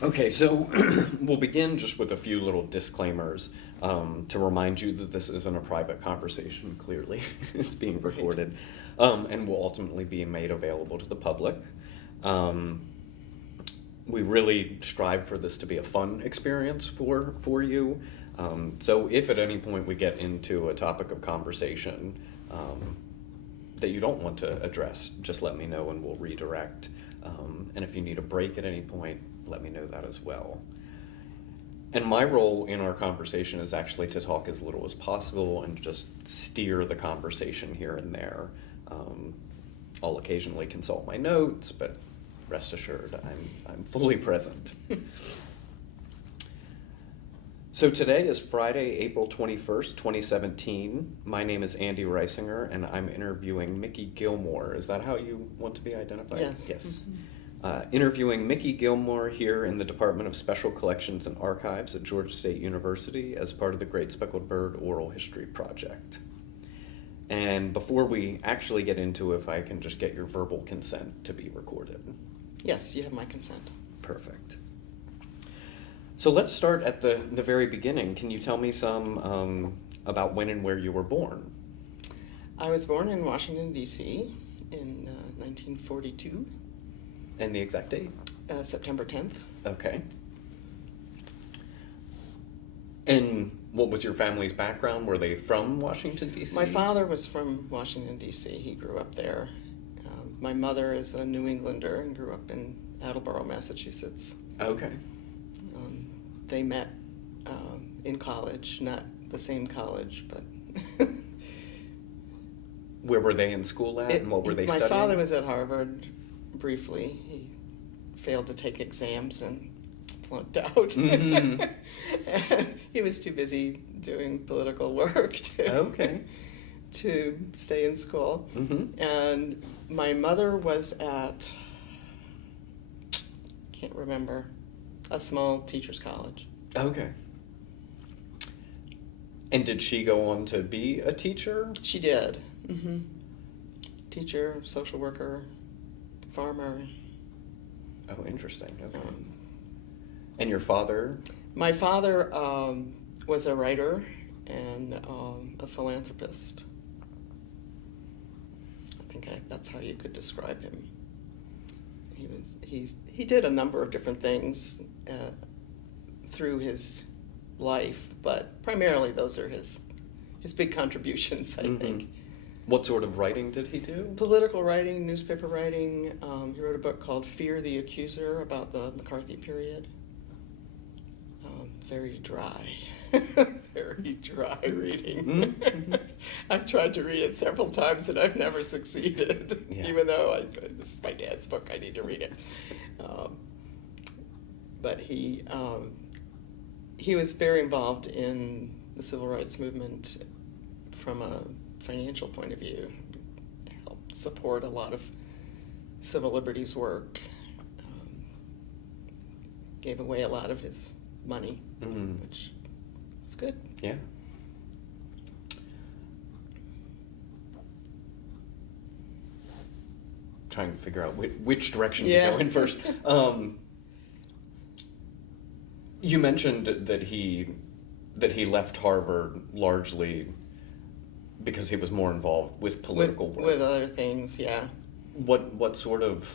Okay, so we'll begin just with a few little disclaimers to remind you that this isn't a private conversation, clearly. It's being recorded and will ultimately be made available to the public. We really strive for this to be a fun experience for you. So if at any point we get into a topic of conversation that you don't want to address, just let me know and we'll redirect. And if you need a break at any point, let me know that as well. And my role in our conversation is actually to talk as little as possible and just steer the conversation here and there. I'll occasionally consult my notes, but rest assured, I'm fully present. So today is Friday, April 21st, 2017. My name is Andy Reisinger, and I'm interviewing Mickey Gillmor. Is that how you want to be identified? Yes. Yes. Mm-hmm. Interviewing Mickey Gillmor here in the Department of Special Collections and Archives at Georgia State University as part of the Great Speckled Bird Oral History Project. And before we actually get into it, if I can just get your verbal consent to be recorded. Yes, you have my consent. Perfect. So let's start at the very beginning. Can you tell me some about when and where you were born? I was born in Washington, D.C. in 1942. And the exact date? September 10th. Okay. And what was your family's background? Were they from Washington, D.C.? My father was from Washington, D.C. He grew up there. My mother is a New Englander and grew up in Attleboro, Massachusetts. Okay. They met in college, not the same college, but... Where were they in school at, and what were they studying? My father was at Harvard briefly. He failed to take exams and flunked out. Mm-hmm. And he was too busy doing political work to stay in school. Mm-hmm. And my mother was at, can't remember, a small teacher's college. Okay. And did she go on to be a teacher? She did. Mm-hmm. Teacher, social worker, farmer. Oh, interesting. Okay. And your father? My father was a writer and a philanthropist. I think that's how you could describe him. He did a number of different things through his life, but primarily those are his big contributions, I think. What sort of writing did he do? Political writing, newspaper writing. He wrote a book called Fear the Accuser about the McCarthy period. Very dry. Very dry reading. Mm-hmm. I've tried to read it several times and I've never succeeded, even though this is my dad's book, I need to read it. But he was very involved in the civil rights movement from a financial point of view. Helped support a lot of civil liberties work. Gave away a lot of his money, which was good. Yeah. Trying to figure out which direction to go in first. You mentioned that he left Harvard largely because he was more involved with political work. With other things, yeah. What sort of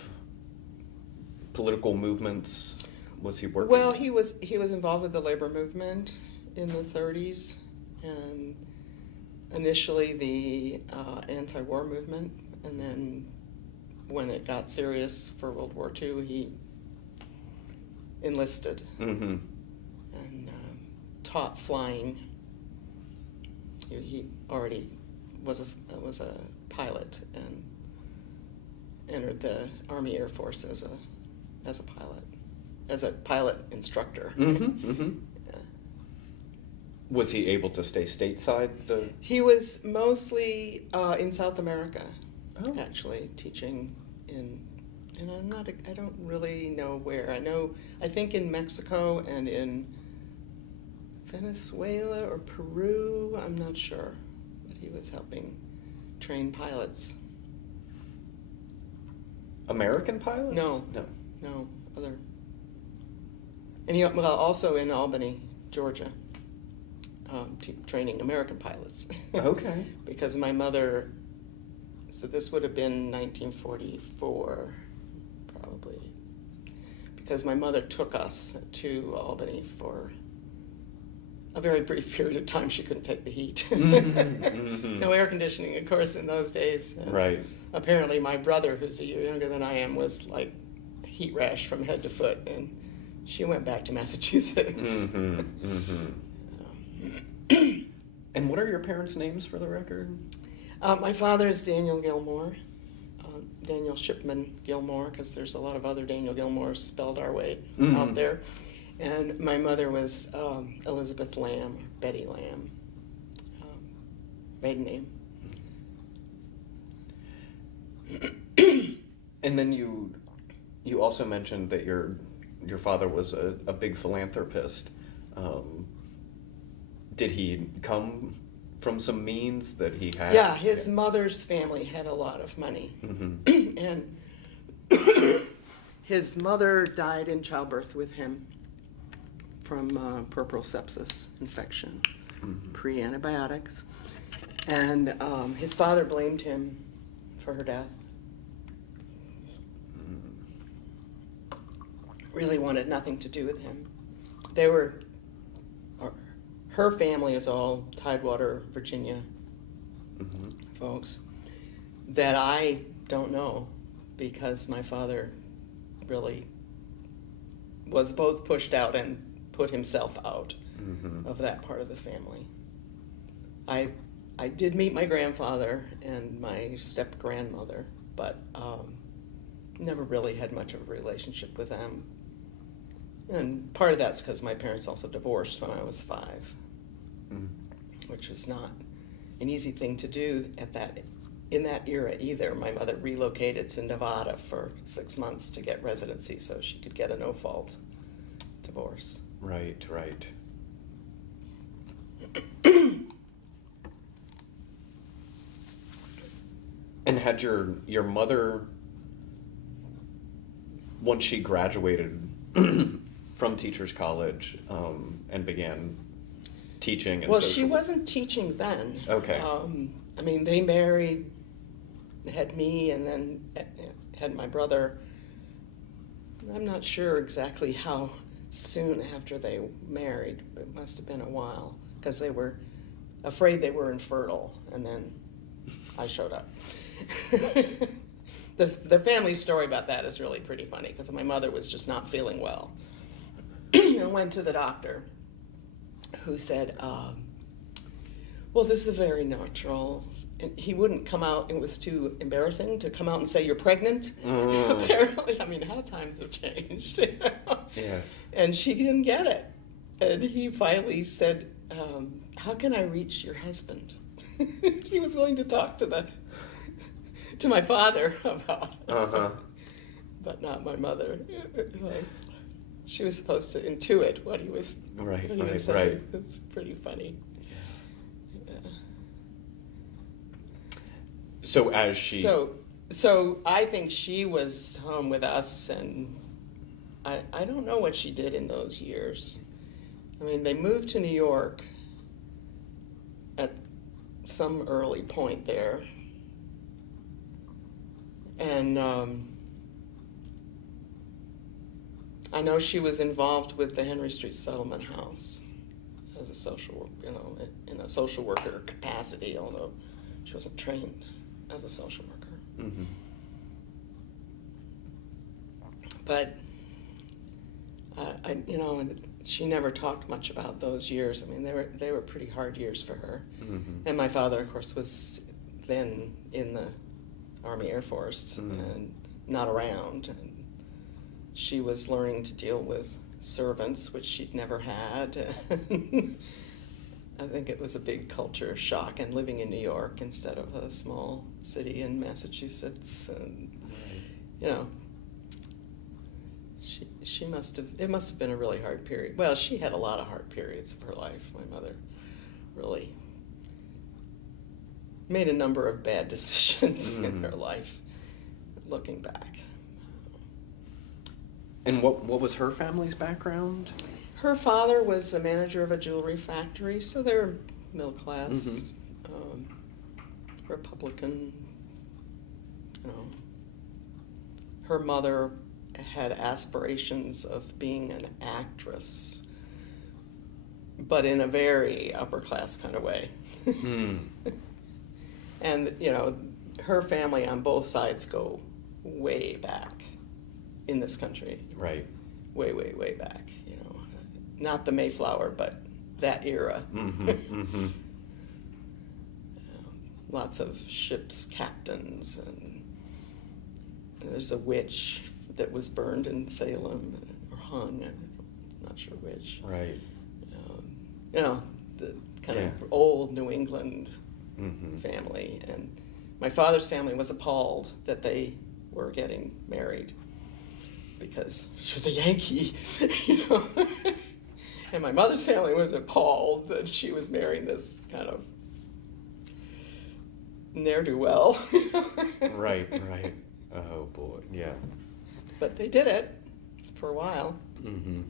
political movements was he working? Well, he was involved with the labor movement in the 30s, and initially the anti-war movement, and then when it got serious for World War II, he enlisted and taught flying. He already was a pilot and entered the Army Air Force as a pilot instructor. Was he able to stay stateside? He was mostly in South America, actually teaching and I don't really know where. I think in Mexico and in Venezuela or Peru. I'm not sure, but he was helping train pilots. American pilots? No, No. other And he, well, also in Albany, Georgia, training American pilots. Okay. Because my mother, so this would have been 1944, probably, because my mother took us to Albany for a very brief period of time. She couldn't take the heat. No air conditioning, of course, in those days. And Right. apparently my brother, who's a year younger than I am, was like heat rash from head to foot, and she went back to Massachusetts. And what are your parents' names for the record? My father is Daniel Gillmor, Daniel Shipman Gillmor, because there's a lot of other Daniel Gilmores spelled our way out there. And my mother was Elizabeth Lamb, Betty Lamb, maiden name. And then you also mentioned that your father was a big philanthropist. Did he come from some means that he had? Yeah, his mother's family had a lot of money. And his mother died in childbirth with him from puerperal sepsis infection, pre-antibiotics. And his father blamed him for her death. Really wanted nothing to do with him. They were, her family is all Tidewater, Virginia folks that I don't know, because my father really was both pushed out and put himself out of that part of the family. I did meet my grandfather and my step-grandmother, but never really had much of a relationship with them. And part of that's because my parents also divorced when I was 5, which was not an easy thing to do in that era either. My mother relocated to Nevada for 6 months to get residency so she could get a no-fault divorce. Right. And had your mother, once she graduated from Teachers College and began teaching and well, she wasn't teaching then. Okay. I mean, they married, had me, and then had my brother. I'm not sure exactly how soon after they married. It must have been a while, because they were afraid they were infertile, and then I showed up. The family story about that is really pretty funny, because my mother was just not feeling well. I went to the doctor, who said, well, this is very natural. And he wouldn't come out, it was too embarrassing to come out and say, you're pregnant. Apparently, I mean, how times have changed. You know? Yes. And she didn't get it. And he finally said, how can I reach your husband? He was willing to talk to my father about it, but not my mother. She was supposed to intuit what he was saying. It was pretty funny. Yeah. So as she... So I think she was home with us, and I don't know what she did in those years. I mean, they moved to New York at some early point there. And I know she was involved with the Henry Street Settlement House as a social, in a social worker capacity, although she wasn't trained as a social worker. But she never talked much about those years. I mean, they were pretty hard years for her. And my father, of course, was then in the Army Air Force and not around. And she was learning to deal with servants, which she'd never had. I think it was a big culture shock, and living in New York instead of a small city in Massachusetts. And, it must have been a really hard period. Well, she had a lot of hard periods of her life. My mother really made a number of bad decisions in her life, looking back. And what was her family's background? Her father was the manager of a jewelry factory, so they were middle class, Mm-hmm. Republican. You know. Her mother had aspirations of being an actress, but in a very upper class kind of way. Mm. And, you know, her family on both sides go way back in this country. Right. Way, way, way back, you know. Not the Mayflower, but that era. Mm-hmm. Mm-hmm. Lots of ships' captains, and there's a witch that was burned in Salem, or hung, I'm not sure which. Right. You know, the kind Yeah. of old New England Mm-hmm. family. And my father's family was appalled that they were getting married because she was a Yankee, you know. And my mother's family was appalled that she was marrying this kind of ne'er-do-well. Right, right. Oh boy, yeah. But they did it for a while. Mm-hmm.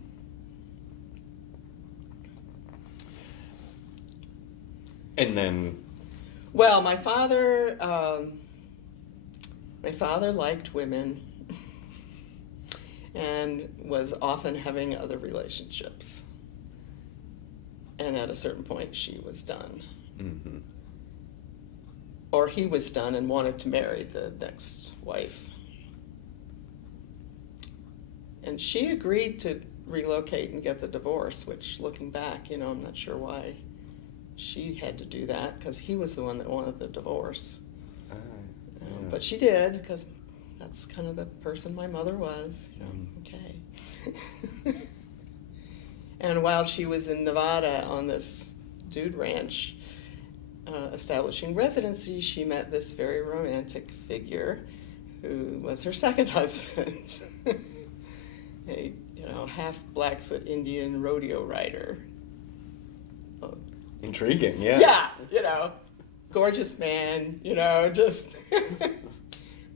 And then, Well, my father liked women and was often having other relationships. And at a certain point, she was done. mm-hmm. Or he was done and wanted to marry the next wife. And she agreed to relocate and get the divorce, which, looking back, you know, I'm not sure why she had to do that, because he was the one that wanted the divorce. Yeah. But she did, because that's kind of the person my mother was. You know, okay. And while she was in Nevada on this dude ranch, establishing residency, she met this very romantic figure who was her second husband. A, you know, half Blackfoot Indian rodeo rider. Intriguing, yeah. Yeah, you know, gorgeous man, you know, just.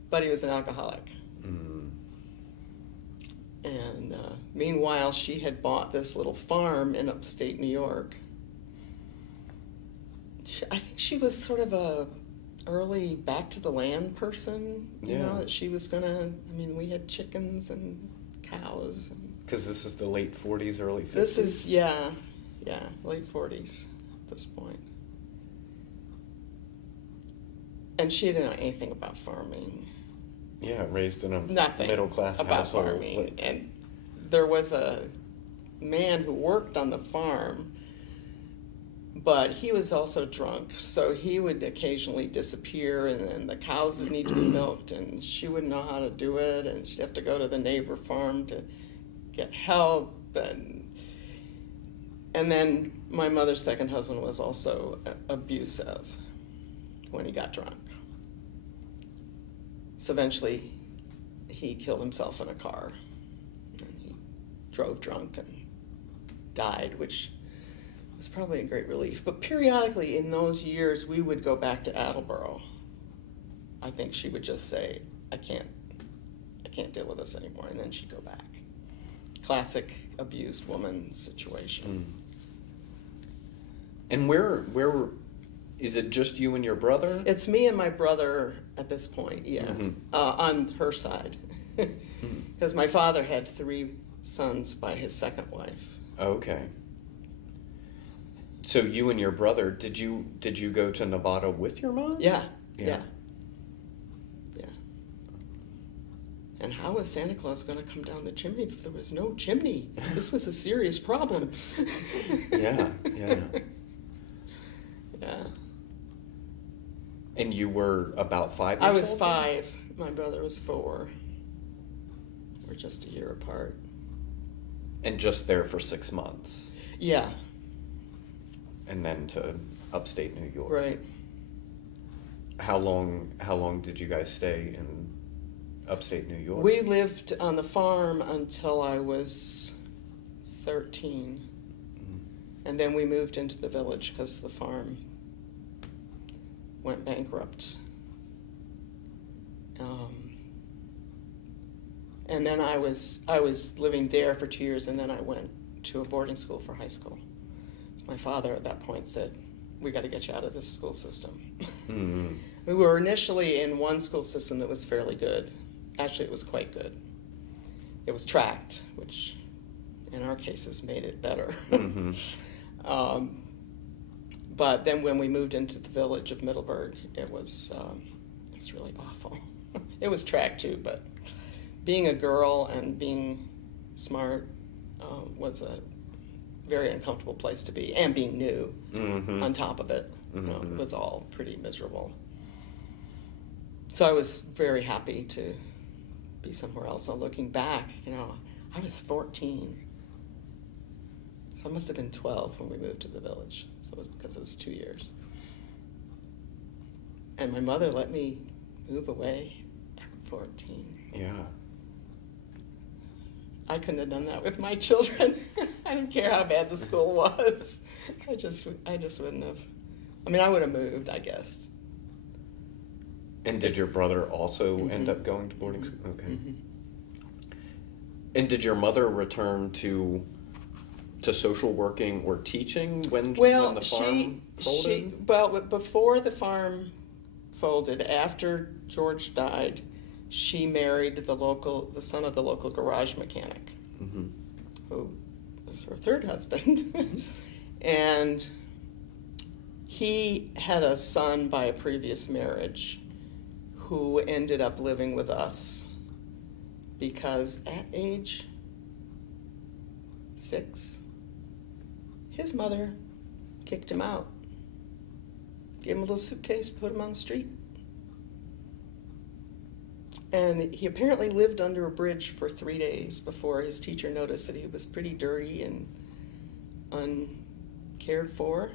But he was an alcoholic. Mm. And meanwhile, she had bought this little farm in upstate New York. I think she was sort of a early back to the land person, you know, that she was gonna, I mean, we had chickens and cows. Because this is the late 40s, early 50s? This is, yeah, late 40s at this point. And she didn't know anything about farming. Yeah, raised in a Nothing middle-class about household. farming. And there was a man who worked on the farm, but he was also drunk, so he would occasionally disappear, and then the cows would need to be milked, and she wouldn't know how to do it, and she'd have to go to the neighbor farm to get help. And then my mother's second husband was also abusive when he got drunk. So eventually he killed himself in a car. And he drove drunk and died, which was probably a great relief. But periodically in those years, we would go back to Attleboro. I think she would just say, I can't deal with this anymore, and then she'd go back. Classic abused woman situation. Mm. And where is it just you and your brother? It's me and my brother at this point, yeah, Mm-hmm. On her side. Because my father had 3 sons by his second wife. Okay. So you and your brother, did you go to Nevada with your mom? Yeah. Yeah. And how was Santa Claus going to come down the chimney if there was no chimney? This was a serious problem. Yeah. Yeah. And you were about 5 years I old? was 5. My brother was 4. We're just a year apart. And just there for 6 months. Yeah. And then to upstate New York. Right. How long did you guys stay in upstate New York? We lived on the farm until I was 13. And then we moved into the village because the farm went bankrupt. And then I was living there for 2 years, and then I went to a boarding school for high school. So my father at that point said, "We got to get you out of this school system." Mm-hmm. We were initially in one school system that was fairly good. Actually, it was quite good. It was tracked, which in our cases made it better. Mm-hmm. But then when we moved into the village of Middleburg, it was really awful. It was tracked too, but being a girl and being smart was a very uncomfortable place to be, and being new Mm-hmm. on top of it, Mm-hmm. it was all pretty miserable. So I was very happy to be somewhere else. So looking back, I was 14. So I must have been 12 when we moved to the village. So it was because it was 2 years. And my mother let me move away at 14. Yeah. I couldn't have done that with my children. I didn't care how bad the school was. I just wouldn't have. I mean, I would have moved, I guess. And did your brother also Mm-hmm. end up going to boarding school? Okay. Mm-hmm. And did your mother return to social working or teaching when Well, the farm folded? before the farm folded, after George died, she married the son of the local garage mechanic, Mm-hmm. who was her third husband. And he had a son by a previous marriage who ended up living with us because at age 6, his mother kicked him out, gave him a little suitcase, put him on the street. And he apparently lived under a bridge for 3 days before his teacher noticed that he was pretty dirty and uncared for.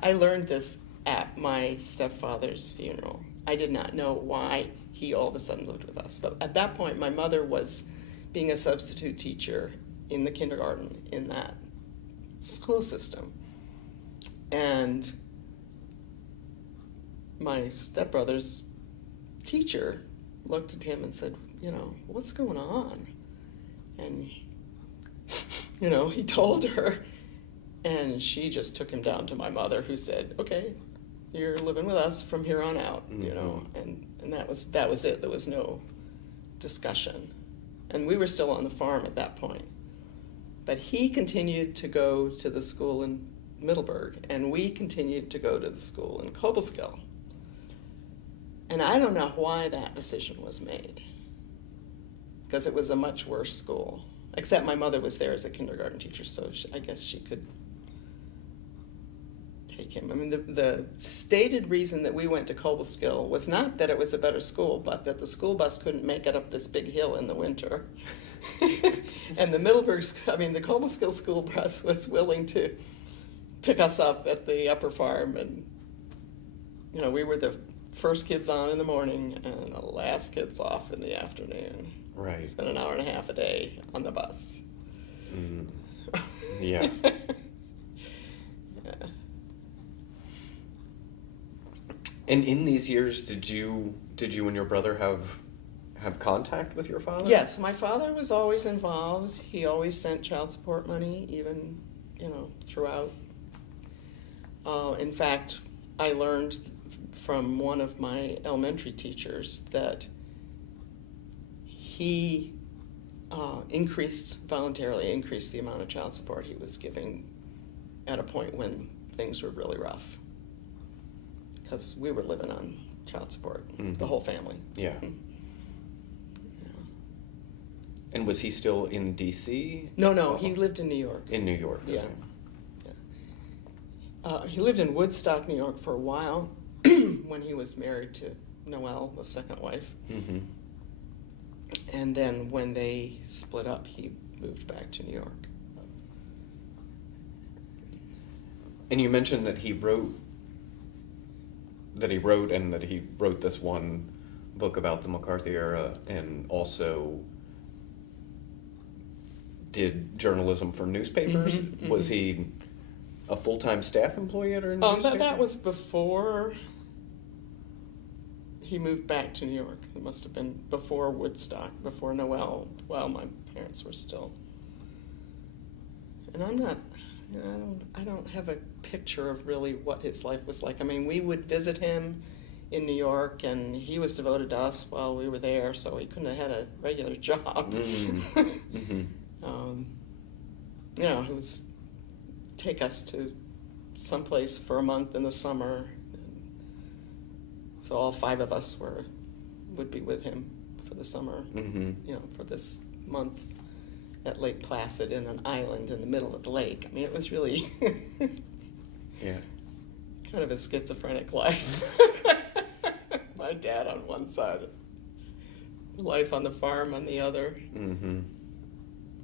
I learned this at my stepfather's funeral. I did not know why he all of a sudden lived with us. But at that point, my mother was being a substitute teacher in the kindergarten in that school system. And my stepbrother's teacher looked at him and said, "What's going on?" And, he told her. And she just took him down to my mother, who said, "Okay, you're living with us from here on out," Mm-hmm. and that was it. There was no discussion. And we were still on the farm at that point. But he continued to go to the school in Middleburg, and we continued to go to the school in Cobleskill. And I don't know why that decision was made, because it was a much worse school. Except my mother was there as a kindergarten teacher, so I guess she could take him. I mean, the stated reason that we went to Cobleskill was not that it was a better school, but that the school bus couldn't make it up this big hill in the winter. And the Cobleskill school bus was willing to pick us up at the upper farm, and we were the first kids on in the morning and the last kids off in the afternoon. Right. Spent an hour and a half a day on the bus. Mm. Yeah. Yeah. And in these years, did you and your brother have contact with your father? Yes, my father was always involved. He always sent child support money, even, throughout. In fact, I learned from one of my elementary teachers that he voluntarily increased the amount of child support he was giving at a point when things were really rough, because we were living on child support, Mm-hmm. the whole family. Yeah. And was he still in D.C.? No, he lived in New York. In New York. Yeah. Okay. He lived in Woodstock, New York for a while when he was married to Noelle, the second wife. Mm-hmm. And then when they split up, he moved back to New York. And you mentioned that he wrote this one book about the McCarthy era, and also did journalism for newspapers. Mm-hmm, mm-hmm. Was he a full-time staff employee at a newspaper? That was before he moved back to New York. It must have been before Woodstock, before Noel, while my parents were still. And I'm not, you know, I don't have a picture of really what his life was like. I mean, we would visit him in New York, and he was devoted to us while we were there, so he couldn't have had a regular job. Mm-hmm. You know, he would take us to someplace for a month in the summer. So all 5 of us would be with him for the summer, Mm-hmm. you know, for this month at Lake Placid in an island in the middle of the lake. I mean, it was really Yeah. kind of a schizophrenic life. My dad on one side, life on the farm on the other. Mm-hmm.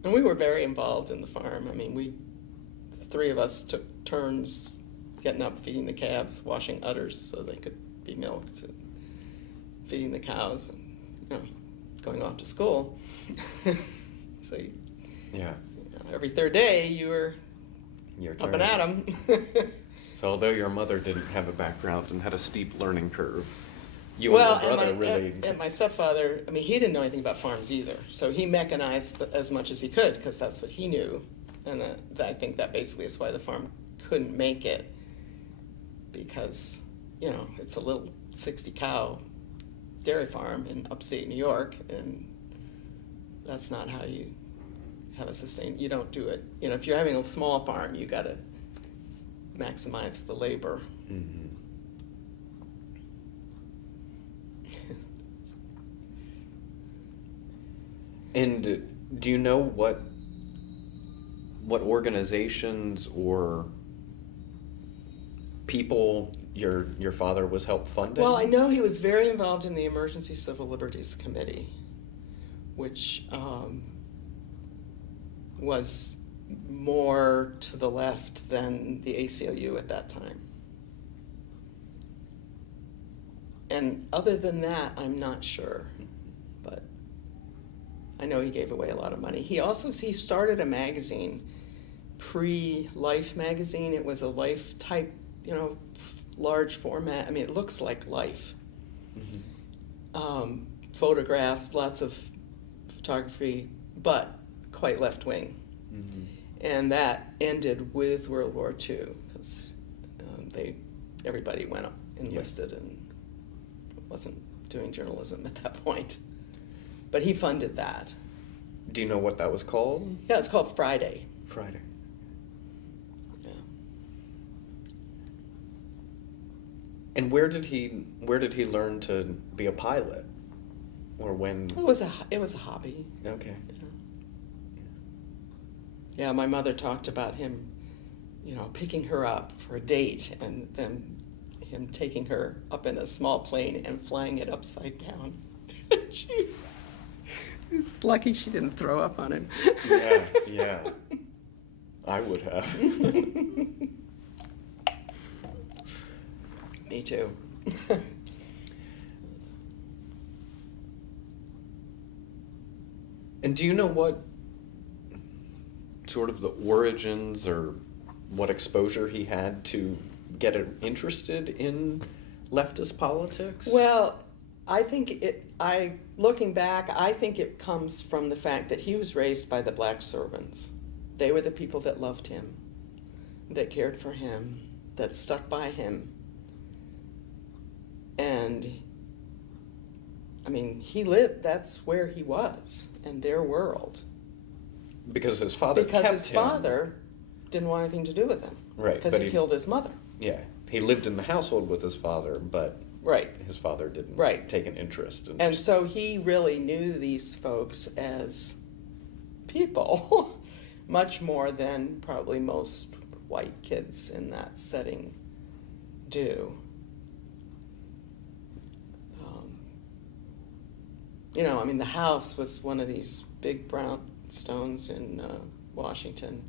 And we were very involved in the farm. I mean, the 3 of us took turns getting up, feeding the calves, washing udders so they could be milked, and feeding the cows, and, you know, going off to school. So Yeah. every 3rd day you were Your up turn. and at 'em. So although your mother didn't have a background and had a steep learning curve, you and your brother really... And my stepfather, I mean, he didn't know anything about farms either. So he mechanized as much as he could because that's what he knew. And I think that basically is why the farm couldn't make it, because, you know, it's a little 60-cow dairy farm in upstate New York, and that's not how you have a sustained, you don't do it. You know, if you're having a small farm, you got to maximize the labor. Mm-hmm. And do you know what organizations or people your father was help funding? Well, I know he was very involved in the Emergency Civil Liberties Committee, which was more to the left than the ACLU at that time. And other than that, I'm not sure, but I know he gave away a lot of money. He started a magazine, Pre-Life magazine. It was a Life type, you know, large format. I mean, it looks like Life. Mm-hmm. Photographed, lots of photography, but quite left wing. Mm-hmm. And that ended with World War II, because everybody went up, enlisted, and wasn't doing journalism at that point. But he funded that. Do you know what that was called? Yeah, it's called Friday. Friday. Yeah. And where did he learn to be a pilot? Or when? It was a hobby. Okay. You know? Yeah, my mother talked about him, you know, picking her up for a date and then him taking her up in a small plane and flying it upside down. It's lucky she didn't throw up on him. Yeah. I would have. Me too. And do you know what sort of the origins or what exposure he had to get interested in leftist politics? Well, I think looking back, I think it comes from the fact that he was raised by the black servants. They were the people that loved him, that cared for him, that stuck by him. And, I mean, that's where he was, in their world. Because his father Because kept his him. father didn't want anything to do with him. Right, Because but he killed his mother. Yeah, he lived in the household with his father, but Right. his father didn't Right. take an interest in. And so he really knew these folks as people, much more than probably most white kids in that setting do. You know, I mean, the house was one of these big brownstones in Washington.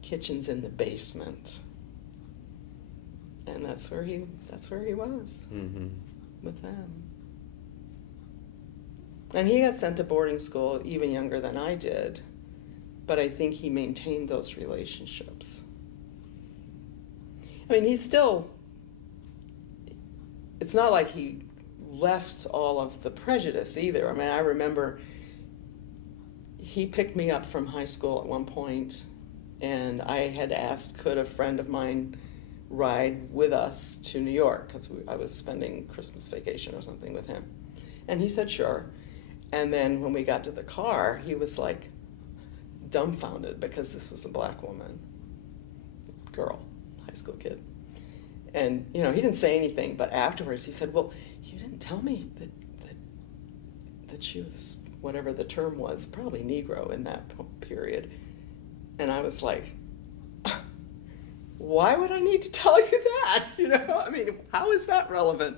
Kitchen's in the basement, and that's where he was. Mm-hmm. With them. And he got sent to boarding school even younger than I did, but I think he maintained those relationships. I mean, it's not like he left all of the prejudice either. I mean, I remember he picked me up from high school at one point, and I had asked, could a friend of mine ride with us to New York, because I was spending Christmas vacation or something with him. And he said, sure. And then when we got to the car, he was like dumbfounded, because this was a black woman, girl, high school kid. And, you know, he didn't say anything, but afterwards he said, well, you didn't tell me that she was, whatever the term was, probably Negro in that period. And I was like, why would I need to tell you that? You know, I mean, how is that relevant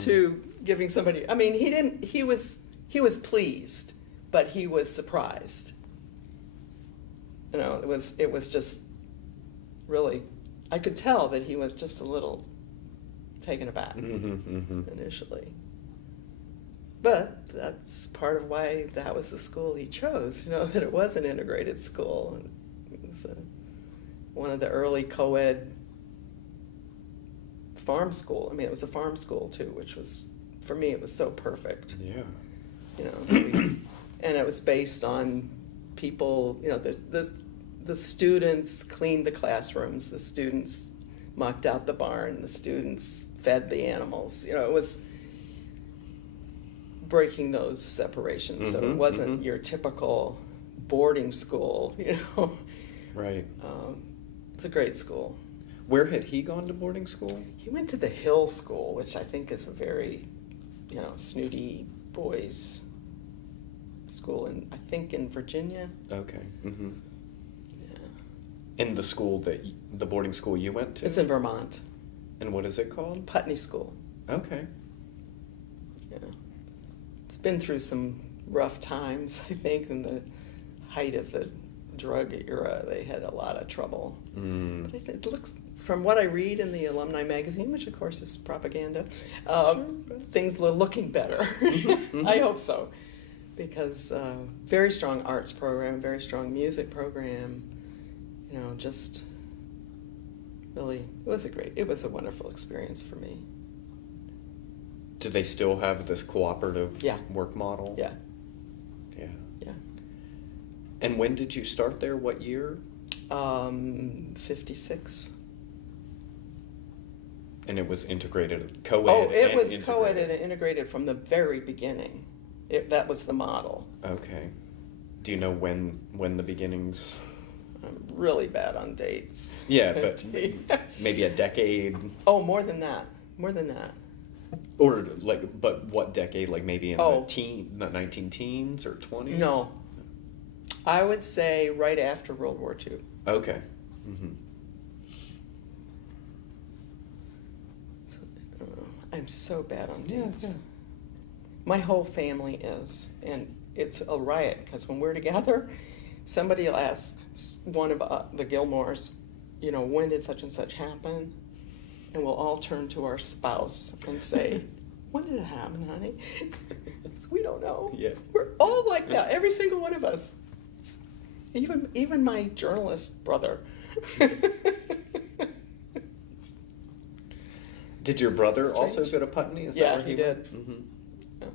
to giving somebody? I mean, he was pleased, but he was surprised. You know, it was just really, I could tell that he was just a little taken aback initially. But that's part of why that was the school he chose, you know, that it was an integrated school. And it was one of the early co-ed farm school. I mean, it was a farm school too, which was, for me, it was so perfect. Yeah. You know, and it was based on people, you know, the students cleaned the classrooms, the students mucked out the barn, the students fed the animals. You know, it was breaking those separations. So it wasn't your typical boarding school, you know. Right. It's a great school. Where had he gone to boarding school? He went to the Hill School, which I think is a very, you know, snooty boys school, I think in Virginia. Okay. Yeah. And the boarding school you went to? It's in Vermont. And what is it called? Putney School. Okay. Yeah. It's been through some rough times, I think, in the height of the drug era. They had a lot of trouble. But it looks, from what I read in the alumni magazine, which of course is propaganda, things are looking better. I hope so. Because very strong arts program, very strong music program, you know, just really, it was a wonderful experience for me. Do they still have this cooperative Yeah. work model? Yeah. Yeah. Yeah. And when did you start there? What year? 56. And it was integrated, co-ed. Oh, it was integrated. co-ed and integrated from the very beginning. That was the model. Okay. Do you know when the beginnings? I'm really bad on dates. Yeah, but maybe a decade. Oh, more than that. More than that. Or like, but what decade? Like maybe in Oh. the 19-teens or 20s? No. I would say right after World War II. Okay. I'm so bad on dates. Yeah. My whole family is, and it's a riot, because when we're together, somebody will ask one of the Gillmors, you know, when did such and such happen? And we'll all turn to our spouse and say, when did it happen, honey? So we don't know. Yeah. We're all like that, every single one of us. Even my journalist brother. Did your brother Strange. also go to Putney? Is Yeah, that where he did. Mm-hmm. Yeah.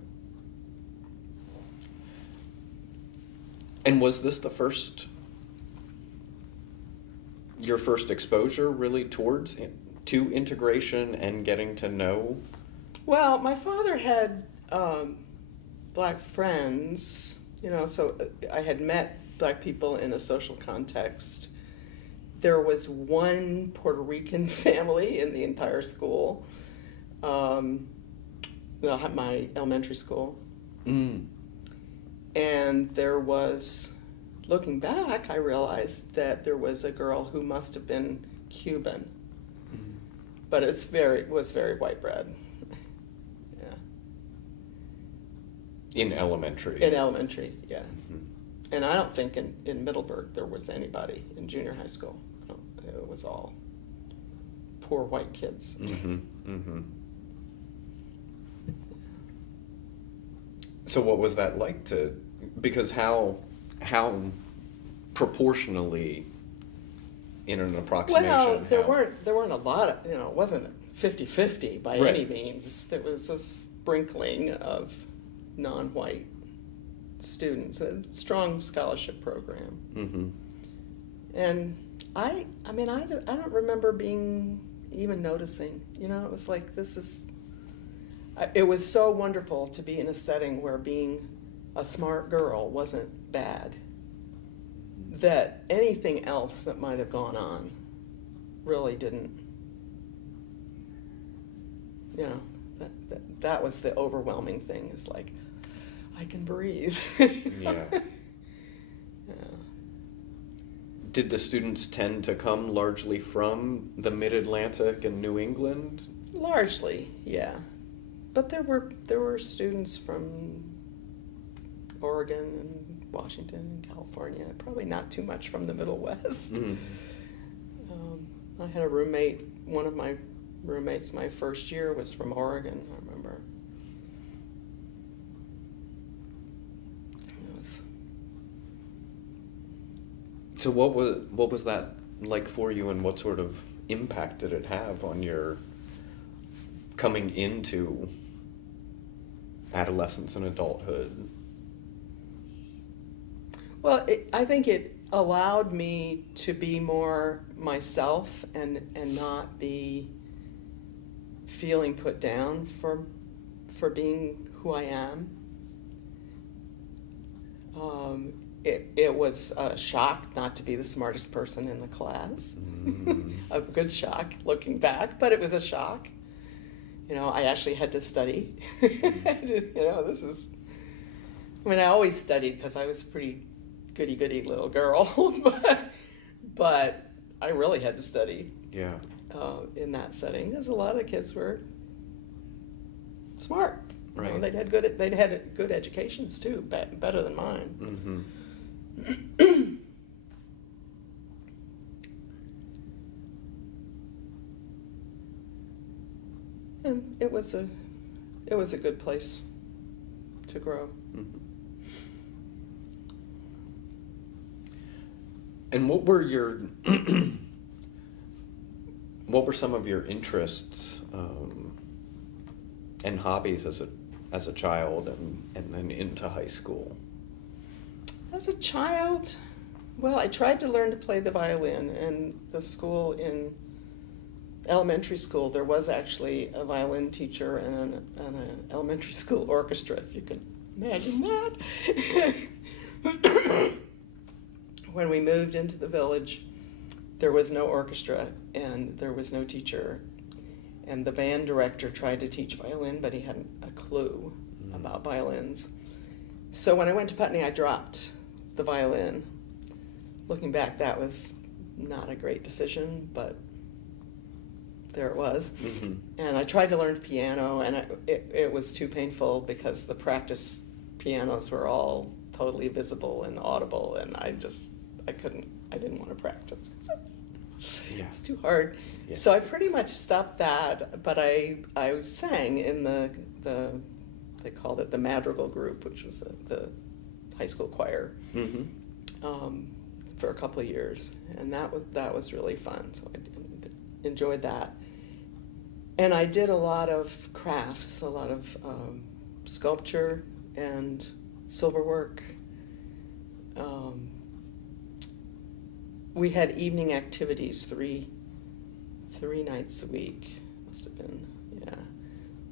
And was this your first exposure really to integration and getting to know? Well, my father had black friends, you know, so I had met black people in a social context. There was one Puerto Rican family in the entire school, my elementary school. And there was, looking back, I realized that there was a girl who must have been Cuban. But it was very white bread. Yeah. In elementary? In elementary, yeah. And I don't think in Middleburg there was anybody in junior high school. No, it was all poor white kids. So what was that like because how proportionally in an approximation? Well, there weren't a lot of, you know, it wasn't 50-50 by Right. any means. There was a sprinkling of non-white students, a strong scholarship program. Mm-hmm. And I don't remember being even noticing. You know, it was like, it was so wonderful to be in a setting where being a smart girl wasn't bad, that anything else that might have gone on really didn't, you know, that was the overwhelming thing, is like, I can breathe. Yeah. Yeah. Did the students tend to come largely from the Mid-Atlantic and New England? Largely, yeah. But there were students from Oregon and Washington and California, probably not too much from the Middle West. Mm. I had a roommate, one of my roommates my first year was from Oregon, I remember. So what was that like for you, and what sort of impact did it have on your coming into adolescence and adulthood? Well, I think it allowed me to be more myself and not be feeling put down for being who I am. It was a shock not to be the smartest person in the class. A good shock looking back, but it was a shock. You know, I actually had to study. You know, I always studied because I was a pretty goody-goody little girl, but I really had to study. Yeah. In that setting, because a lot of kids were smart. Right. You know, they'd had good educations too, better than mine. Mm-hmm. And it was a good place to grow. Mm-hmm. And what were some of your interests and hobbies as a child and then into high school? As a child, well, I tried to learn to play the violin, and the school in elementary school, there was actually a violin teacher and an elementary school orchestra, if you can imagine that. When we moved into the village, there was no orchestra and there was no teacher. And the band director tried to teach violin, but he hadn't a clue about violins. So when I went to Putney, I dropped the violin. Looking back, that was not a great decision, but there it was. Mm-hmm. And I tried to learn piano, and it was too painful because the practice pianos were all totally visible and audible, and I didn't want to practice. Yeah. It's too hard. Yeah. So I pretty much stopped that, but I sang in the they called it the madrigal group, which was the high school choir, Mm-hmm. for a couple of years, and that was really fun. So I enjoyed that, and I did a lot of crafts, a lot of sculpture and silverwork. We had evening activities three nights a week, must have been, yeah,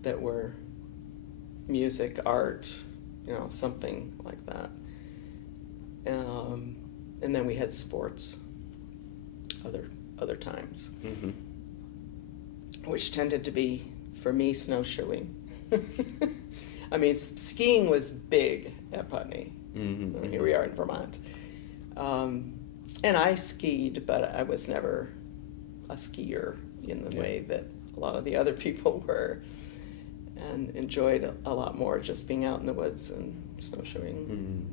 that were music, art, you know, something like that. And then we had sports other times, Mm-hmm. which tended to be, for me, snowshoeing. I mean, skiing was big at Putney. Mm-hmm. And here we are in Vermont. And I skied, but I was never a skier in the way that a lot of the other people were, and enjoyed a lot more just being out in the woods and snowshoeing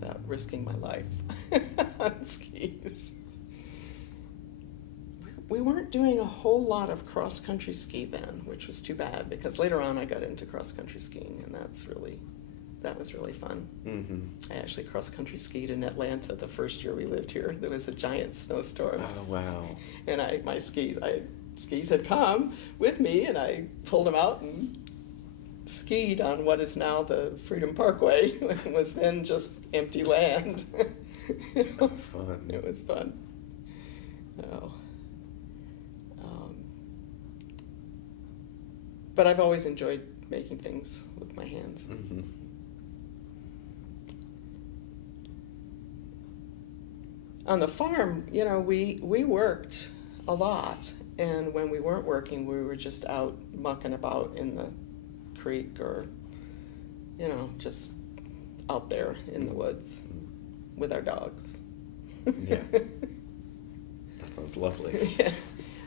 without risking my life on skis. We weren't doing a whole lot of cross-country ski then, which was too bad, because later on I got into cross-country skiing, and that was really fun. Mm-hmm. I actually cross-country skied in Atlanta the first year we lived here. There was a giant snowstorm. Oh, wow. And my skis, I skis had come with me, and I pulled them out and skied on what is now the Freedom Parkway. It was then just empty land. Fun. It was fun. Oh. But I've always enjoyed making things with my hands. Mm-hmm. On the farm, you know, we worked a lot, and when we weren't working, we were just out mucking about in the creek or, you know, just out there in the woods with our dogs. Yeah. That sounds lovely. Yeah.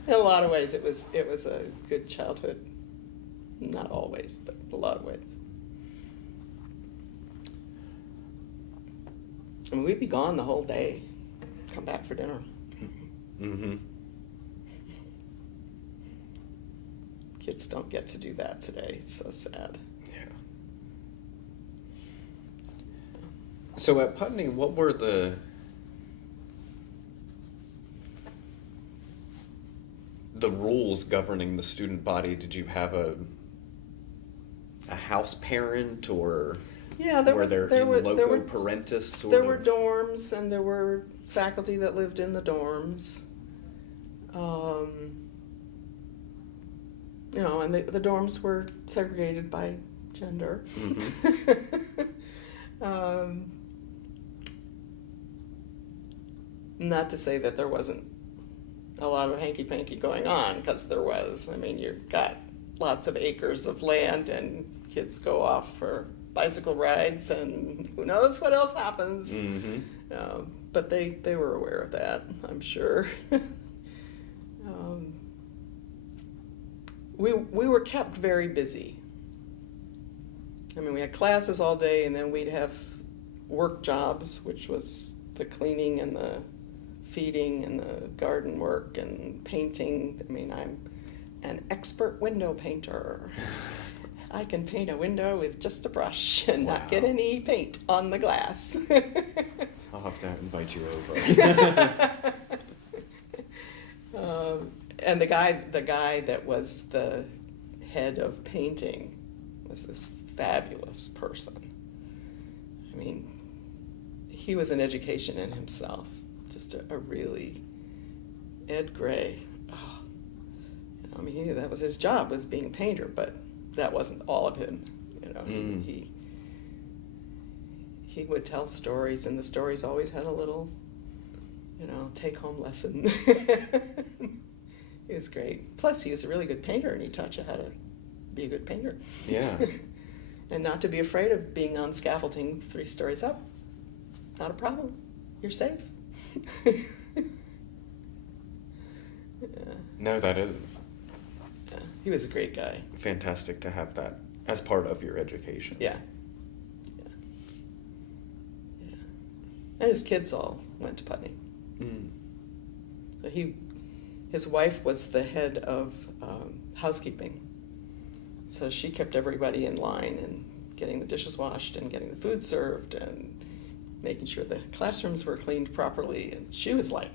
In a lot of ways, it was a good childhood. Not always, but a lot of ways. I mean, we'd be gone the whole day. Come back for dinner. Mm-hmm. Kids don't get to do that today. It's so sad. Yeah. So at Putney, what were the rules governing the student body? Did you have a house parent, or Yeah, were there loco parentis sort there of? were dorms, and there were faculty that lived in the dorms. You know, and the dorms were segregated by gender. Mm-hmm. Not to say that there wasn't a lot of hanky-panky going on, because there was. I mean, you've got lots of acres of land, and kids go off for bicycle rides, and who knows what else happens. Mm-hmm. But they were aware of that, I'm sure. We were kept very busy. I mean, we had classes all day, and then we'd have work jobs, which was the cleaning and the feeding and the garden work and painting. I mean, I'm an expert window painter. I can paint a window with just a brush and not get any paint on the glass. I'll have to invite you over. And the guy that was the head of painting was this fabulous person. I mean, he was an education in himself. Just a really Ed Gray. Oh, I mean, that was his job, was being a painter, but that wasn't all of him. You know, he would tell stories, and the stories always had a little, you know, take-home lesson. He was great. Plus, he was a really good painter, and he taught you how to be a good painter. Yeah. And not to be afraid of being on scaffolding 3 stories up. Not a problem. You're safe. Yeah. No, that is Yeah. He was a great guy. fantastic to have that as part of your education. Yeah. Yeah. And his kids all went to Putney. Mm. So his wife was the head of housekeeping. So she kept everybody in line and getting the dishes washed and getting the food served and making sure the classrooms were cleaned properly. And she was like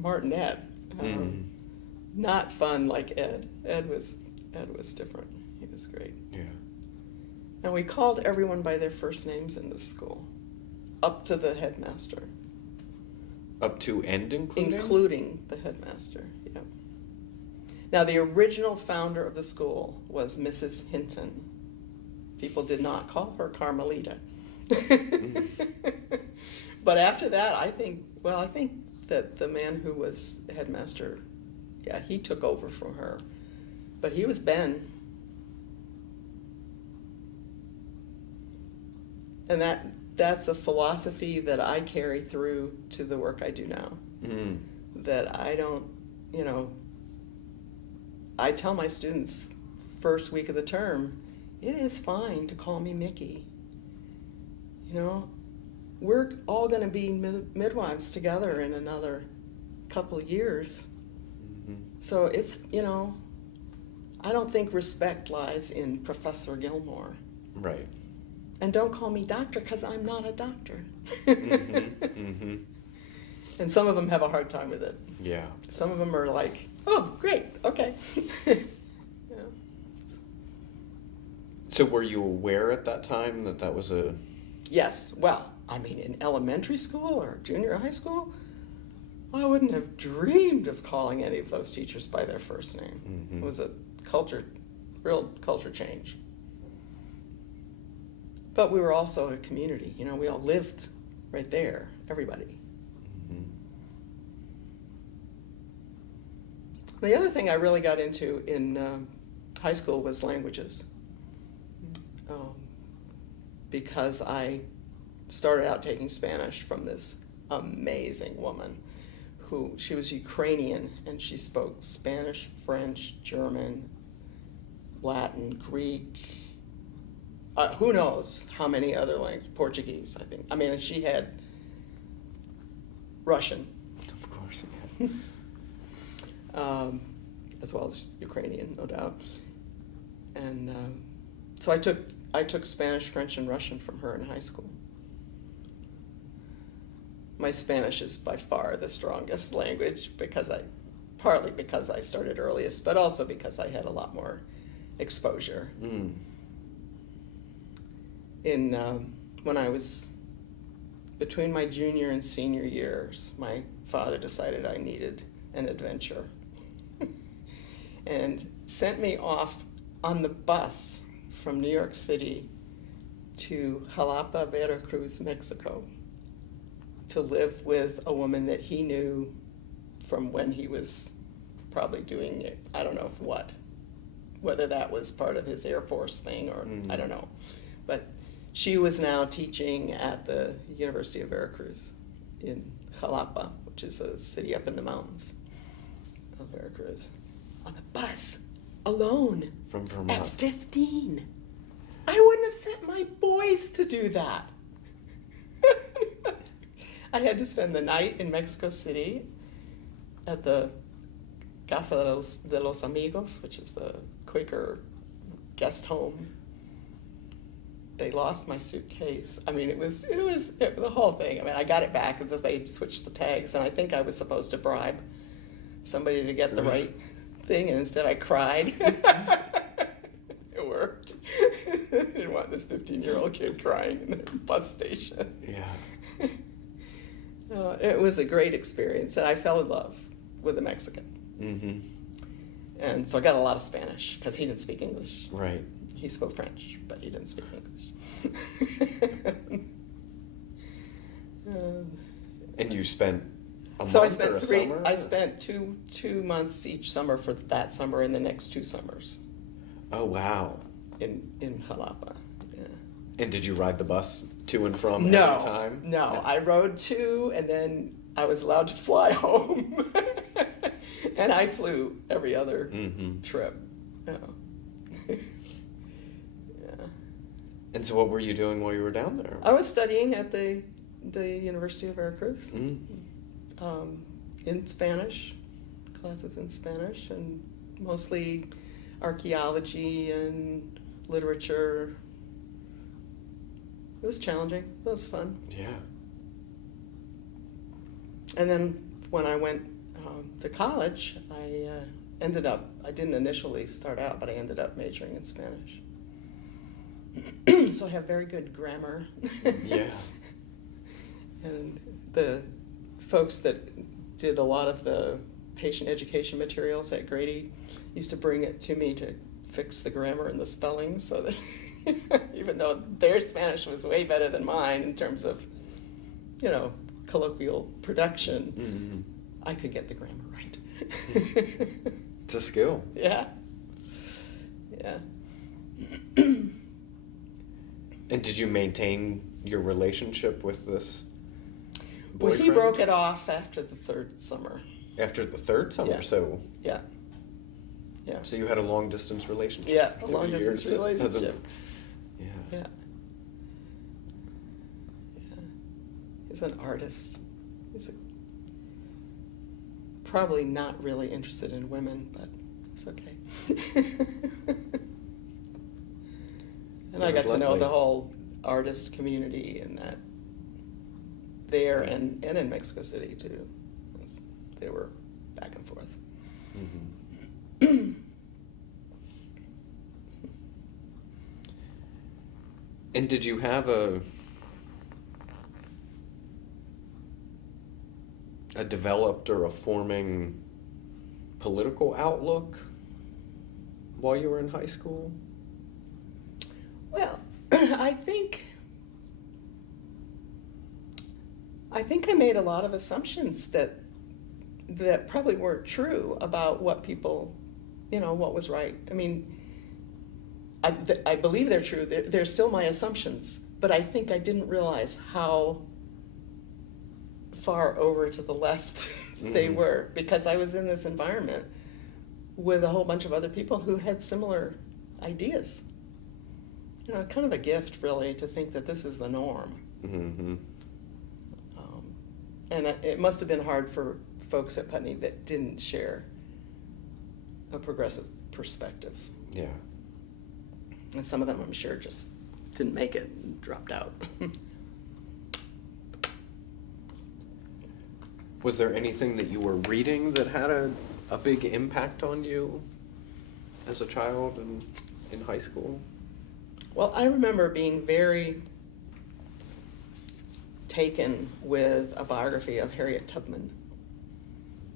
Martinette. Not fun like Ed. Ed was different. He was great. Yeah. And we called everyone by their first names in the school, up to the headmaster. Up to and including? Including the headmaster, yeah. Now, the original founder of the school was Mrs. Hinton. People did not call her Carmelita. But after that, I think that the man who was headmaster, yeah, he took over from her. But he was Ben. And that's a philosophy that I carry through to the work I do now. Mm. That I don't, you know, I tell my students first week of the term, it is fine to call me Mickey. You know, we're all going to be midwives together in another couple of years. Mm-hmm. So it's, you know, I don't think respect lies in Professor Gillmor. Right. And don't call me doctor, because I'm not a doctor. Mm-hmm. Mm-hmm. And some of them have a hard time with it. Yeah. Some of them are like, oh, great, okay. Yeah. So were you aware at that time that that was a... Yes, well, I mean, in elementary school or junior high school, I wouldn't have dreamed of calling any of those teachers by their first name. Mm-hmm. It was a real culture change. But we were also a community, you know, we all lived right there, everybody. Mm-hmm. The other thing I really got into in high school was languages. Because I started out taking Spanish from this amazing woman she was Ukrainian, and she spoke Spanish, French, German, Latin, Greek, who knows how many other languages, Portuguese, I think. I mean, she had Russian. Of course, yeah. As well as Ukrainian, no doubt. And so I took Spanish, French, and Russian from her in high school. My Spanish is by far the strongest language partly because I started earliest, but also because I had a lot more exposure. Mm. When I was between my junior and senior years, my father decided I needed an adventure and sent me off on the bus from New York City to Jalapa, Veracruz, Mexico, to live with a woman that he knew from when he was probably doing it, I don't know what, whether that was part of his Air Force thing or I don't know. But she was now teaching at the University of Veracruz in Jalapa, which is a city up in the mountains of Veracruz, on a bus, alone, From Vermont. at 15. I wouldn't have sent my boys to do that. I had to spend the night in Mexico City at the Casa de los Amigos, which is the Quaker guest home. They lost my suitcase. I mean, it was the whole thing. I mean, I got it back because they switched the tags, and I think I was supposed to bribe somebody to get the right thing, and instead I cried. It worked. I didn't want this 15-year-old kid crying in the bus station. Yeah. It was a great experience, and I fell in love with a Mexican. Mm-hmm. And so I got a lot of Spanish, because he didn't speak English. Right. He spoke French, but he didn't speak English. And you spent a So month or a summer? I spent two months each summer for that summer and the next 2 summers Oh, wow. in Jalapa. Yeah. And did you ride the bus to and from No, every time? no. I rode 2, and then I was allowed to fly home. And I flew every other trip. Yeah. Yeah. And so what were you doing while you were down there? I was studying at the University of Veracruz Mm. in Spanish, classes in Spanish, and mostly archaeology and literature. It was challenging. It was fun. Yeah. And then when I went to college, I didn't initially start out, but I ended up majoring in Spanish. So I have very good grammar. Yeah. And the folks that did a lot of the patient education materials at Grady used to bring it to me to fix the grammar and the spelling, so that even though their Spanish was way better than mine in terms of, colloquial production, I could get the grammar right. It's a skill. Yeah. Yeah. And did you maintain your relationship with this Well, boyfriend? he broke it off after the 3rd summer. After the 3rd summer? Yeah. So Yeah. Yeah. So you had a long-distance relationship? Yeah, a 3 long-distance years? relationship. Yeah. Yeah. Yeah. He's an artist. He's probably not really interested in women, but it's okay. And I That got was to know lovely. the whole artist community, and that there and in Mexico City too. They were back and forth. Mm-hmm. And did you have a developed or a forming political outlook while you were in high school? Well, I think I made a lot of assumptions that probably weren't true about what people, what was right. I mean, I believe they're true. They're still my assumptions, but I think I didn't realize how far over to the left they were, because I was in this environment with a whole bunch of other people who had similar ideas. Kind of a gift, really, to think that this is the norm. Mm-hmm. And it must have been hard for folks at Putney that didn't share a progressive perspective. Yeah. And some of them, I'm sure, just didn't make it and dropped out. Was there anything that you were reading that had a big impact on you as a child and in high school? Well, I remember being very taken with a biography of Harriet Tubman.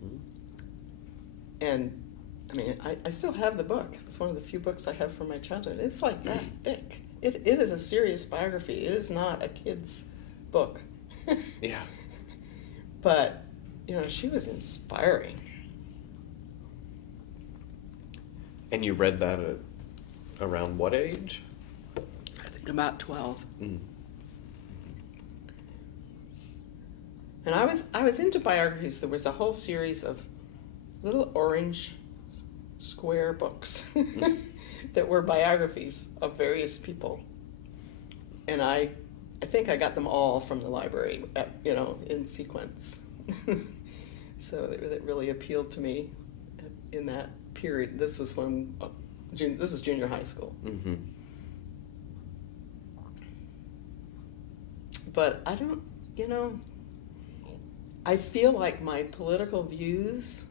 Mm-hmm. And I mean, I still have the book. It's one of the few books I have from my childhood. It's like that thick. It is a serious biography. It is not a kid's book. Yeah. But, she was inspiring. And you read that at around what age? I think about 12. Mm. And I was into biographies. There was a whole series of little orange square books that were biographies of various people. And I think I got them all from the library, in sequence. So it really appealed to me in that period. This was when, this is junior high school. Mm-hmm. But I don't, I feel like my political views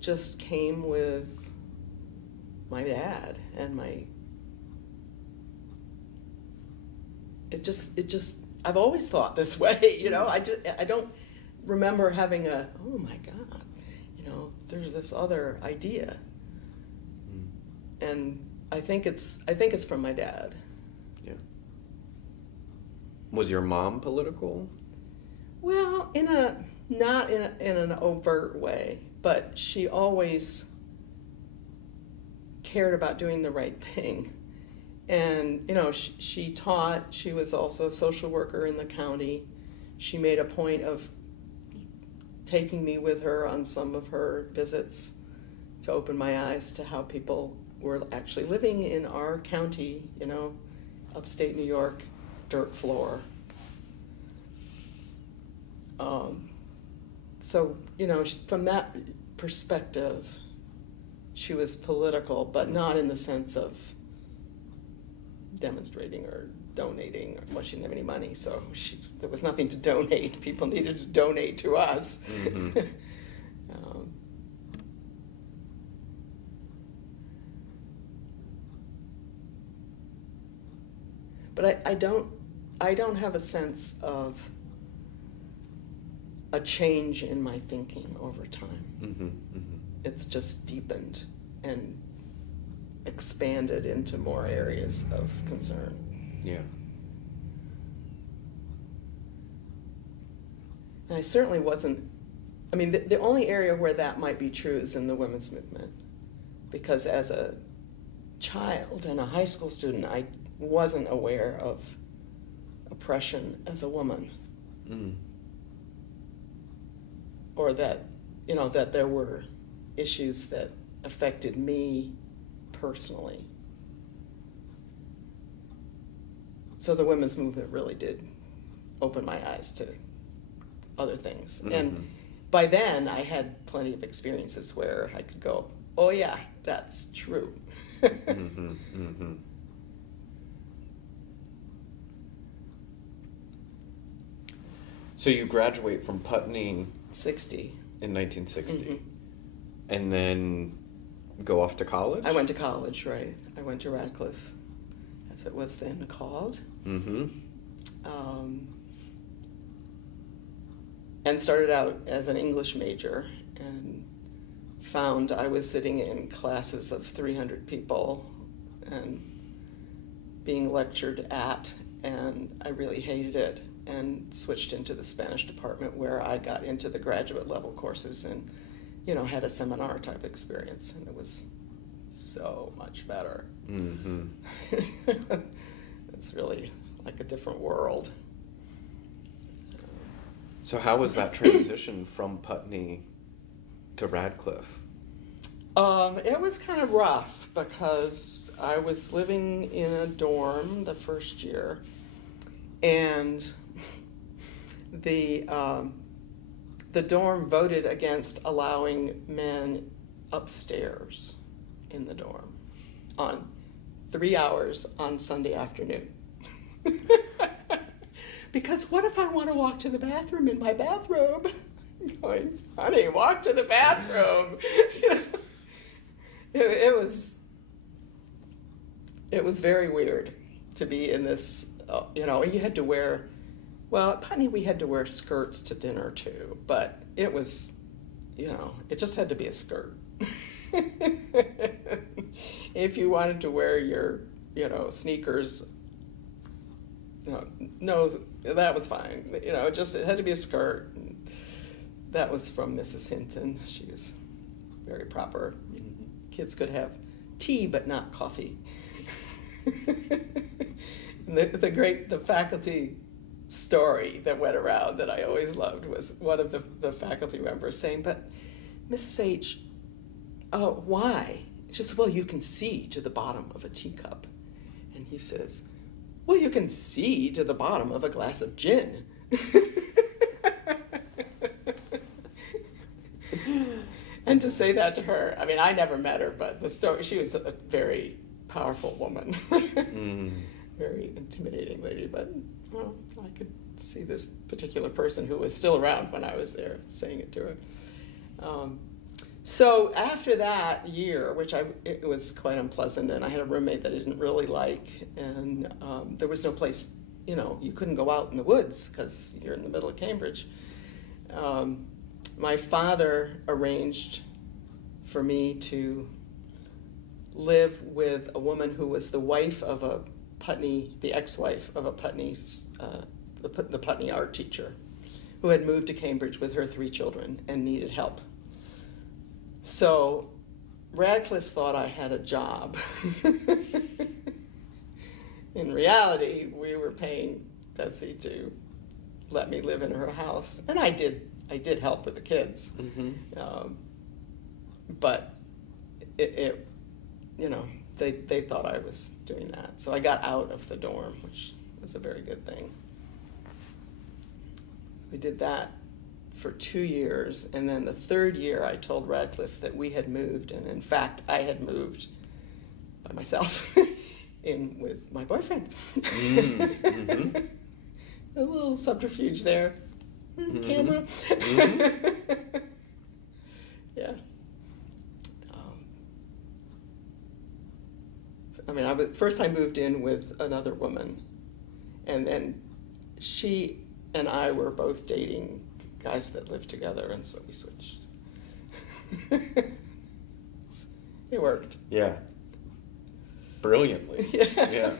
just came with my dad and it just I've always thought this way, I don't remember having oh my God, there's this other idea. And I think it's from my dad. Yeah. Was your mom political? Well, not in an overt way, but she always cared about doing the right thing. And, she taught. She was also a social worker in the county. She made a point of taking me with her on some of her visits to open my eyes to how people were actually living in our county, upstate New York, dirt floor. So, from that perspective, she was political, but not in the sense of demonstrating or donating. Well, she didn't have any money, so there was nothing to donate. People needed to donate to us. Mm-hmm. But I don't have a sense of a change in my thinking over time. Mm-hmm. Mm-hmm. It's just deepened and expanded into more areas of concern. Yeah. And I certainly wasn't, the only area where that might be true is in the women's movement. Because as a child and a high school student, I wasn't aware of oppression as a woman. Mm. Or that, that there were issues that affected me personally. So the women's movement really did open my eyes to other things. Mm-hmm. And by then I had plenty of experiences where I could go, oh yeah, that's true. Mm-hmm. Mm-hmm. So you graduate from Putney 60. in 1960, Mhm. and then go off to college? I went to college, right. I went to Radcliffe, as it was then called. Mm-hmm. And started out as an English major and found I was sitting in classes of 300 people and being lectured at, and I really hated it, and switched into the Spanish department where I got into the graduate level courses and, had a seminar type experience, and it was so much better. Mm-hmm. It's really like a different world. So how was that transition from Putney to Radcliffe? It was kind of rough because I was living in a dorm the first year, and the dorm voted against allowing men upstairs in the dorm on 3 hours on Sunday afternoon. Because what if I want to walk to the bathroom in my bathrobe? I'm going, honey, walk to the bathroom. It was very weird to be in this, you had to wear, well, at Putney we had to wear skirts to dinner too, but it was, it just had to be a skirt. If you wanted to wear your, sneakers, no, that was fine. It had to be a skirt. And that was from Mrs. Hinton. She was very proper. Kids could have tea, but not coffee. And the faculty story that went around that I always loved was one of the faculty members saying, "But Mrs. H, why?" She says, "Well, you can see to the bottom of a teacup." And he says, "Well, you can see to the bottom of a glass of gin." And to say that to her, I mean, I never met her, but the story, she was a very powerful woman. Very intimidating lady, but well, I could see this particular person who was still around when I was there saying it to her. So after that year, it was quite unpleasant, and I had a roommate that I didn't really like, and there was no place, you couldn't go out in the woods because you're in the middle of Cambridge. My father arranged for me to live with a woman who was the wife of the ex-wife of a Putney's, the Putney art teacher, who had moved to Cambridge with her 3 children and needed help. So Radcliffe thought I had a job. In reality, we were paying Betsy to let me live in her house, and I did help with the kids. Mm-hmm. But they thought I was doing that. So I got out of the dorm, which was a very good thing. We did that for 2 years, and then the 3rd year I told Radcliffe that we had moved, and in fact I had moved by myself in with my boyfriend. Mm-hmm. A little subterfuge there. Mm-hmm. Camera. Mm-hmm. Yeah. First I moved in with another woman, and then she and I were both dating guys that lived together, and so we switched. It worked. Yeah. Brilliantly. Yeah.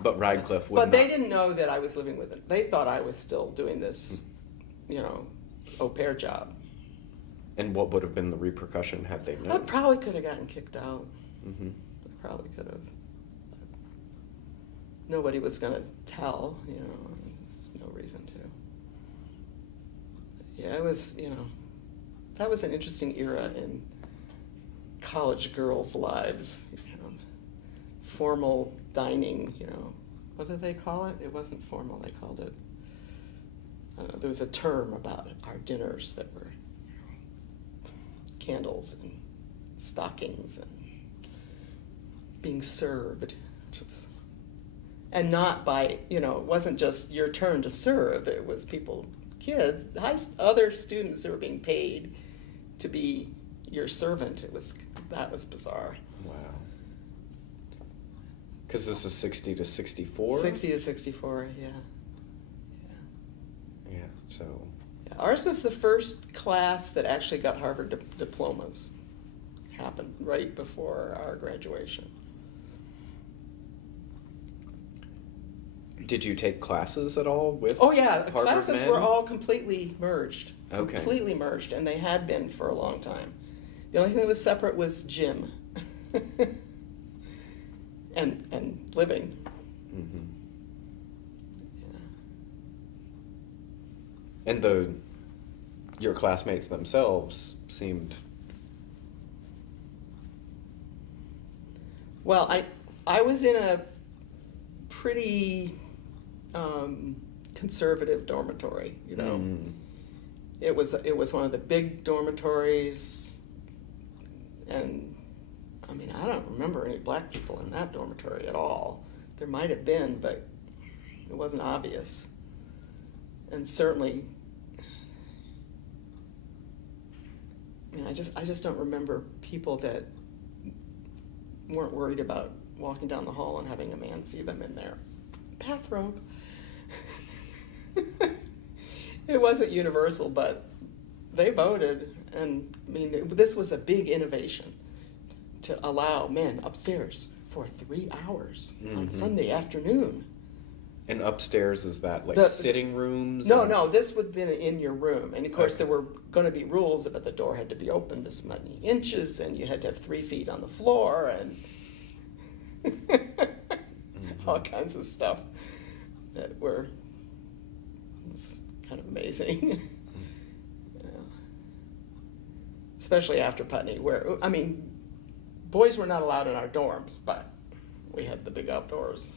But Radcliffe would But they didn't know that I was living with it. They thought I was still doing this, au pair job. And what would have been the repercussion had they known? I probably could have gotten kicked out. Mm-hmm. I probably could have. Nobody was going to tell, there's no reason to. Yeah, it was, that was an interesting era in college girls' lives. Formal dining, what did they call it? It wasn't formal, they called it, I don't know, there was a term about our dinners that were candles and stockings and being served, which was And not by, it wasn't just your turn to serve. It was kids, other students who were being paid to be your servant. That was bizarre. Wow. Because this is 60 to 64? 60 to 64, yeah. Yeah, so... Yeah. Ours was the first class that actually got Harvard diplomas. Happened right before our graduation. Did you take classes at all with Oh yeah, the Harvard classes men? were all completely merged. Okay. Completely merged, and they had been for a long time. The only thing that was separate was gym. and living. Mm-hmm. Yeah. And your classmates themselves seemed... Well, I was in a pretty conservative dormitory, Mm. It was one of the big dormitories, and I mean, I don't remember any black people in that dormitory at all. There might have been, but it wasn't obvious. And certainly, I mean, I just don't remember people that weren't worried about walking down the hall and having a man see them in their bathrobe. It wasn't universal, but they voted, and I mean, this was a big innovation to allow men upstairs for 3 hours on Sunday afternoon. And upstairs, is that like The- sitting rooms? No, this would have been in your room. And of course, Okay. there were going to be rules about the door had to be open this many inches, and you had to have 3 feet on the floor, and all kinds of stuff that was kind of amazing. Yeah. Especially after Putney, where, I mean, boys were not allowed in our dorms, but we had the big outdoors.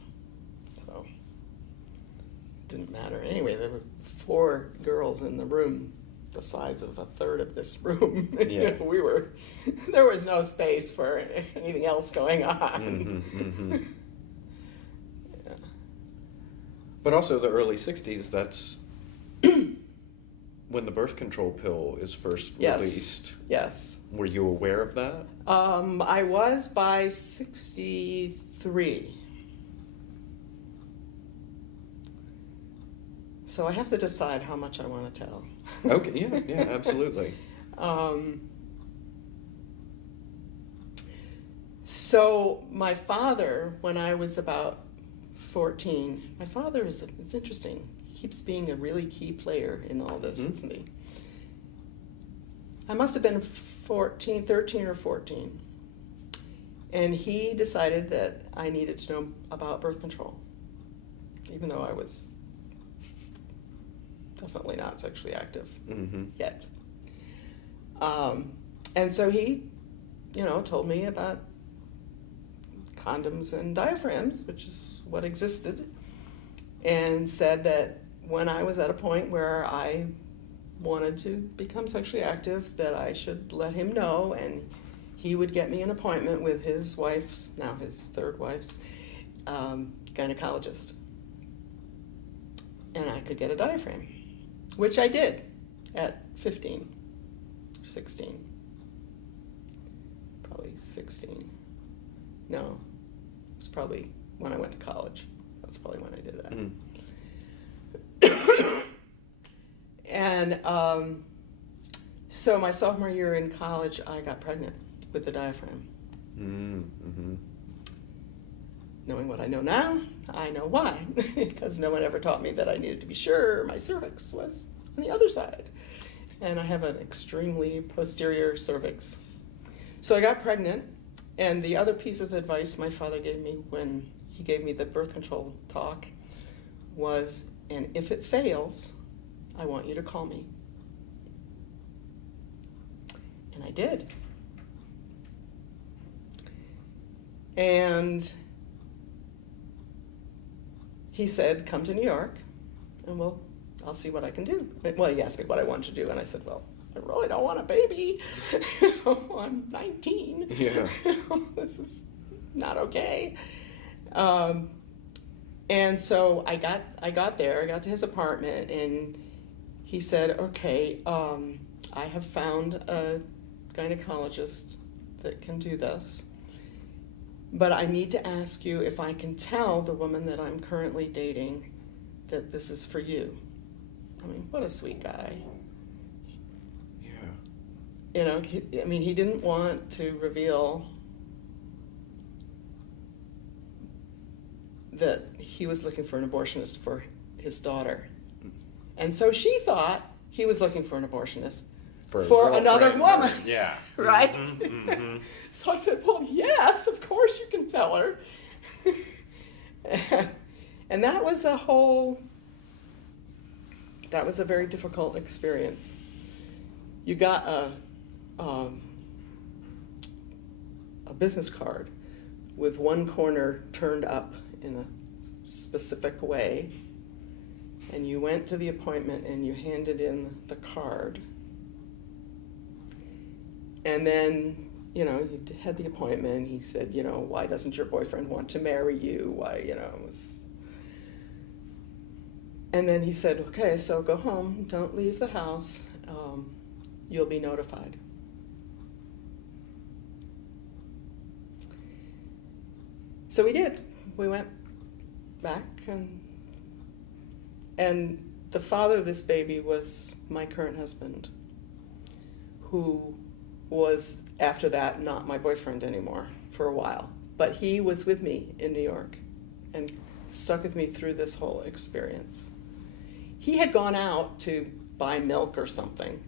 So it didn't matter. Anyway, there were 4 girls in the room the size of a third of this room. Yeah. There was no space for anything else going on. Mm-hmm, mm-hmm. Yeah. But also the early 60s, that's when the birth control pill is first released. Yes. Were you aware of that? I was by 63. So I have to decide how much I want to tell. Okay, yeah, absolutely. So my father, when I was about 14, my father it's interesting. He keeps being a really key player in all this, isn't he? I must have been 13 or 14. And he decided that I needed to know about birth control, even though I was definitely not sexually active yet. And so he, told me about condoms and diaphragms, which is what existed, and said that when I was at a point where I wanted to become sexually active, that I should let him know, and he would get me an appointment with his wife's, now his third wife's, gynecologist. And I could get a diaphragm, which I did at 15, 16. Probably 16. No, it was probably when I went to college. That's probably when I did that. And so my sophomore year in college, I got pregnant with the diaphragm. Mm-hmm. Knowing what I know now, I know why. Because no one ever taught me that I needed to be sure my cervix was on the other side. And I have an extremely posterior cervix. So I got pregnant, and the other piece of advice my father gave me when he gave me the birth control talk was, and if it fails, I want you to call me. And I did. And he said, come to New York, and I'll see what I can do. Well, he asked me what I wanted to do, and I said, well, I really don't want a baby. I'm 19. Yeah. This is not okay. And so I got there, I got to his apartment, and he said, okay, I have found a gynecologist that can do this, but I need to ask you if I can tell the woman that I'm currently dating that this is for you. I mean, what a sweet guy. Yeah. You know, he didn't want to reveal that he was looking for an abortionist for his daughter. And so she thought he was looking for an abortionist for another woman. Yeah. Right? Mm-hmm, mm-hmm. So I said, well, yes, of course you can tell her. And that was a very difficult experience. You got a business card with one corner turned up in a specific way, and you went to the appointment and you handed in the card. And then, you had the appointment. He said, why doesn't your boyfriend want to marry you? Why, it was... And then he said, okay, so go home, don't leave the house, you'll be notified. So we did. We went back, and the father of this baby was my current husband, who was, after that, not my boyfriend anymore for a while. But he was with me in New York and stuck with me through this whole experience. He had gone out to buy milk or something,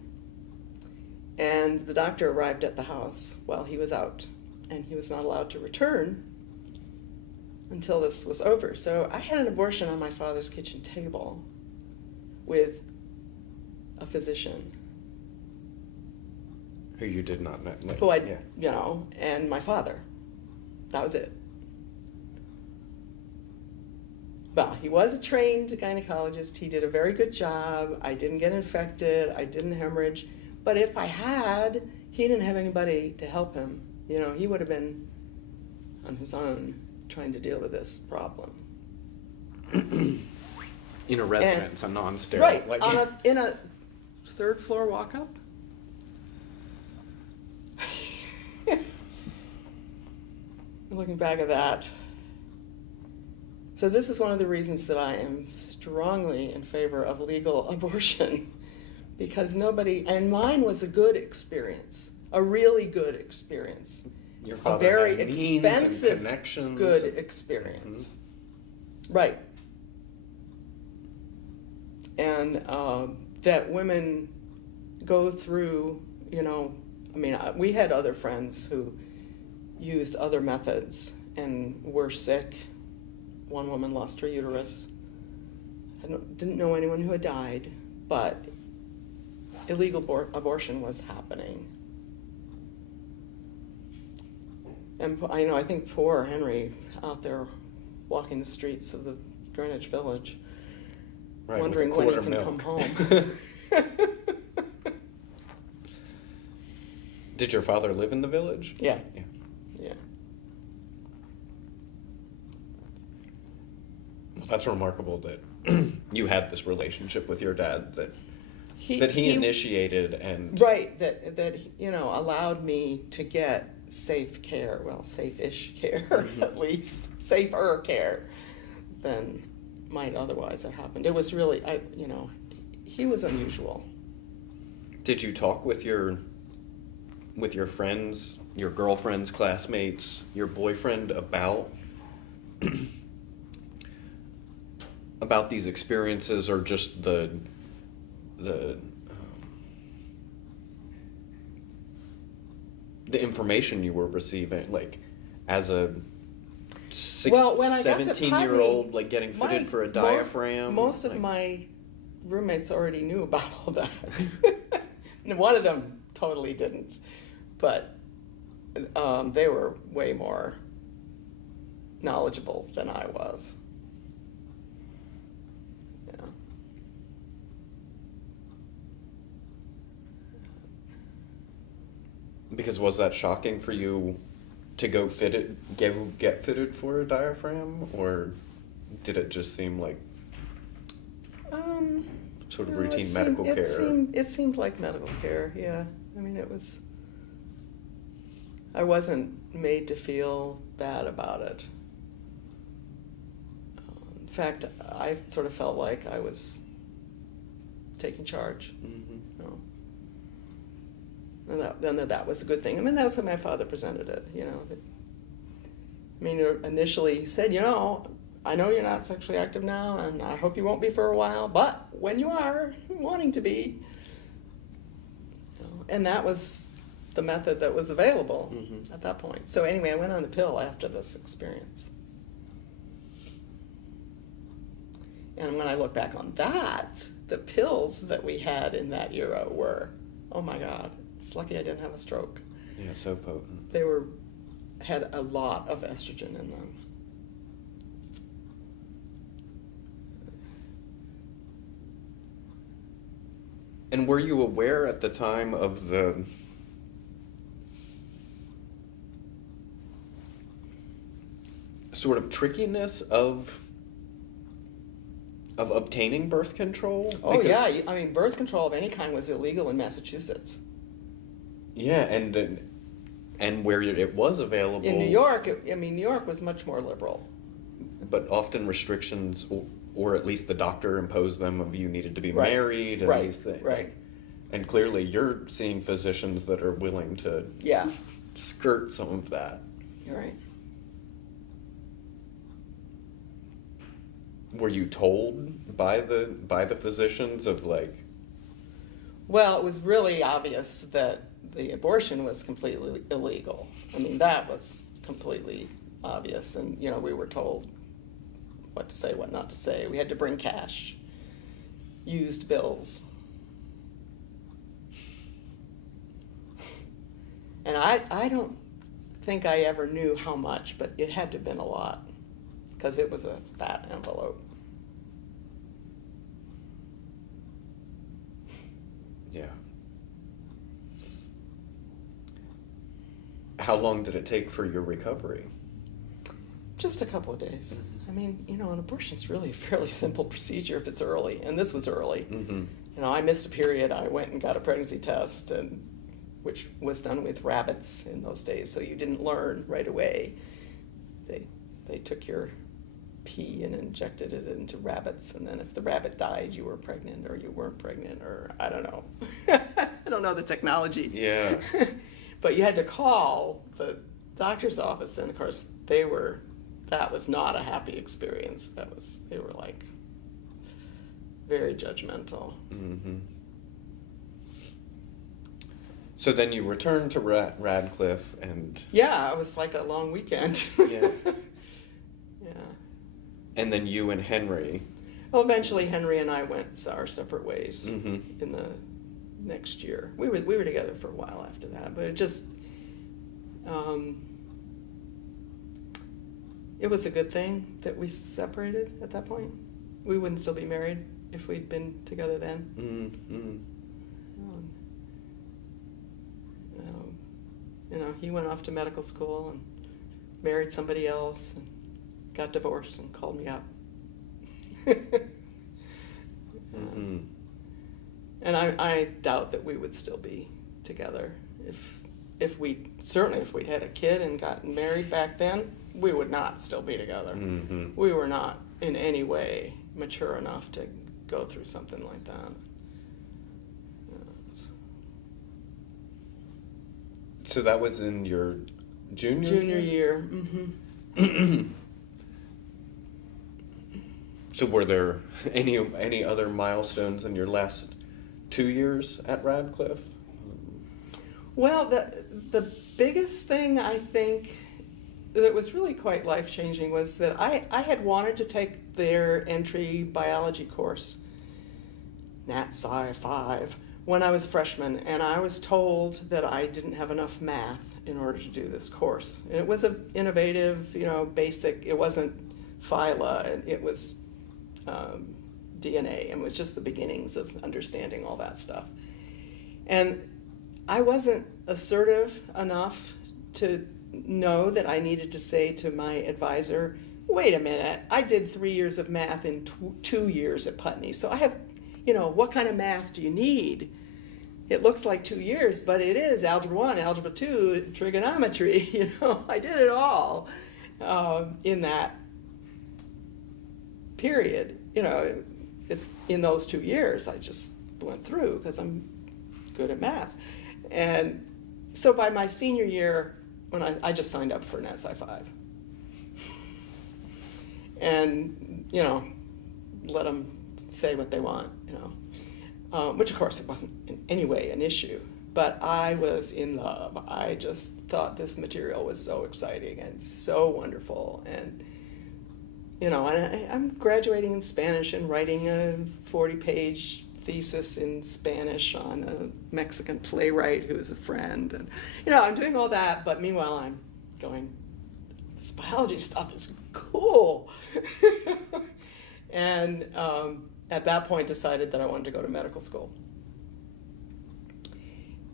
and the doctor arrived at the house while he was out, and he was not allowed to return until this was over. So I had an abortion on my father's kitchen table with a physician. Who you did not know. Who I, and my father. That was it. Well, he was a trained gynecologist. He did a very good job. I didn't get infected. I didn't hemorrhage. But if I had, he didn't have anybody to help him. He would have been on his own trying to deal with this problem. In a residence, a non-sterile. Right, in a third floor walk-up. Looking back at that. So this is one of the reasons that I am strongly in favor of legal abortion, because and mine was a good experience, a really good experience. Your father a very had means and expensive, connections. good experience. Mm-hmm. Right. And that women go through, we had other friends who used other methods and were sick. One woman lost her uterus. I didn't know anyone who had died, but illegal abortion was happening. And I think poor Henry out there walking the streets of the Greenwich Village, right, wondering when he can come home. Did your father live in the village? Yeah. Well, that's remarkable that you had this relationship with your dad that he initiated and... Right, that allowed me to get safe care, safe-ish care, at least, safer care than might otherwise have happened. It was really, he was unusual. Did you talk with your friends, your girlfriends, classmates, your boyfriend about these experiences, or just the information you were receiving, like as a 17-year-old, getting fitted for a diaphragm? Most of my roommates already knew about all that. And one of them totally didn't, but they were way more knowledgeable than I was. Because was that shocking for you to get fitted for a diaphragm, or? did it just seem like sort of no, routine medical care? It seemed like medical care, yeah. I mean, I wasn't made to feel bad about it. In fact, I sort of felt like I was taking charge. Mm-hmm. And that was a good thing. I mean, that was how my father presented it, I mean, initially he said, I know you're not sexually active now, and I hope you won't be for a while, but when you are wanting to be, and that was the method that was available at that point. So anyway, I went on the pill after this experience. And when I look back on that, the pills that we had in that era were, oh my God, it's lucky I didn't have a stroke. Yeah, so potent. They had a lot of estrogen in them. And were you aware at the time of the sort of trickiness of obtaining birth control? Oh, yeah. I mean, birth control of any kind was illegal in Massachusetts. Yeah, and where it was available. In New York, New York was much more liberal. But often restrictions, or at least the doctor imposed them, of you needed to be married and these things. Right. And clearly you're seeing physicians that are willing to skirt some of that. You're right. Were you told by the physicians of like? Well, it was really obvious that the abortion was completely illegal. I mean, that was completely obvious, and we were told what to say, what not to say. We had to bring cash, used bills. And I don't think I ever knew how much, but it had to have been a lot, because it was a fat envelope. Yeah. How long did it take for your recovery? Just a couple of days. I mean, an abortion is really a fairly simple procedure if it's early, and this was early. Mm-hmm. I missed a period. I went and got a pregnancy test, which was done with rabbits in those days, so you didn't learn right away. They took your pee and injected it into rabbits, and then if the rabbit died, you were pregnant or you weren't pregnant, or I don't know. I don't know the technology. Yeah. But you had to call the doctor's office, and of course that was not a happy experience. They were like very judgmental. Mm-hmm. So then you returned to Radcliffe and... Yeah, it was like a long weekend. Yeah. Yeah. And then you and Henry... Well, eventually Henry and I went our separate ways Mm-hmm. in the next year. We were together for a while after that, but it just... it was a good thing that we separated at that point. We wouldn't still be married if we'd been together then. Mm-hmm. He went off to medical school and married somebody else and got divorced and called me up. Mm-hmm. And I doubt that we would still be together if we'd had a kid and gotten married back then. We would not still be together. Mm-hmm. We were not in any way mature enough to go through something like that. So that was in your junior year. Mm-hmm. So were there any other milestones in your last 2 years at Radcliffe? Well, the biggest thing I think that was really quite life-changing was that I had wanted to take their entry biology course, Nat Sci 5, when I was a freshman, and I was told that I didn't have enough math in order to do this course. And it was an innovative, basic, it wasn't phyla, it was DNA, and it was just the beginnings of understanding all that stuff. And I wasn't assertive enough to know that I needed to say to my advisor, wait a minute, I did 3 years of math in 2 years at Putney. So I have, what kind of math do you need? It looks like 2 years, but it is Algebra 1, Algebra 2, trigonometry. I did it all in that period. In those 2 years, I just went through because I'm good at math. And so by my senior year, when I just signed up for an SI5. And, let them say what they want, which of course it wasn't in any way an issue, but I was in love. I just thought this material was so exciting and so wonderful. And, I'm graduating in Spanish and writing a 40-page thesis in Spanish on a Mexican playwright who is a friend. And, I'm doing all that, but meanwhile I'm going, this biology stuff is cool. And at that point decided that I wanted to go to medical school.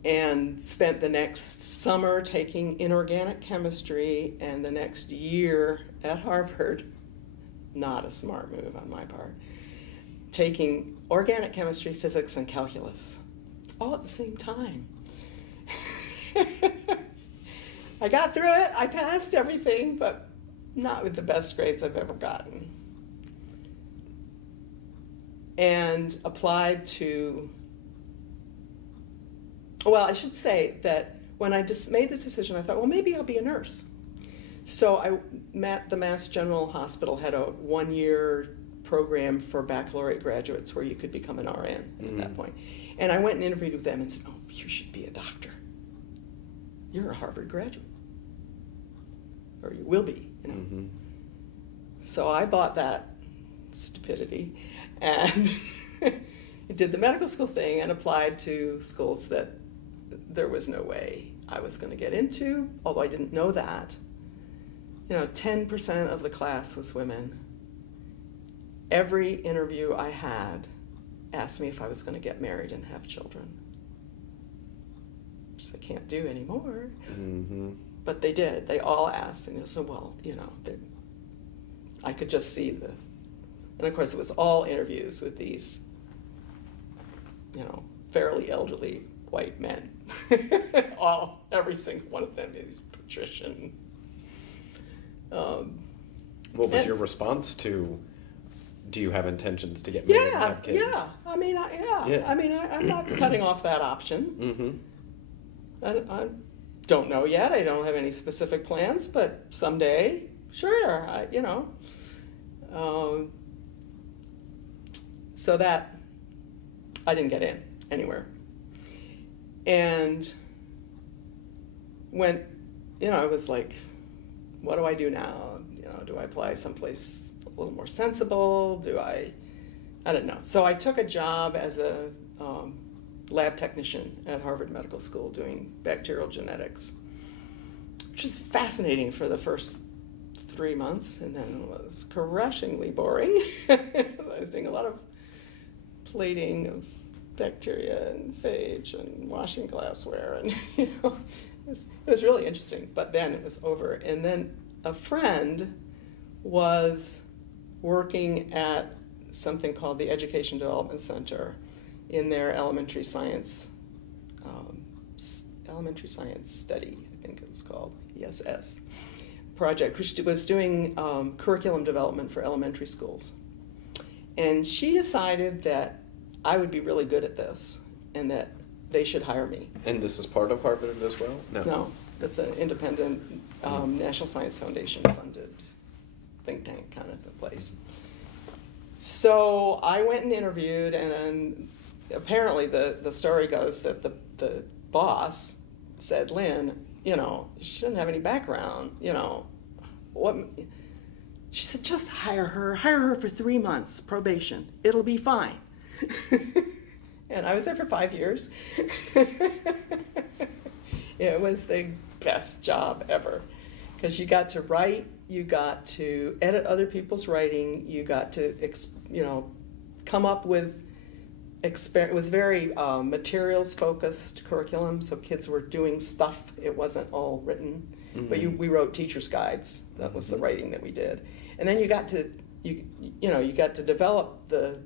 And spent the next summer taking inorganic chemistry and the next year at Harvard, not a smart move on my part, taking organic chemistry, physics, and calculus, all at the same time. I got through it, I passed everything, but not with the best grades I've ever gotten. And applied to, well, I should say that when I just made this decision, I thought, well, maybe I'll be a nurse. So the Mass General Hospital had a 1-year program for baccalaureate graduates where you could become an RN at that point. And I went and interviewed with them and said, oh, you should be a doctor. You're a Harvard graduate. Or you will be, Mm-hmm. So I bought that stupidity and did the medical school thing and applied to schools that there was no way I was going to get into, although I didn't know that. 10% of the class was women. Every interview I had asked me if I was going to get married and have children, which I can't do anymore. Mm-hmm. But they did. They all asked, and so, well, I could just see and of course it was all interviews with these, fairly elderly white men. Every single one of them is patrician. What was your response to, do you have intentions to get married and have kids? Yeah. I'm not cutting off that option. Mm-hmm. I don't know yet. I don't have any specific plans, but someday, sure, so that I didn't get in anywhere. And when, I was like, what do I do now? Do I apply someplace a little more sensible? I don't know. So I took a job as a lab technician at Harvard Medical School doing bacterial genetics, which was fascinating for the first 3 months, and then it was crushingly boring. Because I was doing a lot of plating of bacteria and phage and washing glassware, and it was really interesting. But then it was over, and then a friend was working at something called the Education Development Center in their elementary science study, I think it was called, ESS project, which was doing curriculum development for elementary schools. And she decided that I would be really good at this and that they should hire me. And this is part of Harvard as well? No, it's an independent National Science Foundation funded think tank kind of a place. So I went and interviewed, and apparently the story goes that the boss said, Lynn, she doesn't have any background, what? She said, just hire her for 3 months probation. It'll be fine. And I was there for 5 years. It was the best job ever, because you got to write, you got to edit other people's writing, you got to come up with it was very materials focused curriculum, so kids were doing stuff. It wasn't all written, but we wrote teachers' guides. That was the writing that we did. And then you got to develop the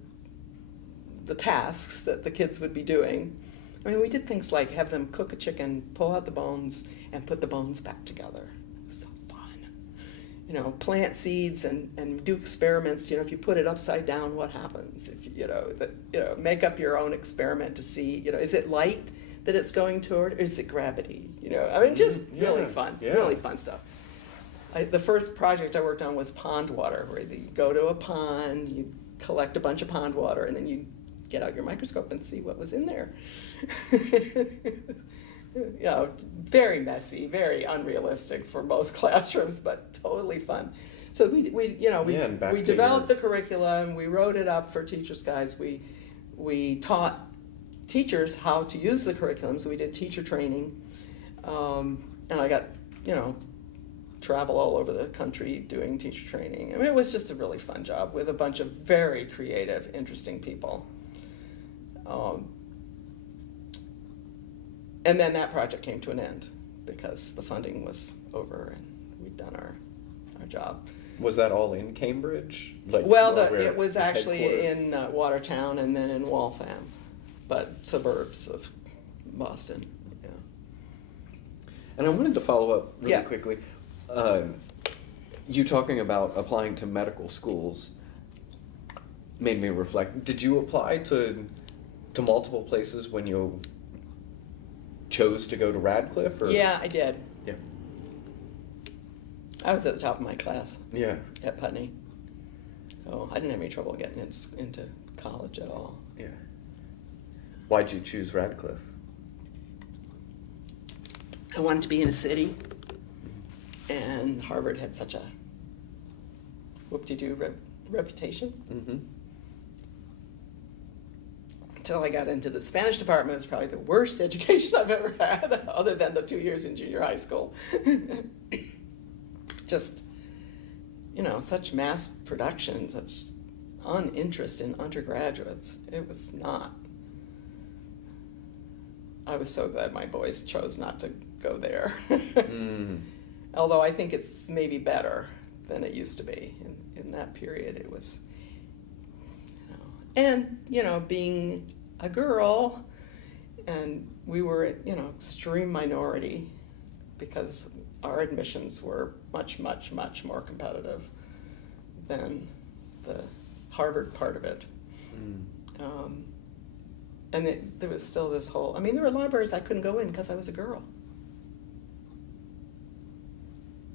tasks that the kids would be doing. I mean, we did things like have them cook a chicken, pull out the bones, and put the bones back together. It was so fun. Plant seeds and do experiments. If you put it upside down, what happens? If make up your own experiment to see, is it light that it's going toward, or is it gravity? Just really fun, really fun stuff. The first project I worked on was pond water, where you go to a pond, you collect a bunch of pond water, and then you get out your microscope and see what was in there. Very messy, very unrealistic for most classrooms, but totally fun. So we developed the curriculum, we wrote it up for Teachers' Guides, we taught teachers how to use the curriculum, so we did teacher training, and I got, travel all over the country doing teacher training. I mean, it was just a really fun job with a bunch of very creative, interesting people. And then that project came to an end because the funding was over and we'd done our job. Was that all in Cambridge? It was actually in Watertown and then in Waltham, but suburbs of Boston. Yeah. And I wanted to follow up really quickly. You talking about applying to medical schools made me reflect. Did you apply to multiple places when you chose to go to Radcliffe? Or? Yeah, I did. Yeah. I was at the top of my class. Yeah. At Putney. Oh, I didn't have any trouble getting into college at all. Yeah. Why'd you choose Radcliffe? I wanted to be in a city, and Harvard had such a whoop-de-doo reputation. Mm-hmm. Until I got into the Spanish department. It was probably the worst education I've ever had, other than the 2 years in junior high school. Just, such mass production, such uninterest in undergraduates. It was not. I was so glad my boys chose not to go there. Although I think it's maybe better than it used to be. In that period, it was, and, being a girl, and we were, extreme minority because our admissions were much, much, much more competitive than the Harvard part of it. And there was still this whole, there were libraries I couldn't go in because I was a girl.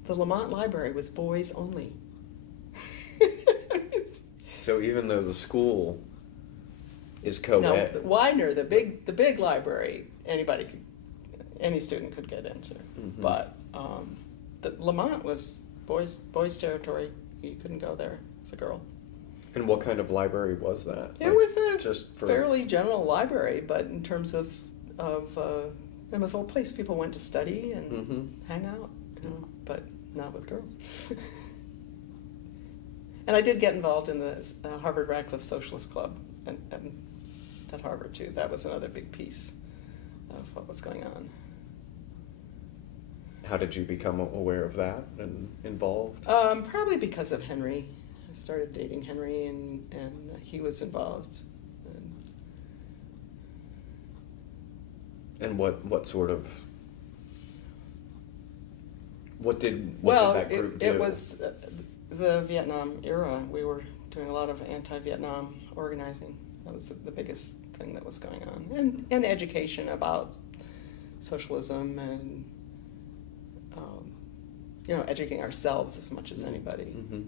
The Lamont Library was boys only. So even though the school is co-ed. No, Widener, the big library, any student could get into. Mm-hmm. But the Lamont was boys territory. You couldn't go there as a girl. And what kind of library was that? It was a fairly general library, but in terms of it was a place people went to study and hang out, but not with girls. And I did get involved in the Harvard Radcliffe Socialist Club at Harvard too. That was another big piece of what was going on. How did you become aware of that and involved? Probably because of Henry. I started dating Henry, and he was involved. And what sort of what did that group do? It was the Vietnam era. We were doing a lot of anti-Vietnam organizing. That was the biggest thing that was going on, and education about socialism and educating ourselves as much as anybody. Mm-hmm.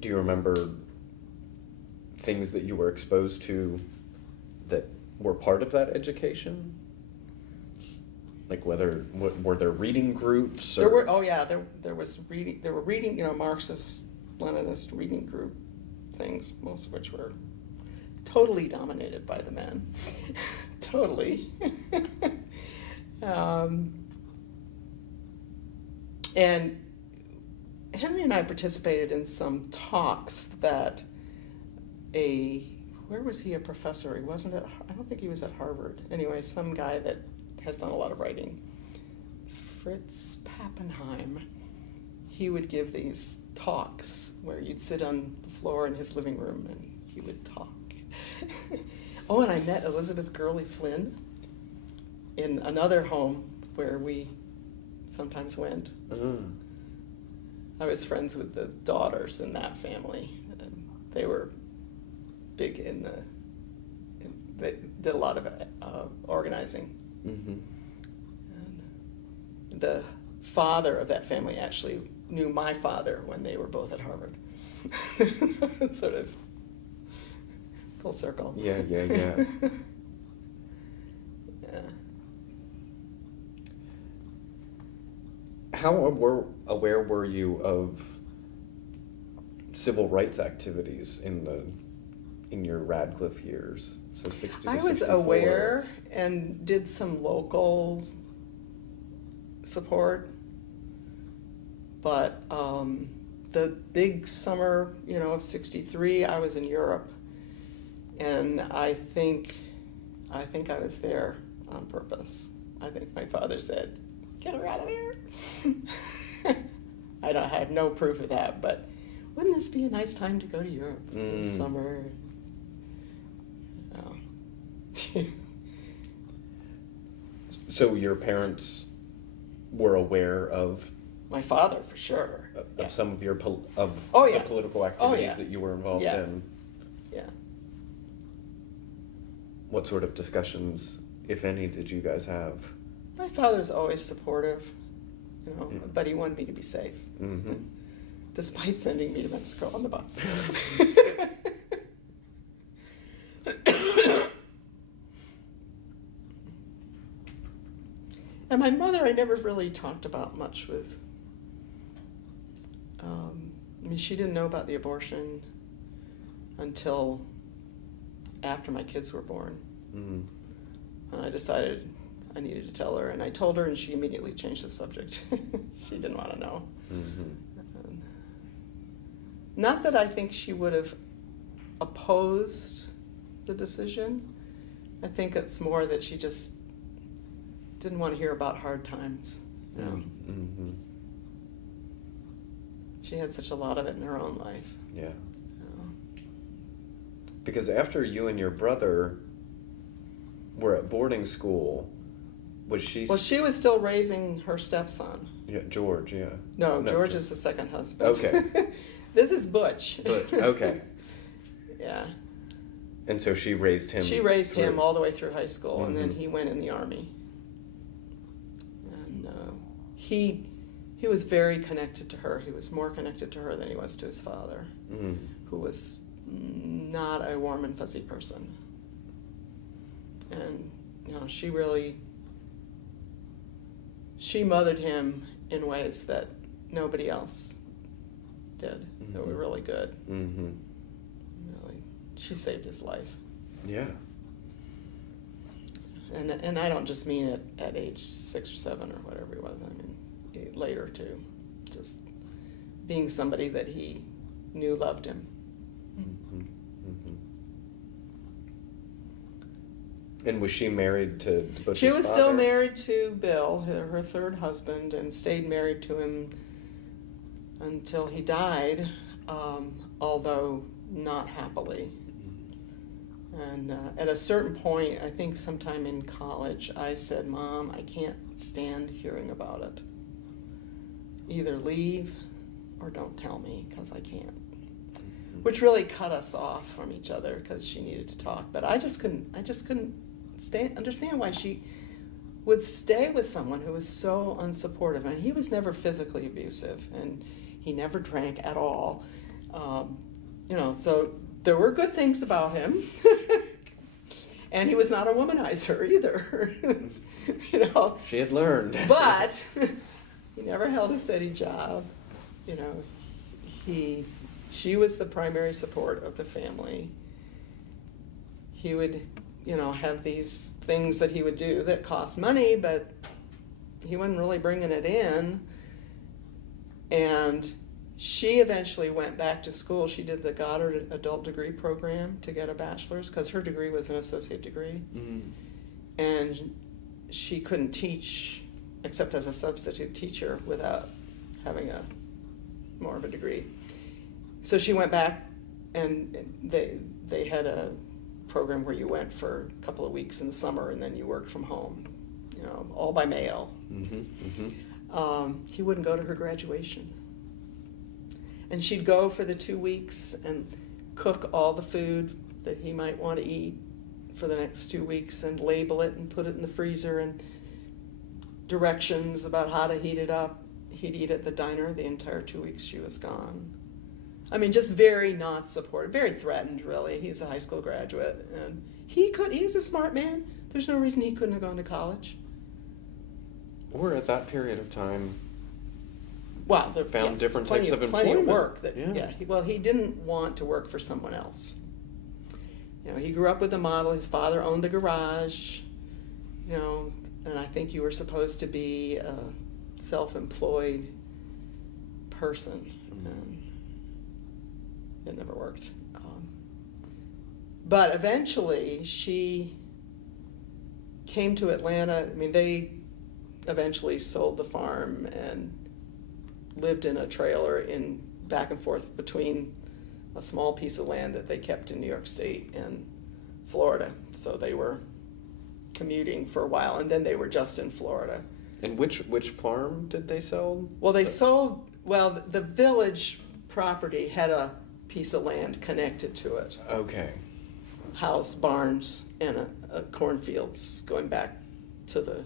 Do you remember things that you were exposed to that were part of that education? Like were there reading groups? Or? There was reading. There were reading, Marxist, Leninist reading group things, most of which were totally dominated by the men. Totally. And Henry and I participated in some talks that where was he a professor? He wasn't I don't think he was at Harvard. Anyway, some guy that has done a lot of writing. Fritz Pappenheim. he would give these talks where you'd sit on the floor in his living room and he would talk. Oh, and I met Elizabeth Gurley Flynn in another home where we sometimes went. I was friends with the daughters in that family, and they were big they did a lot of organizing. And the father of that family actually knew my father when they were both at Harvard. Sort of full circle. Yeah. Yeah. How aware were you of civil rights activities in your Radcliffe years? So 60 to I was 64. aware and did some local support, but the big summer, of '63, I was in Europe, and I think I was there on purpose. I think my father said, "Get her out of here." I have no proof of that, but wouldn't this be a nice time to go to Europe this summer? Oh. So your parents were aware of My father, for sure. of some of your the political activities that you were involved in. Yeah. What sort of discussions, if any, did you guys have? My father's always supportive, but he wanted me to be safe, despite sending me to Mexico on the bus. And my mother, I never really talked about much with. She didn't know about the abortion until after my kids were born. And I decided I needed to tell her, and I told her, and she immediately changed the subject. She didn't want to know. Not that I think she would have opposed the decision. I think it's more that she just didn't want to hear about hard times. She had such a lot of it in her own life. Yeah. Because after you and your brother were at boarding school, was she... Well, she was still raising her stepson. Yeah, George, yeah. No, George is the second husband. Okay. This is Butch. Butch, okay. Yeah. And so she raised him... She raised him all the way through high school, and then he went in the Army. And he was very connected to her. He was more connected to her than he was to his father, who was not a warm and fuzzy person. And, she mothered him in ways that nobody else did. That were really good. Really, she saved his life. Yeah. And I don't just mean at age 6 or 7 or whatever he was. I mean later too. Just being somebody that he knew loved him. And was she married to Butch's She was father? still married to Bill, her third husband, and stayed married to him until he died, although not happily. And at a certain point, I think sometime in college, I said, "Mom, I can't stand hearing about it. Either leave or don't tell me, because I can't." Which really cut us off from each other, because she needed to talk. But I just couldn't understand why she would stay with someone who was so unsupportive. And he was never physically abusive, and he never drank at all. So there were good things about him. And he was not a womanizer either. She had learned. But he never held a steady job. She was the primary support of the family. He would, have these things that he would do that cost money, but he wasn't really bringing it in. And she eventually went back to school. She did the Goddard Adult Degree Program to get a bachelor's, because her degree was an associate degree. And she couldn't teach except as a substitute teacher without having a more of a degree. So she went back, and they had a program where you went for a couple of weeks in the summer, and then you worked from home, all by mail. He wouldn't go to her graduation. And she'd go for the 2 weeks and cook all the food that he might want to eat for the next 2 weeks and label it and put it in the freezer and directions about how to heat it up. He'd eat at the diner the entire 2 weeks she was gone. I mean, just very not supportive, very threatened, really. He's a high school graduate, and he's a smart man. There's no reason he couldn't have gone to college. Or at that period of time, Well, found different types of plenty of employment. work. He didn't want to work for someone else. He grew up with a model. His father owned the garage, and I think you were supposed to be a self-employed person. And it never worked. But eventually, she came to Atlanta. I mean, they eventually sold the farm and lived in a trailer back and forth between a small piece of land that they kept in New York State and Florida. So they were commuting for a while, and then they were just in Florida. And which farm did they sell? Well, the village property had a piece of land connected to it. Okay. House, barns, and a cornfields going back to the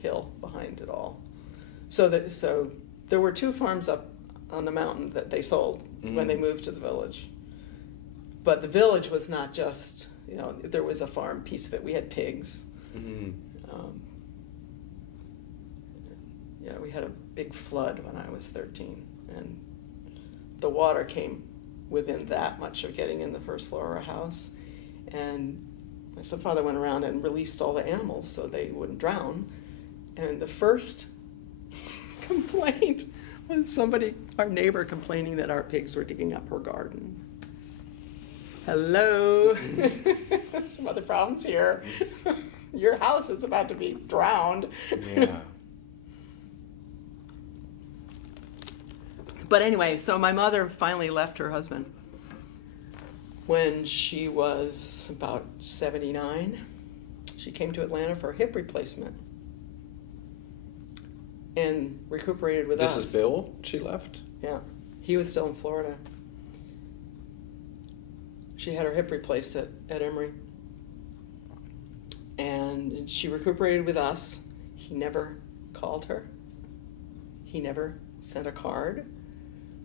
hill behind it all. So there were 2 farms up on the mountain that they sold when they moved to the village. But the village was not just, there was a farm piece of it. We had pigs. We had a big flood when I was 13, and the water came within that much of getting in the first floor of our house. And my stepfather went around and released all the animals so they wouldn't drown. And the first complaint was our neighbor complaining that our pigs were digging up her garden. Hello. Some other problems here. Your house is about to be drowned. Yeah. But anyway, so my mother finally left her husband when she was about 79. She came to Atlanta for a hip replacement and recuperated with us. This is Bill she left? Yeah. He was still in Florida. She had her hip replaced at Emory. And she recuperated with us. He never called her. He never sent a card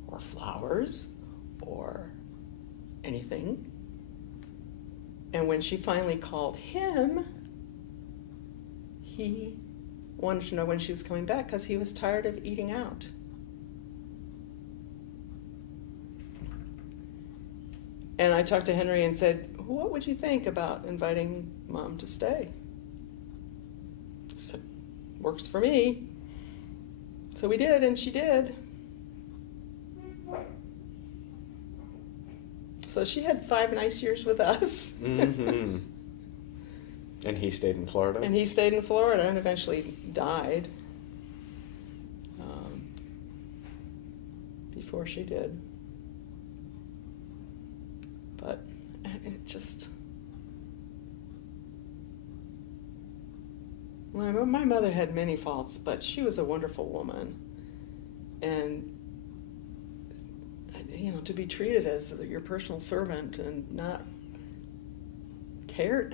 or flowers or anything. And when she finally called him, he wanted to know when she was coming back because he was tired of eating out. And I talked to Henry and said, what would you think about inviting Mom to stay? He said, works for me. So we did, and she did. So she had 5 nice years with us. Mm-hmm. And he stayed in Florida? And he stayed in Florida and eventually died before she did. But it just... My mother had many faults, but she was a wonderful woman. And, to be treated as your personal servant and not care.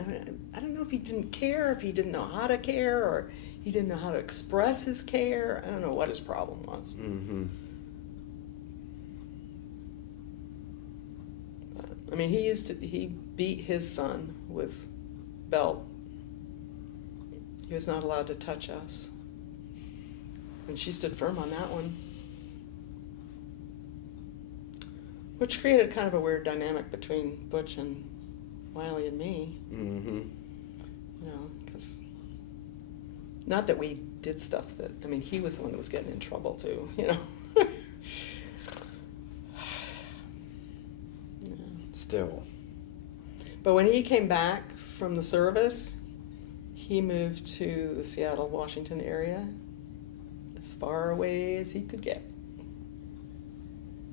I don't know if he didn't care, if he didn't know how to care, or he didn't know how to express his care. I don't know what his problem was. Mm-hmm. But, he beat his son with belt. He was not allowed to touch us. And she stood firm on that one. Which created kind of a weird dynamic between Butch and Wiley and me. Mm-hmm. Because not that we did stuff that, he was the one that was getting in trouble too, Still. But when he came back from the service, he moved to the Seattle, Washington area, as far away as he could get.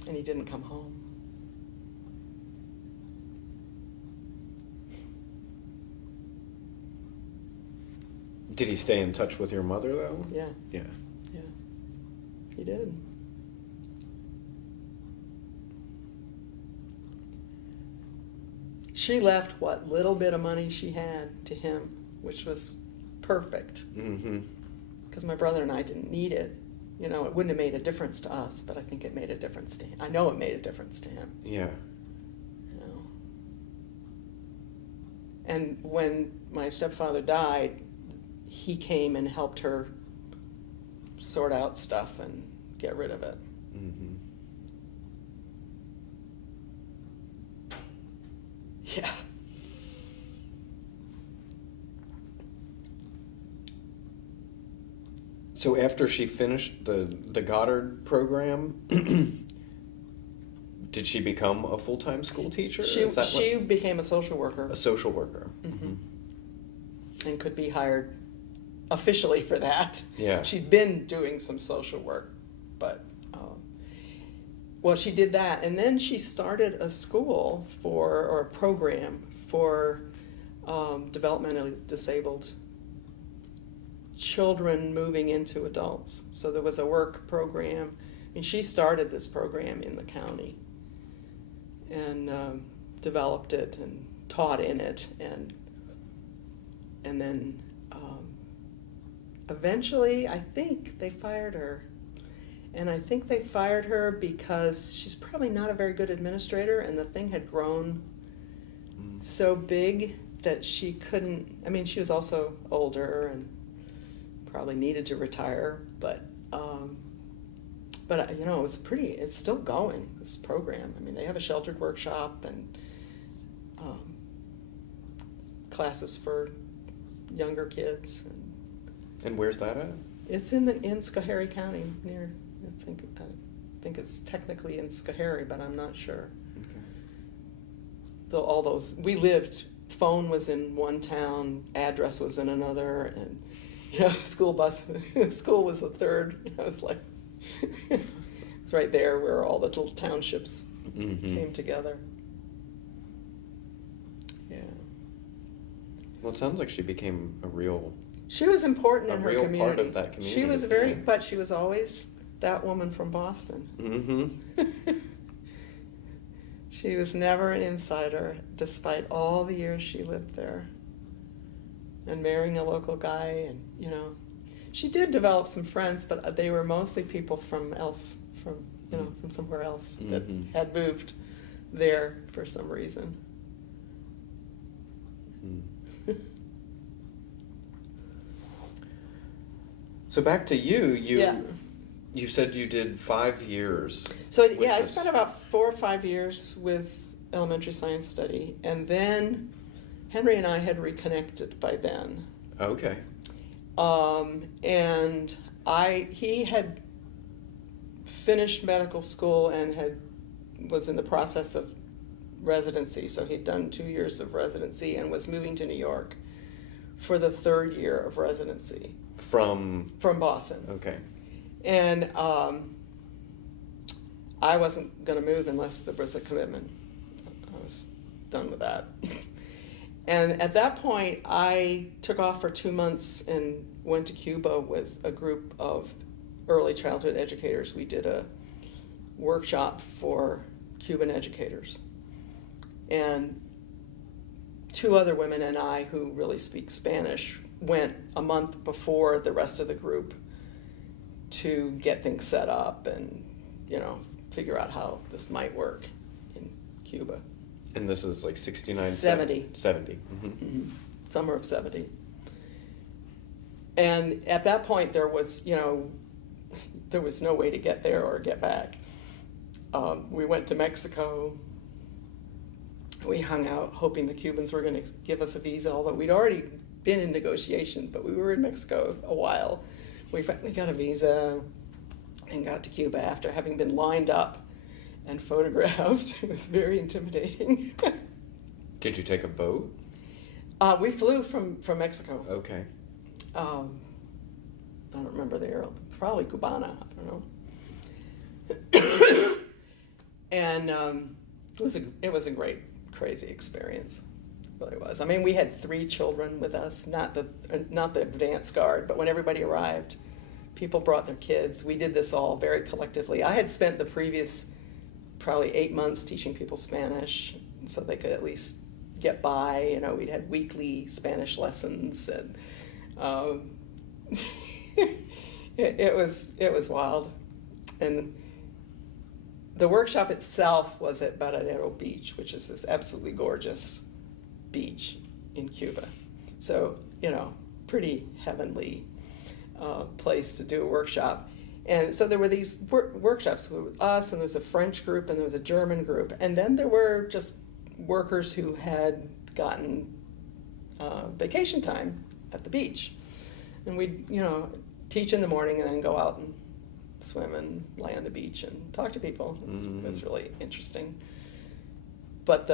and he didn't come home. Did he stay in touch with your mother, though? Yeah. Yeah. Yeah, he did. She left what little bit of money she had to him, which was perfect. Mm-hmm. Because my brother and I didn't need it. You know, it wouldn't have made a difference to us, but I think it made a difference to him. I know it made a difference to him. Yeah. You know. And when my stepfather died, he came and helped her sort out stuff and get rid of it. Mm-hmm. Yeah. So after she finished the Goddard program, did she become a full-time school teacher? She became a social worker. A social worker. Mm-hmm. And could be hired officially for that. Yeah. She'd been doing some social work, but well, she did that, and then she started a school or a program for developmentally disabled children moving into adults. So there was a work program, and she started this program in the county and developed it and taught in it, and then eventually I think they fired her. And I think they fired her because she's probably not a very good administrator, and the thing had grown so big that she couldn't. I mean, she was also older and probably needed to retire, but you know, it was pretty. It's still going, this program. I mean, they have a sheltered workshop and classes for younger kids. And where's that at? It's in Schoharie County near. I think it's technically in Schoharie, but I'm not sure. Okay. Though all those we lived, phone was in one town, address was in another, and school was the third. I was like, it's right there where all the little townships came together. Yeah. Well, it sounds like she became a real. She was important in her community. Part of that community. She was but she was always that woman from Boston. Mm-hmm. She was never an insider, despite all the years she lived there. And marrying a local guy, and she did develop some friends, but they were mostly people from somewhere else that had moved there for some reason. Mm. So back to you. You said you did 5 years. So I spent about 4 or 5 years with elementary science study, and then Henry and I had reconnected by then. Okay. And he had finished medical school and was in the process of residency, so he'd done 2 years of residency and was moving to New York for the 3rd year of residency. From Boston. Okay. And I wasn't going to move unless there was a commitment. I was done with that. And at that point, I took off for 2 months and went to Cuba with a group of early childhood educators. We did a workshop for Cuban educators. And 2 other women and I, who really speak Spanish, went a month before the rest of the group to get things set up and, figure out how this might work in Cuba. And this is like 69? 70. 70. Mm-hmm. Mm-hmm. Summer of 70. And at that point, there was no way to get there or get back. We went to Mexico. We hung out hoping the Cubans were going to give us a visa, although we'd already been in negotiation, but we were in Mexico a while. We finally got a visa and got to Cuba after having been lined up and photographed. It was very intimidating. Did you take a boat? We flew from Mexico. Okay. I don't remember the airline. Probably Cubana. I don't know. And it was a great, crazy experience. It really was. I mean, we had 3 children with us, not the advance guard, but when everybody arrived, people brought their kids. We did this all very collectively. I had spent the previous probably 8 months teaching people Spanish so they could at least get by. You know, we'd had weekly Spanish lessons, and it was wild. And the workshop itself was at Baradero Beach, which is this absolutely gorgeous beach in Cuba. So, you know, pretty heavenly place to do a workshop. And so there were these workshops with us, and there was a French group, and there was a German group, and then there were just workers who had gotten vacation time at the beach. And we'd, you know, teach in the morning and then go out and swim and lay on the beach and talk to people. It was really interesting. But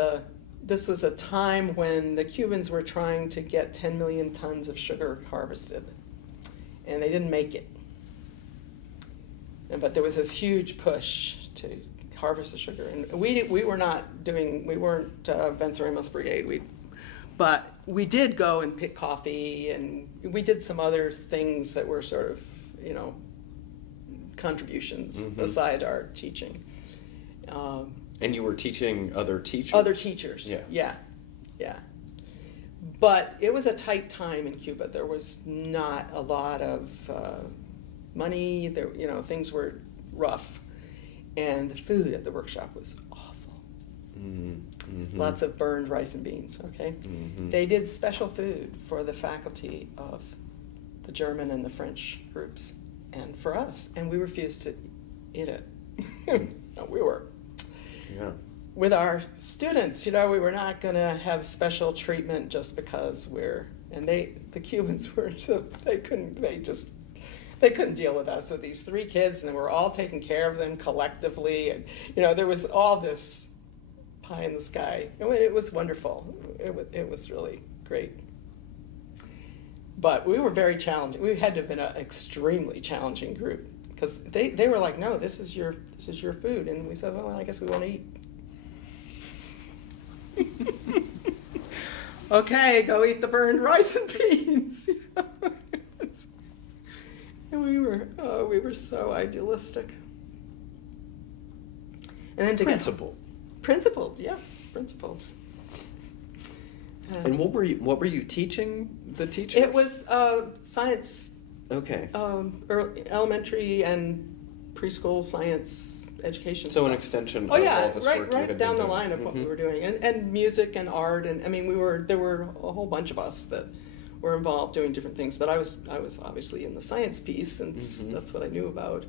this was a time when the Cubans were trying to get 10 million tons of sugar harvested, and they didn't make it. But there was this huge push to harvest the sugar, and we weren't Venceremos Brigade, but we did go and pick coffee, and we did some other things that were sort of, you know, contributions beside our teaching. And you were teaching other teachers? Other teachers, yeah. But it was a tight time in Cuba. There was not a lot of money. There, you know, things were rough, and the food at the workshop was awful. Lots of burned rice and beans. Okay, they did special food for the faculty of the German and the French groups, and for us, and we refused to eat it. No, we were. Yeah. With our students, you know, we were not going to have special treatment just because the Cubans were, so they couldn't deal with us, with these 3 kids, and we're all taking care of them collectively, and, you know, there was all this pie in the sky. It was wonderful. It was really great. But we were very challenging. We had to have been an extremely challenging group, because they were like, no, this is your food, and we said, well, I guess we won't eat. Okay, go eat the burned rice and beans. And we were so idealistic. And then to principled, yes, principled. And what were you teaching the teachers? It was science. Okay. Elementary and preschool science education. So stuff. an extension of all this right, work you had down been the doing. line of what we were doing, and music and art, and I mean there were a whole bunch of us that were involved doing different things. But I was obviously in the science piece, since that's what I knew about,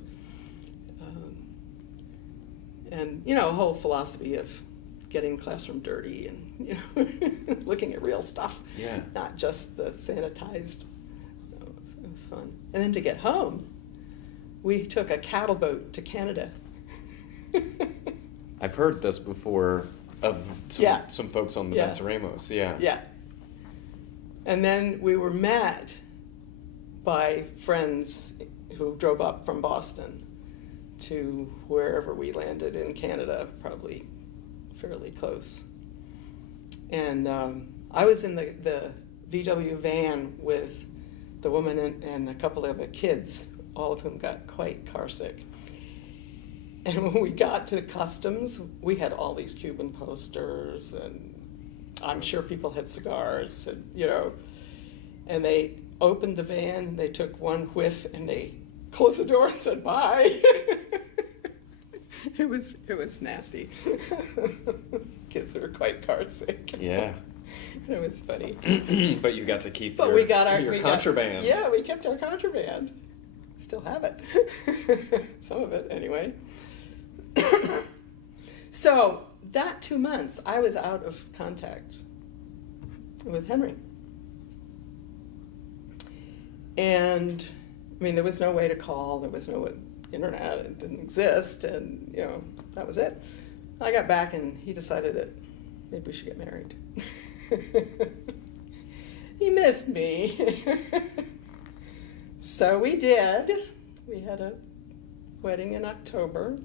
and you know, a whole philosophy of getting the classroom dirty and, you know, looking at real stuff, not just the sanitized. It was fun. And then to get home, we took a cattle boat to Canada. I've heard this before of some folks on the Venceremos. Yeah. And then we were met by friends who drove up from Boston to wherever we landed in Canada, probably fairly close. And I was in the VW van with the woman and a couple of the kids, all of whom got quite carsick. And when we got to customs, we had all these Cuban posters, and I'm sure people had cigars, and, you know, and they opened the van, they took one whiff, and they closed the door and said bye. It was nasty. Kids were quite carsick. Yeah. It was funny. But you got to keep your contraband. We kept our contraband. Still have it. Some of it, anyway. So that 2 months, I was out of contact with Henry. And, I mean, there was no way to call. There was no internet. It didn't exist. And, you know, that was it. I got back, and he decided that maybe we should get married. He missed me. So we did. We had a wedding in October.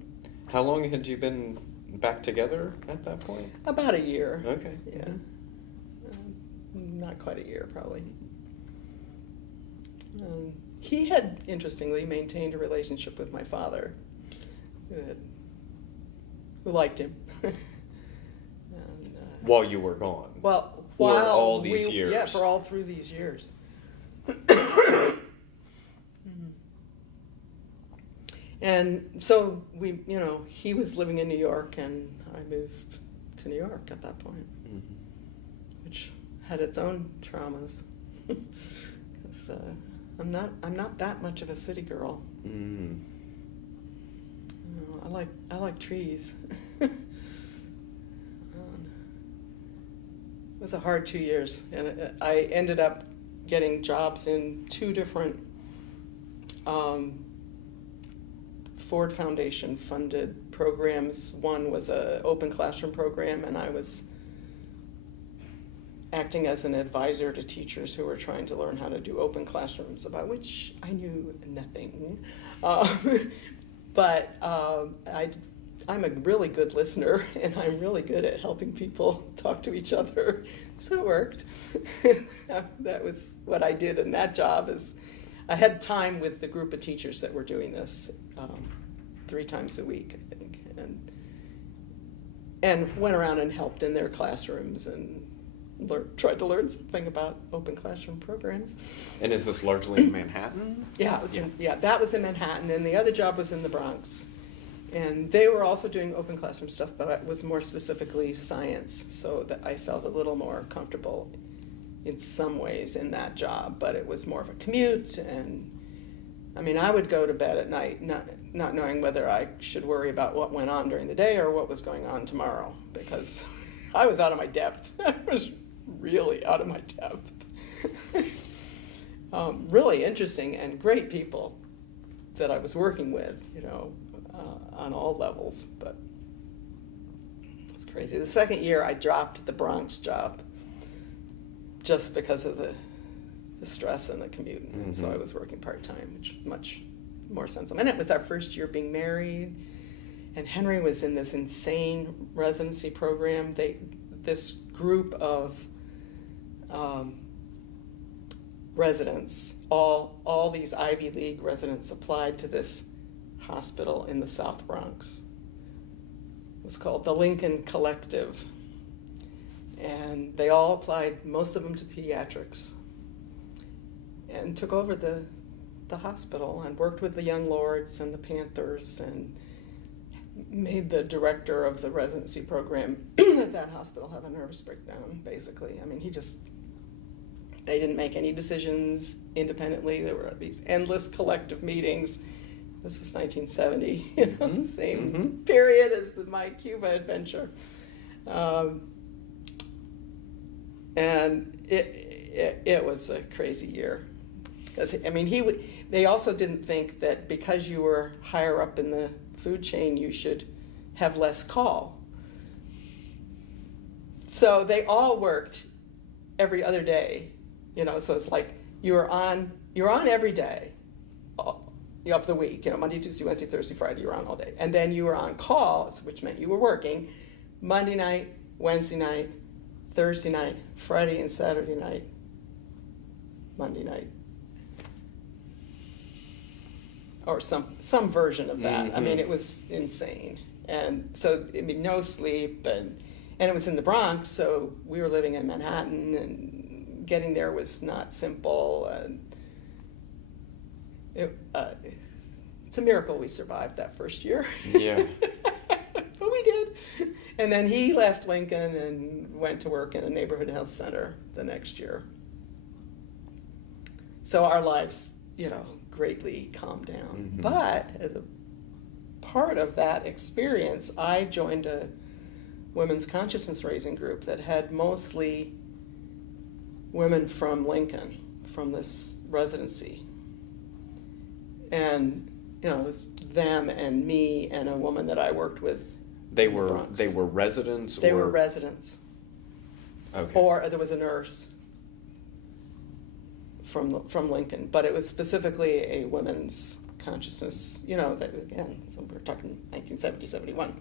How long had you been back together at that point? About a year. Okay. Yeah. Not quite a year, probably. He had, interestingly, maintained a relationship with my father, who liked him. While you were gone? Well, or while all these years? Yeah, for all through these years. And so he was living in New York, and I moved to New York at that point, which had its own traumas. Because I'm not that much of a city girl. I like trees. It was a hard 2 years, and I ended up getting jobs in 2 different Ford Foundation funded programs. One was an open classroom program, and I was acting as an advisor to teachers who were trying to learn how to do open classrooms, about which I knew nothing. But I'm a really good listener, and I'm really good at helping people talk to each other. So it worked. That was what I did in that job. Is I had time with the group of teachers that were doing this 3 times a week, I think, and went around and helped in their classrooms and tried to learn something about open classroom programs. And is this largely in Manhattan? Yeah, that was in Manhattan, and the other job was in the Bronx. And they were also doing open classroom stuff, but it was more specifically science, so that I felt a little more comfortable in some ways in that job, but it was more of a commute, and I mean, I would go to bed at night not knowing whether I should worry about what went on during the day or what was going on tomorrow, because I was out of my depth. I was really out of my depth. Really interesting and great people that I was working with, on all levels, but it's crazy. The second year, I dropped the Bronx job just because of the stress and the commute. And so I was working part-time, which much more sensible. And it was our first year being married, and Henry was in this insane residency program. This group of residents, all these Ivy League residents applied to this hospital in the South Bronx. It was called the Lincoln Collective. And they all applied, most of them to pediatrics, and took over the hospital and worked with the Young Lords and the Panthers and made the director of the residency program at that hospital have a nervous breakdown, basically. I mean, they didn't make any decisions independently. There were these endless collective meetings. This was 1970, same period as my Cuba adventure. And it was a crazy year. Because, I mean, they also didn't think that because you were higher up in the food chain, you should have less call. So they all worked every other day, so it's like you're on every day of the week, Monday, Tuesday, Wednesday, Thursday, Friday, you were on all day. And then you were on call, which meant you were working Monday night, Wednesday night, Thursday night, Friday and Saturday night, Monday night. Or some version of that. I mean, it was insane. And so, I mean, no sleep, and it was in the Bronx, so we were living in Manhattan, and getting there was not simple. And it's a miracle we survived that first year. Yeah. But we did. And then he left Lincoln and went to work in a neighborhood health center the next year. So our lives, greatly calmed down. But as a part of that experience, I joined a women's consciousness raising group that had mostly women from Lincoln, from this residency. And, it was them and me and a woman that I worked with. They were residents? They were residents. Okay. Or there was a nurse from Lincoln, but it was specifically a women's consciousness, you know, that again, so we're talking 1970, 71.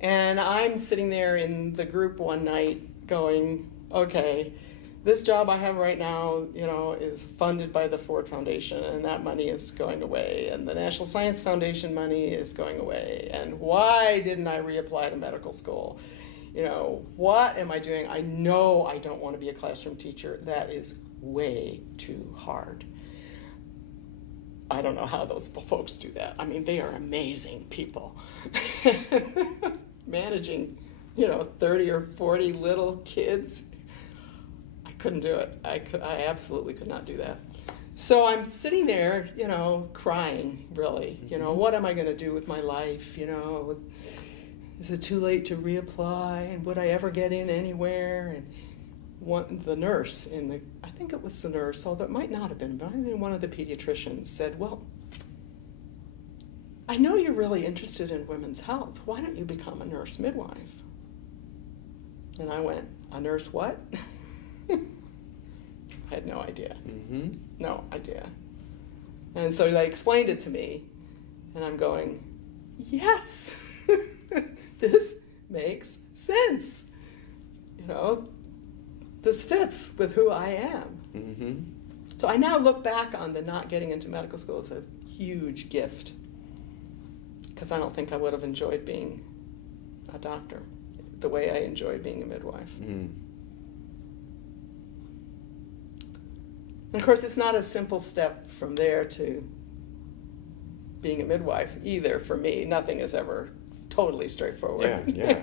And I'm sitting there in the group one night going, okay, this job I have right now, you know, is funded by the Ford Foundation, and that money is going away, and the National Science Foundation money is going away, and why didn't I reapply to medical school? You know, what am I doing? I know I don't want to be a classroom teacher. That is way too hard. I don't know how those folks do that. I mean, they are amazing people. Managing, you know, 30 or 40 little kids, I couldn't do it. I absolutely could not do that. So I'm sitting there, you know, crying, really. You know, what am I going to do with my life? You know, is it too late to reapply? And would I ever get in anywhere? And the nurse I think it was the nurse, although it might not have been, but I mean, one of the pediatricians said, well, I know you're really interested in women's health. Why don't you become a nurse midwife? And I went, a nurse what? I had no idea. No idea. And so they explained it to me, and I'm going, yes, this makes sense. You know, this fits with who I am. So I now look back on the not getting into medical school as a huge gift, because I don't think I would have enjoyed being a doctor the way I enjoyed being a midwife. And of course, it's not a simple step from there to being a midwife either for me. Nothing is ever totally straightforward. Yeah.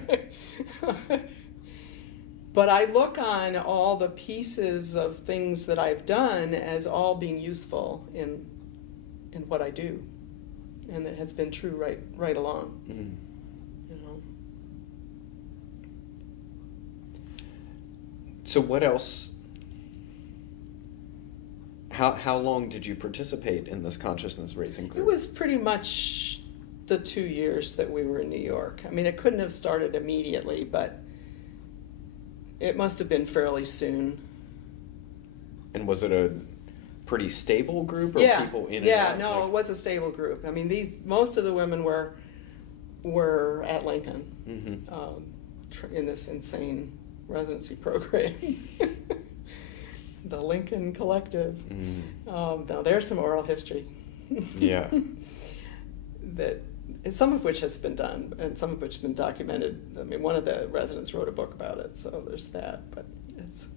But I look on all the pieces of things that I've done as all being useful in what I do. And it has been true right along. You know. So what else? How long did you participate in this consciousness raising group? It was pretty much the 2 years that we were in New York. I mean, it couldn't have started immediately, but it must have been fairly soon. And was it a pretty stable group, or people in and out? No, it was a stable group. I mean, most of the women were at Lincoln in this insane residency program. The Lincoln Collective. Now there's some oral history. Yeah. That some of which has been done, and some of which has been documented. I mean, one of the residents wrote a book about it, so there's that. But it's.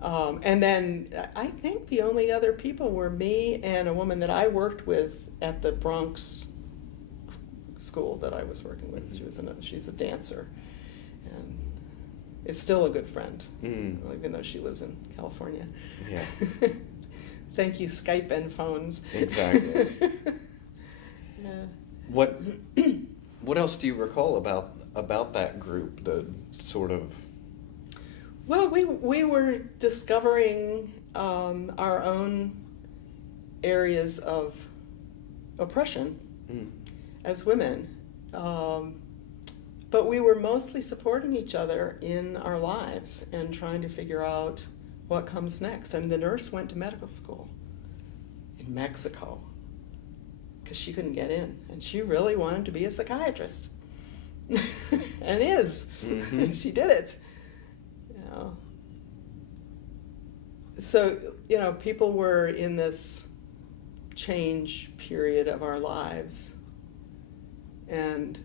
And then I think the only other people were me and a woman that I worked with at the Bronx school that I was working with. She's a dancer, and is still a good friend, even though she lives in California. Yeah. Thank you, Skype and phones. Exactly. Yeah. What else do you recall about that group? The sort of. Well, we were discovering our own areas of oppression as women, but we were mostly supporting each other in our lives and trying to figure out what comes next. And the nurse went to medical school in Mexico because she couldn't get in, and she really wanted to be a psychiatrist, and is, and she did it. So, you know, people were in this change period of our lives, and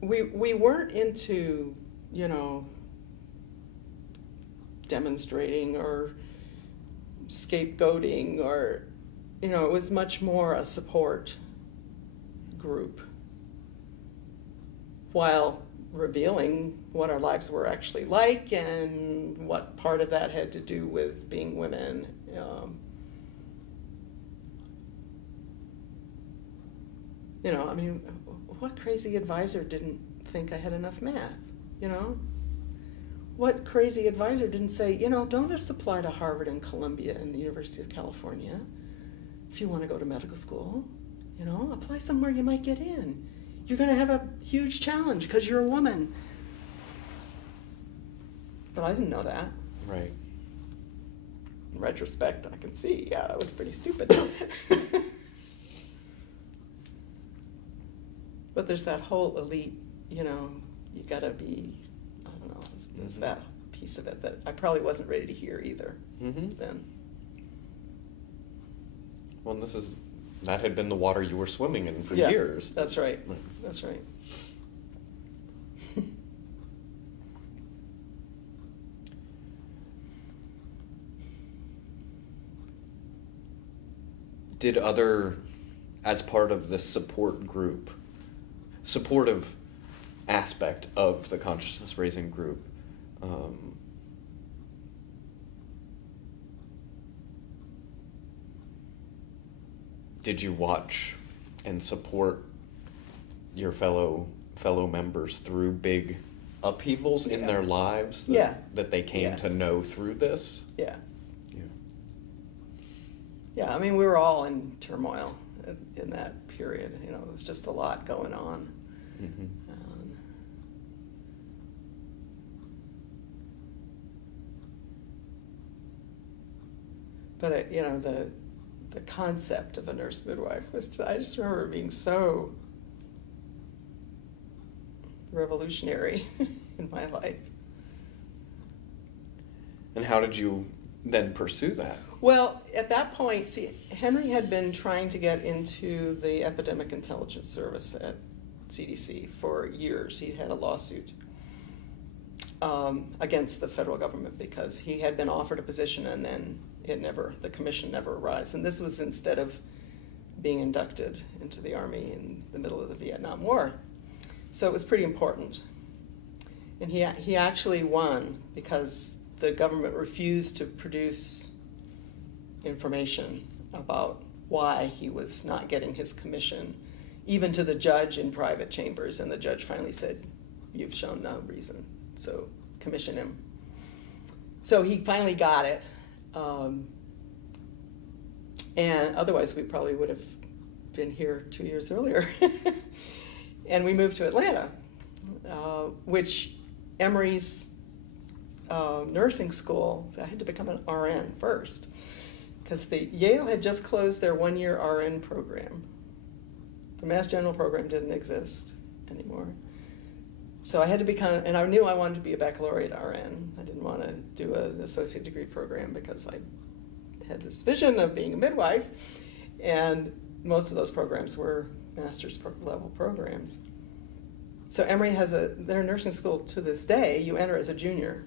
we weren't into, you know, demonstrating or scapegoating, or, you know, it was much more a support group, while revealing what our lives were actually like and what part of that had to do with being women. You know, I mean, what crazy advisor didn't think I had enough math, you know? What crazy advisor didn't say, you know, don't just apply to Harvard and Columbia and the University of California if you want to go to medical school, you know? Apply somewhere you might get in. You're going to have a huge challenge because you're a woman. But I didn't know that. Right. in retrospect, I can see, yeah, that was pretty stupid. But there's that whole elite, you gotta be, I don't know, there's that piece of it that I probably wasn't ready to hear either then. Well, that had been the water you were swimming in for Yeah, years. that's right. That's right. Did as part of this supportive aspect of the consciousness raising group, did you watch and support your fellow members through big upheavals in their lives that they came to know through this? Yeah. Yeah, I mean, we were all in turmoil in that period. There was just a lot going on. Mm-hmm. But the concept of a nurse midwife I just remember it being so revolutionary in my life. And how did you then pursue that? Well, at that point, see, Henry had been trying to get into the Epidemic Intelligence Service at CDC for years. He had a lawsuit against the federal government because he had been offered a position and then the commission never arose. And this was instead of being inducted into the Army in the middle of the Vietnam War. So it was pretty important. And he actually won because the government refused to produce information about why he was not getting his commission, even to the judge in private chambers. And the judge finally said, "You've shown no reason, so commission him." So he finally got it. And otherwise we probably would have been here 2 years earlier. And we moved to Atlanta, which Emory's nursing school, so I had to become an RN first, because Yale had just closed their 1-year RN program. The Mass General program didn't exist anymore. So I had to become, and I knew I wanted to be a baccalaureate RN. I didn't want to do an associate degree program because I had this vision of being a midwife, and most of those programs were master's level programs. So Emory has their nursing school to this day, you enter as a junior.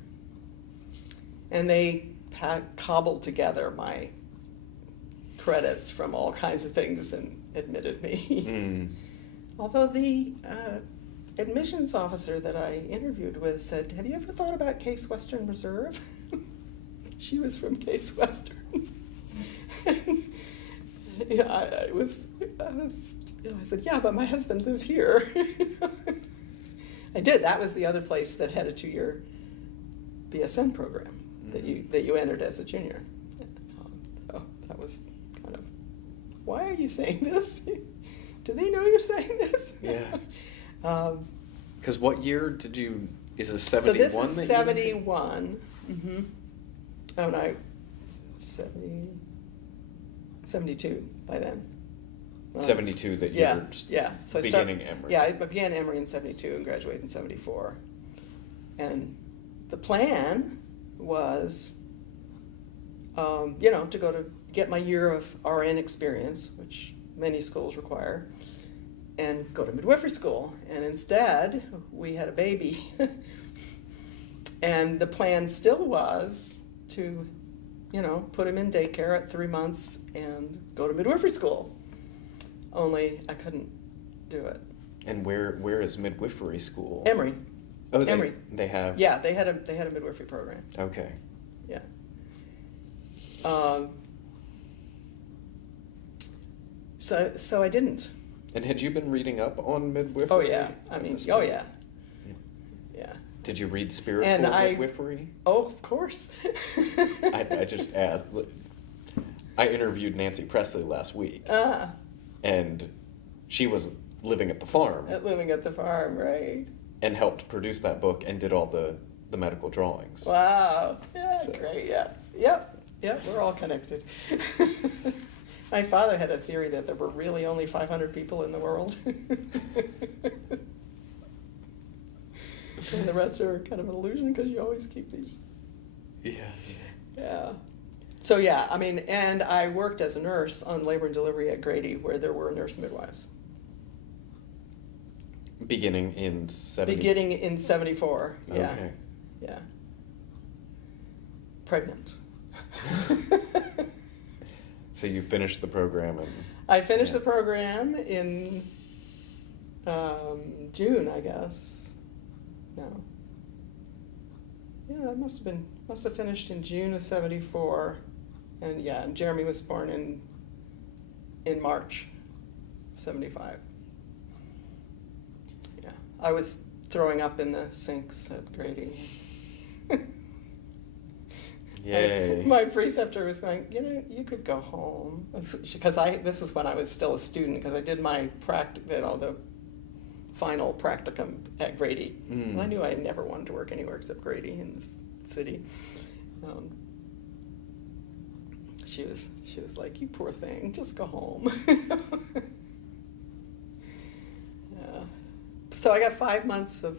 And they cobbled together my credits from all kinds of things and admitted me. Although the admissions officer that I interviewed with said, "Have you ever thought about Case Western Reserve?" She was from Case Western. I said, "Yeah, but my husband lives here." I did. That was the other place that had a 2-year BSN program that you entered as a junior. So that was kind of, why are you saying this? Do they know you're saying this? Yeah. Because what year did you? Is it 71? So this is 71. Mm-hmm. Oh no, 72 by then. 72 that you were So beginning Emory. Yeah, I began Emory in 72 and graduated in 74. And the plan was, to go to get my year of RN experience, which many schools require, and go to midwifery school. And instead, we had a baby. And the plan still was to, put him in daycare at 3 months and go to midwifery school. Only I couldn't do it. And where is midwifery school? Emory. Oh, Emory. They have. Yeah, they had a midwifery program. Okay. Yeah. So I didn't. And had you been reading up on midwifery? Oh yeah. I mean, oh yeah. Yeah. Did you read spiritual midwifery? Oh, of course. I just asked. I interviewed Nancy Presley last week. And she was living at the farm. Living at the farm, right. And helped produce that book and did all the medical drawings. Wow. Yeah, so. Great, yeah. Yep. Yeah, we're all connected. My father had a theory that there were really only 500 people in the world. And the rest are kind of an illusion because you always keep these. Yeah. Yeah. So yeah, I mean, and I worked as a nurse on labor and delivery at Grady, where there were nurse midwives. Beginning in 70. Beginning in 74. Yeah. Okay. Yeah. Pregnant. So you finished the program and I finished the program in June, I guess. No. Yeah, I must have finished in June of 74. And yeah, and Jeremy was born in March 75. Yeah. I was throwing up in the sinks at Grady. Yay. My preceptor was going, you could go home. Because this is when I was still a student, because I did my the final practicum at Grady. And I knew I never wanted to work anywhere except Grady in this city. She was like, you poor thing, just go home. Yeah. So I got 5 months of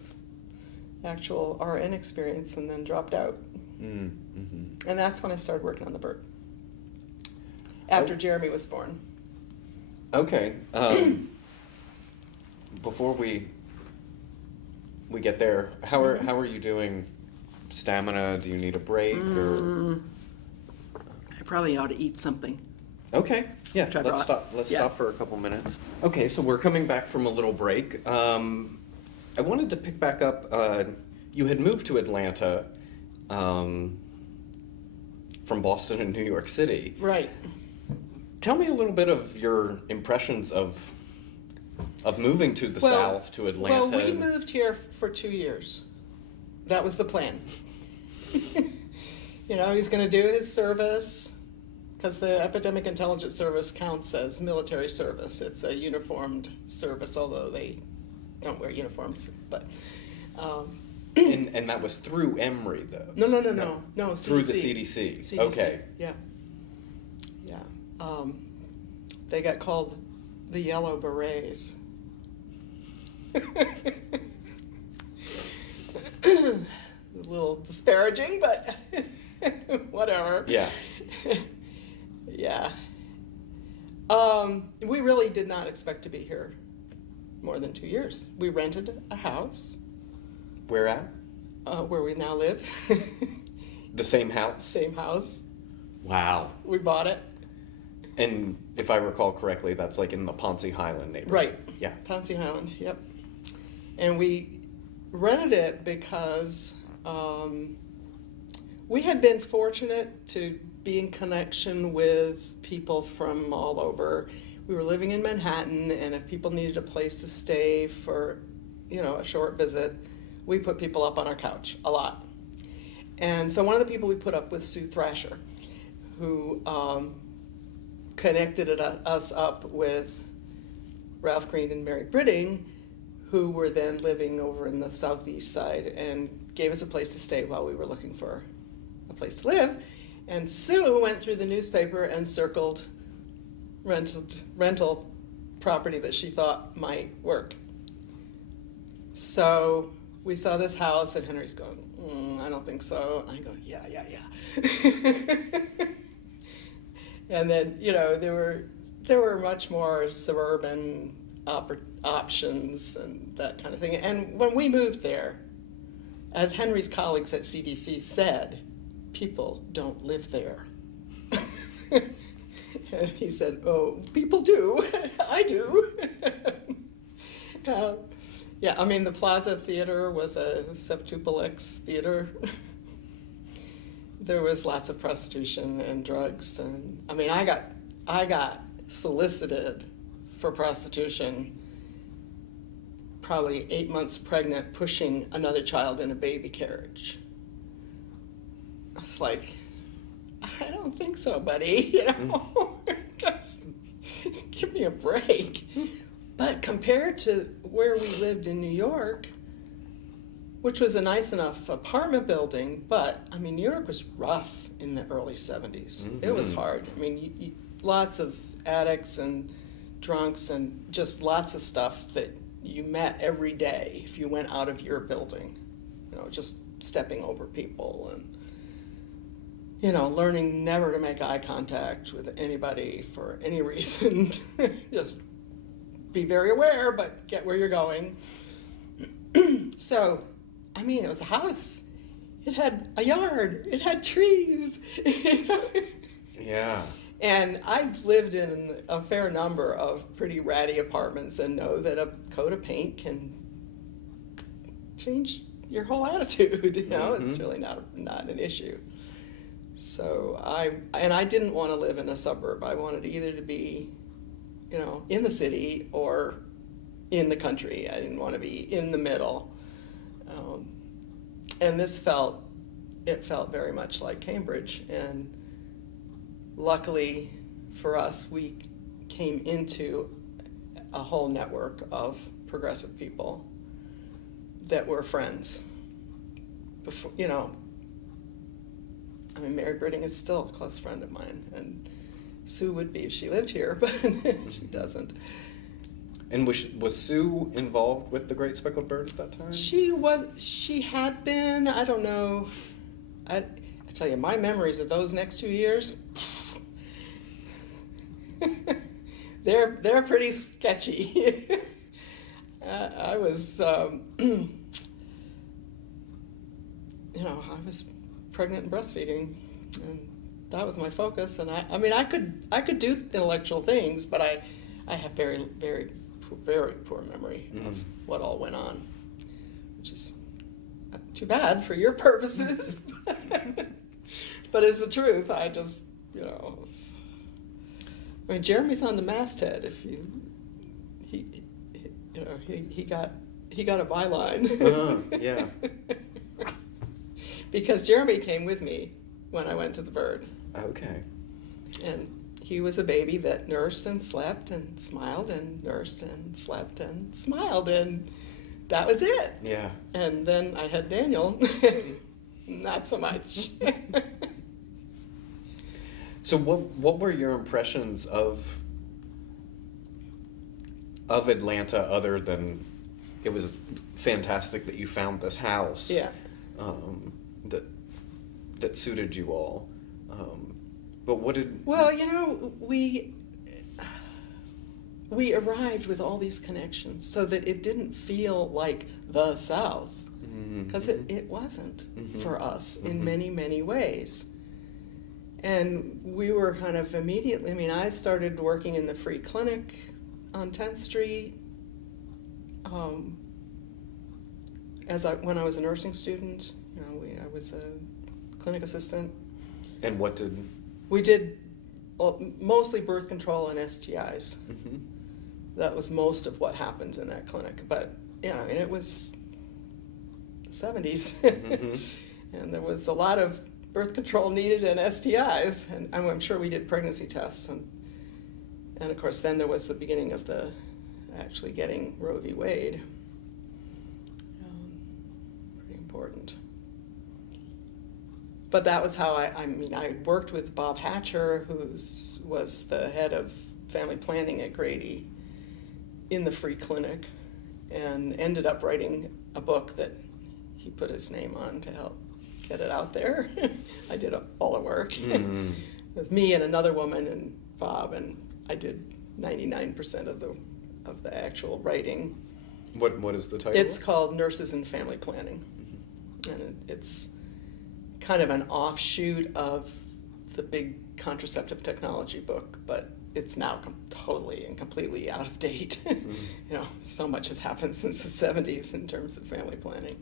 actual RN experience and then dropped out. Mm-hmm. And that's when I started working on the bird. After Jeremy was born. Okay. Before we get there, how are you doing? Stamina? Do you need a break or? I probably ought to eat something. Okay. Yeah. Let's stop. Let's Yeah. stop for a couple minutes. Okay. So we're coming back from a little break. I wanted to pick back up. You had moved to Atlanta. From Boston and New York City. Right. Tell me a little bit of your impressions of moving to the South, to Atlanta. Well, we moved here for 2 years. That was the plan. He's going to do his service, because the Epidemic Intelligence Service counts as military service. It's a uniformed service, although they don't wear uniforms. But and that was through Emory, though. No, CDC. Through the CDC. CDC. Okay. Yeah. They got called the Yellow Berets. A little disparaging, but whatever. Yeah. Yeah. We really did not expect to be here more than 2 years. We rented a house. Where at? Where we now live. The same house? Same house. Wow. We bought it. And if I recall correctly, that's like in the Ponce Highland neighborhood. Right. Yeah. Ponce Highland, yep. And we rented it because we had been fortunate to be in connection with people from all over. We were living in Manhattan, and if people needed a place to stay for, a short visit, we put people up on our couch a lot. And so one of the people we put up was Sue Thrasher, who connected us up with Ralph Green and Mary Britting, who were then living over in the southeast side, and gave us a place to stay while we were looking for a place to live. And Sue went through the newspaper and circled rental property that she thought might work. So we saw this house, and Henry's going, I don't think so. And I go, yeah. And then, there were much more suburban options and that kind of thing. And when we moved there, as Henry's colleagues at CDC said, people don't live there. And he said, oh, people do. I do. The Plaza Theater was a septuplex theater. There was lots of prostitution and drugs, and I got solicited for prostitution probably 8 months pregnant, pushing another child in a baby carriage. I was like, I don't think so, buddy. Just give me a break. But compared to where we lived in New York, which was a nice enough apartment building, but I mean, New York was rough in the early 70s. Mm-hmm. It was hard. I mean, lots of addicts and drunks and just lots of stuff that you met every day if you went out of your building, you know, just stepping over people and, you know, learning never to make eye contact with anybody for any reason. Just be very aware, but get where you're going. So, I mean, it was a house. It had a yard. It had trees. Yeah. And I've lived in a fair number of pretty ratty apartments and know that a coat of paint can change your whole attitude. You know, it's really not an issue. So I didn't want to live in a suburb. I wanted either to be, you know, in the city or in the country. I didn't want to be in the middle. And this felt very much like Cambridge. And luckily for us, we came into a whole network of progressive people that were friends. Before, you know, I mean, Mary Britting is still a close friend of mine, and Sue would be if she lived here, but she doesn't. And was Sue involved with the Great Speckled Bird at that time? She had been, I don't know. I tell you, my memories of those next 2 years, they're pretty sketchy. I was, you know, I was pregnant and breastfeeding, and that was my focus. And I mean, I could do intellectual things, but I have very, very, very poor memory of what all went on, which is too bad for your purposes. But it's the truth. I just, you know, I mean, Jeremy's on the masthead. If he got a byline. Yeah. Because Jeremy came with me when I went to the Bird. Okay. And he was a baby that nursed and slept and smiled and nursed and slept and smiled, and that was it. Yeah. And then I had Daniel. Not so much. So what were your impressions of Atlanta, other than it was fantastic that you found this house? Yeah. That suited you all. But what did... Well, you know, we arrived with all these connections so that it didn't feel like the South, because it wasn't for us in many, many ways. And we were kind of immediately, I mean, I started working in the free clinic on 10th Street when I was a nursing student. You know, I was a clinic assistant. And what did... We did mostly birth control and STIs. That was most of what happened in that clinic. But, yeah, I mean, it was the 70s. And there was a lot of birth control needed and STIs. And I'm sure we did pregnancy tests. And of course, then there was the beginning of the actually getting Roe v. Wade. Pretty important. But that was how I worked with Bob Hatcher, who was the head of family planning at Grady in the free clinic, and ended up writing a book that he put his name on to help get it out there. I did all the work. It was me and another woman and Bob, and I did 99% of the actual writing. What is the title? It's called Nurses in Family Planning, and it's kind of an offshoot of the big contraceptive technology book, but it's now totally and completely out of date. You know, so much has happened since the 70s in terms of family planning.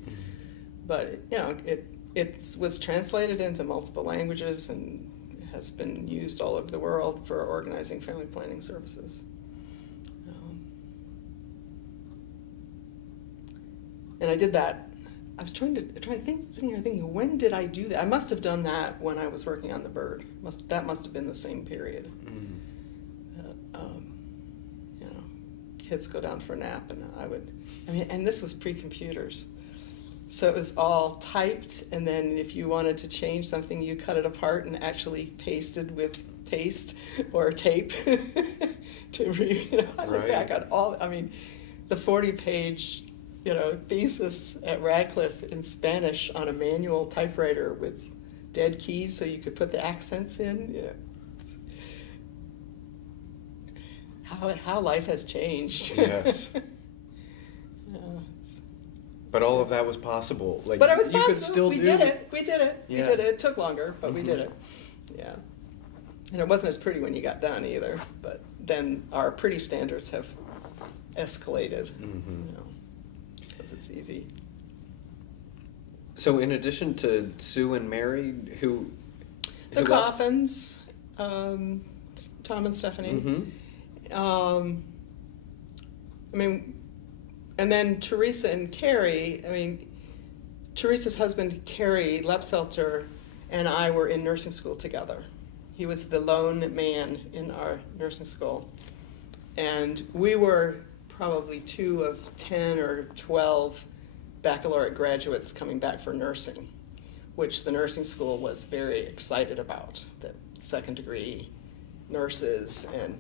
But, you know, it was translated into multiple languages and has been used all over the world for organizing family planning services. And I did that. I was trying to think, thinking, when did I do that? I must have done that when I was working on the Bird. That must have been the same period. You know, kids go down for a nap, and and this was pre-computers. So it was all typed, and then if you wanted to change something, you cut it apart and actually pasted with paste or tape to I look back on all, I mean, the 40-page, thesis at Radcliffe in Spanish on a manual typewriter with dead keys so you could put the accents in. How life has changed. Yes. But all of that was possible. Like, but it was you possible. could still we do did it. We did it. Yeah. We did it. It took longer, but we did it. Yeah. And it wasn't as pretty when you got done either. But then our pretty standards have escalated. Because it's easy. So in addition to Sue and Mary, who The else? Coffins, Tom and Stephanie. Mm-hmm. And then Teresa and Carrie, Teresa's husband, Carrie Lepselter, and I were in nursing school together. He was the lone man in our nursing school. And we were probably 2 of 10 or 12 baccalaureate graduates coming back for nursing, which the nursing school was very excited about, the second degree nurses, and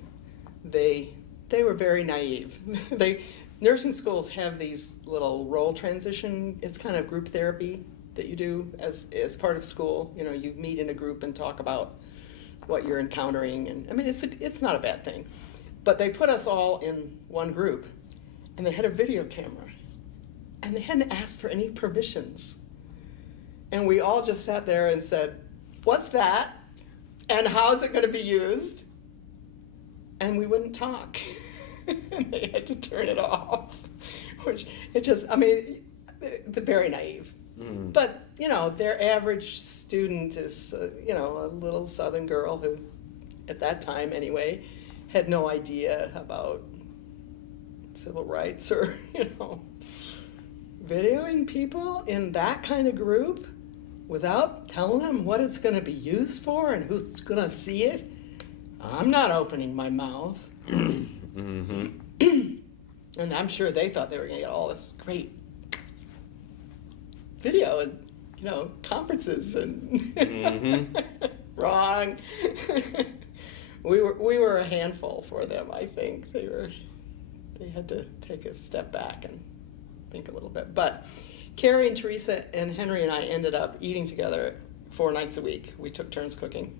they were very naive. Nursing schools have these little role transition, it's kind of group therapy that you do as part of school. You meet in a group and talk about what you're encountering, and it's not a bad thing. But they put us all in one group, and they had a video camera, and they hadn't asked for any permissions. And we all just sat there and said, "What's that? And how is it going to be used?" And we wouldn't talk. And they had to turn it off, which they're very naive. Mm. But, their average student is, a little Southern girl who, at that time anyway, had no idea about civil rights or, videoing people in that kind of group without telling them what it's going to be used for and who's going to see it. I'm not opening my mouth. Mm-hmm. And I'm sure they thought they were going to get all this great video and, conferences and Mm-hmm. wrong. We were a handful for them, I think. They had to take a step back and think a little bit. But Carrie and Teresa and Henry and I ended up eating together 4 nights a week. We took turns cooking.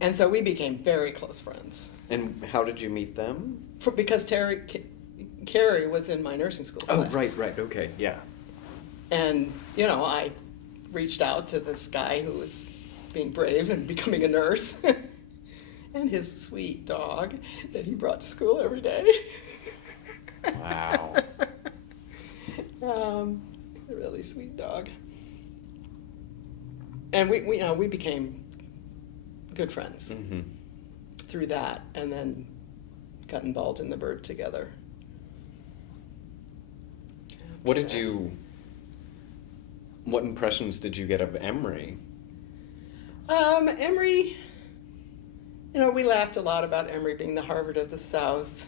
And so we became very close friends. And how did you meet them? Because Carrie was in my nursing school class. Oh, right, okay, yeah. And, I reached out to this guy who was being brave and becoming a nurse. And his sweet dog that he brought to school every day. Wow. A really sweet dog. And we became good friends through that, and then got involved in the Bird together. What impressions did you get of Emory? Emory, we laughed a lot about Emory being the Harvard of the South.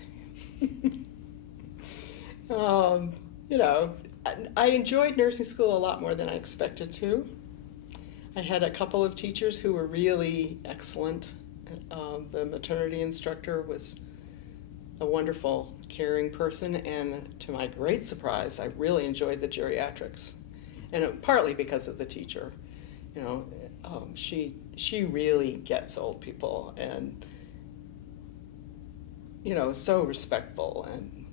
I enjoyed nursing school a lot more than I expected to. I had a couple of teachers who were really excellent. The maternity instructor was a wonderful, caring person, and to my great surprise, I really enjoyed the geriatrics, and partly because of the teacher. She really gets old people, and so respectful and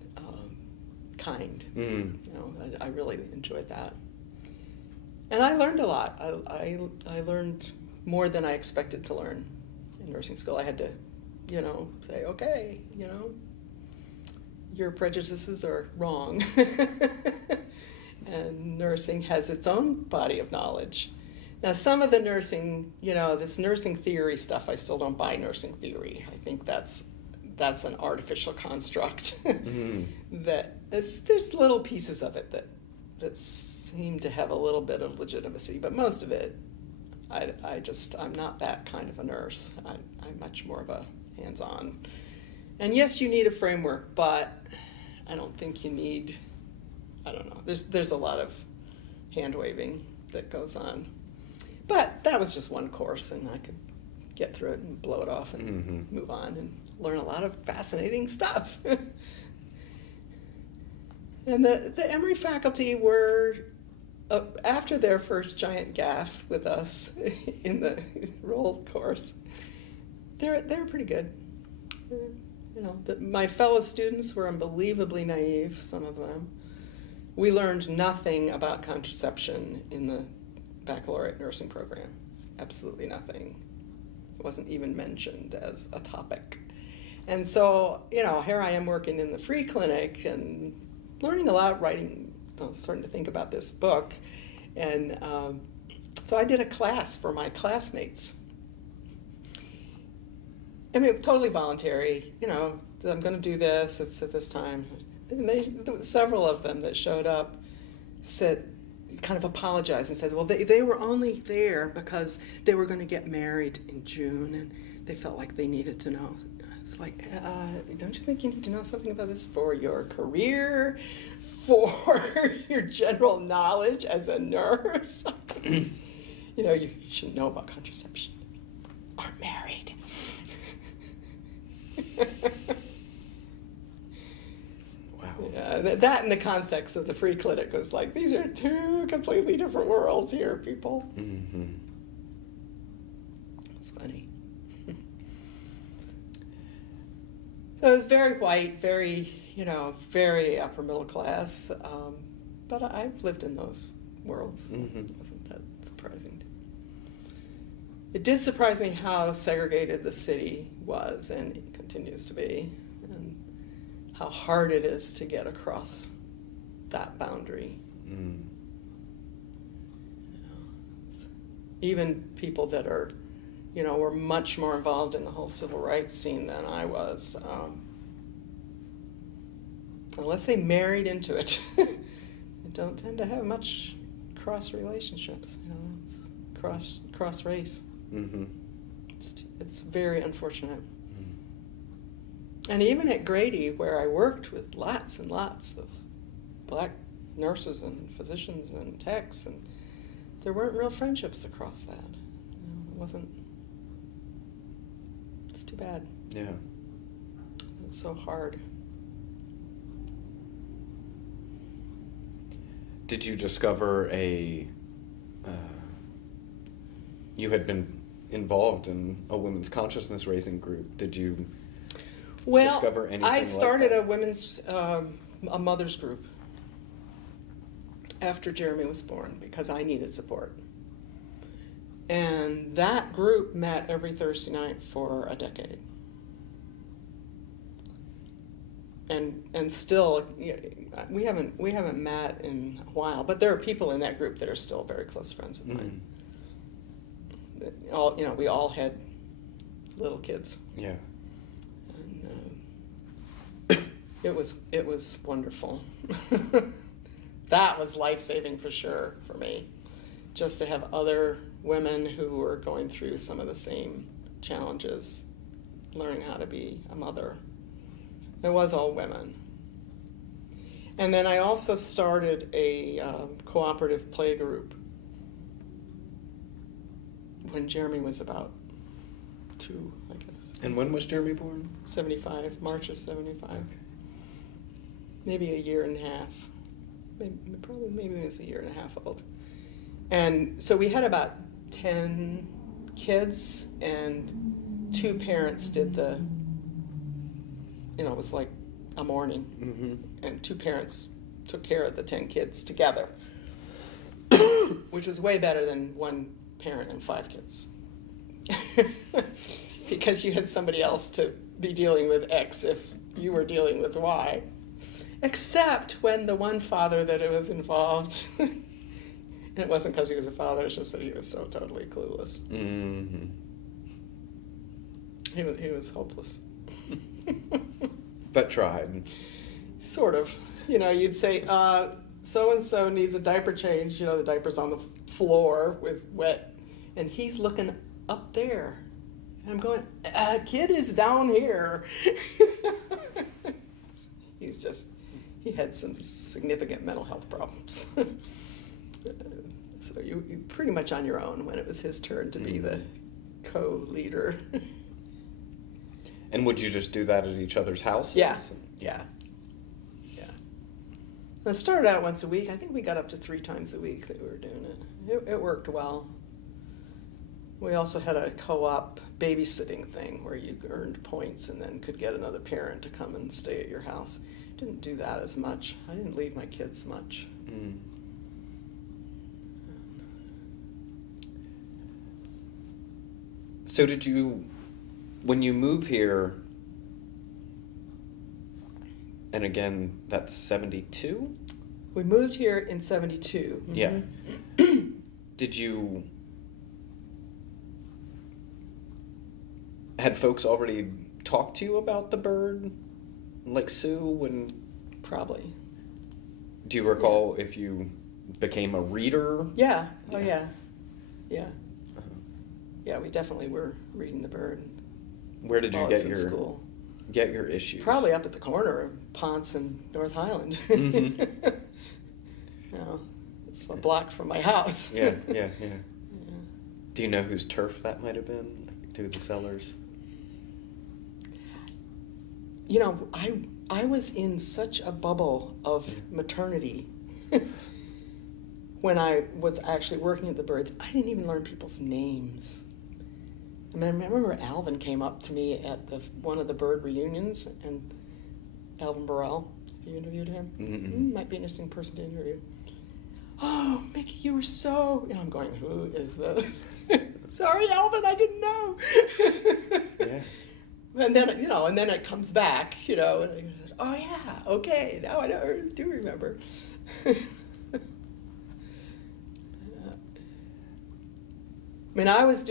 kind. I really enjoyed that. And I learned a lot. I learned more than I expected to learn in nursing school. I had to, say, okay, your prejudices are wrong. And nursing has its own body of knowledge. Now, some of the nursing, this nursing theory stuff, I still don't buy nursing theory. I think that's an artificial construct. There's little pieces of it that seem to have a little bit of legitimacy, but most of it, I'm not that kind of a nurse. I'm much more of a hands-on. And yes, you need a framework, but I don't think you need I don't know. There's a lot of hand waving that goes on. But that was just one course, and I could get through it and blow it off and move on and learn a lot of fascinating stuff. And the Emory faculty were, after their first giant gaffe with us in the roll course, they were pretty good. You know, my fellow students were unbelievably naive, some of them. We learned nothing about contraception in the baccalaureate nursing program. Absolutely nothing. It wasn't even mentioned as a topic. And so, you know, here I am working in the free clinic and learning a lot, starting to think about this book. And so I did a class for my classmates. I mean, totally voluntary, you know, I'm going to do this, it's at this time. And there were several of them that showed up, kind of apologized and said, well, they were only there because they were going to get married in June and they felt like they needed to know. It's like, don't you think you need to know something about this for your career, for your general knowledge as a nurse? You know, you should know about contraception. Aren't married. Wow. Yeah, that in the context of the free clinic was like, these are two completely different worlds here, people. Mm-hmm. It's funny. So it was very white, very, you know, very upper middle class. But I've lived in those worlds. Mm-hmm. It wasn't that surprising. It did surprise me how segregated the city was and it continues to be, and how hard it is to get across that boundary. Mm. You know, even people that are, you know, were much more involved in the whole civil rights scene than I was, unless they married into it, they don't tend to have much cross relationships. You know, it's cross race. Mm-hmm. It's very unfortunate. And even at Grady, where I worked with lots and lots of black nurses and physicians and techs, and there weren't real friendships across that. You know, it wasn't. It's too bad. Yeah. It's so hard. Did you discover you had been involved in a women's consciousness raising group? Did you discover anything I started like a women's, a mother's group after Jeremy was born because I needed support. And that group met every Thursday night for a decade. And still, we haven't met in a while, but there are people in that group that are still very close friends of mine. All, you know, we all had little kids. Yeah. And it was wonderful. That was life-saving for sure for me, just to have other women who were going through some of the same challenges, learning how to be a mother. It was all women. And then I also started a cooperative play group when Jeremy was about 2, I guess. And when was Jeremy born? 75, March of 75. Okay. Maybe a year and a half. Maybe it was a year and a half old. And so we had about 10 kids, and 2 parents did the, you know, it was like a morning. Mm-hmm. And 2 parents took care of the 10 kids together, which was way better than 1 parent and 5 kids. Because you had somebody else to be dealing with X if you were dealing with Y. Except when the one father that it was involved, and it wasn't because he was a father, it's just that he was so totally clueless. Mm-hmm. He was hopeless. But tried. Sort of. You know, you'd say, so-and-so needs a diaper change. You know, the diaper's on the floor with wet. And he's looking up there. And I'm going, he had some significant mental health problems. So you pretty much on your own when it was his turn to be the co-leader. And would you just do that at each other's houses? Yeah. It started out once a week. I think we got up to 3 times a week that we were doing it. It worked well. We also had a co-op babysitting thing where you earned points and then could get another parent to come and stay at your house. Didn't do that as much. I didn't leave my kids much. Mm. So did you, when you move here, and again, that's 72? We moved here in 72. Mm-hmm. Yeah. Did you, had folks already talked to you about the bird, like Sue, and Probably. do you recall if you became a reader? Yeah. Oh, Yeah. yeah. Uh-huh. Yeah, we definitely were reading the bird. Where did you while I was get in your school. get your issues? Probably up at the corner of Ponce and North Highland. Mhm. No, it's a block from my house. Yeah. Yeah. Do you know whose turf that might have been? Through the cellars? You know, I was in such a bubble of maternity when I was actually working at the bird. I didn't even learn people's names. I mean, I remember Alvin came up to me at one of the bird reunions, and Alvin Burrell, have you interviewed him? Mm-mm. Might be an interesting person to interview. Oh, Mickey, you were so... And I'm going, who is this? Sorry, Alvin, I didn't know. Yeah. And then, and then it comes back, and I go, oh yeah, okay, now I do remember. I mean, I was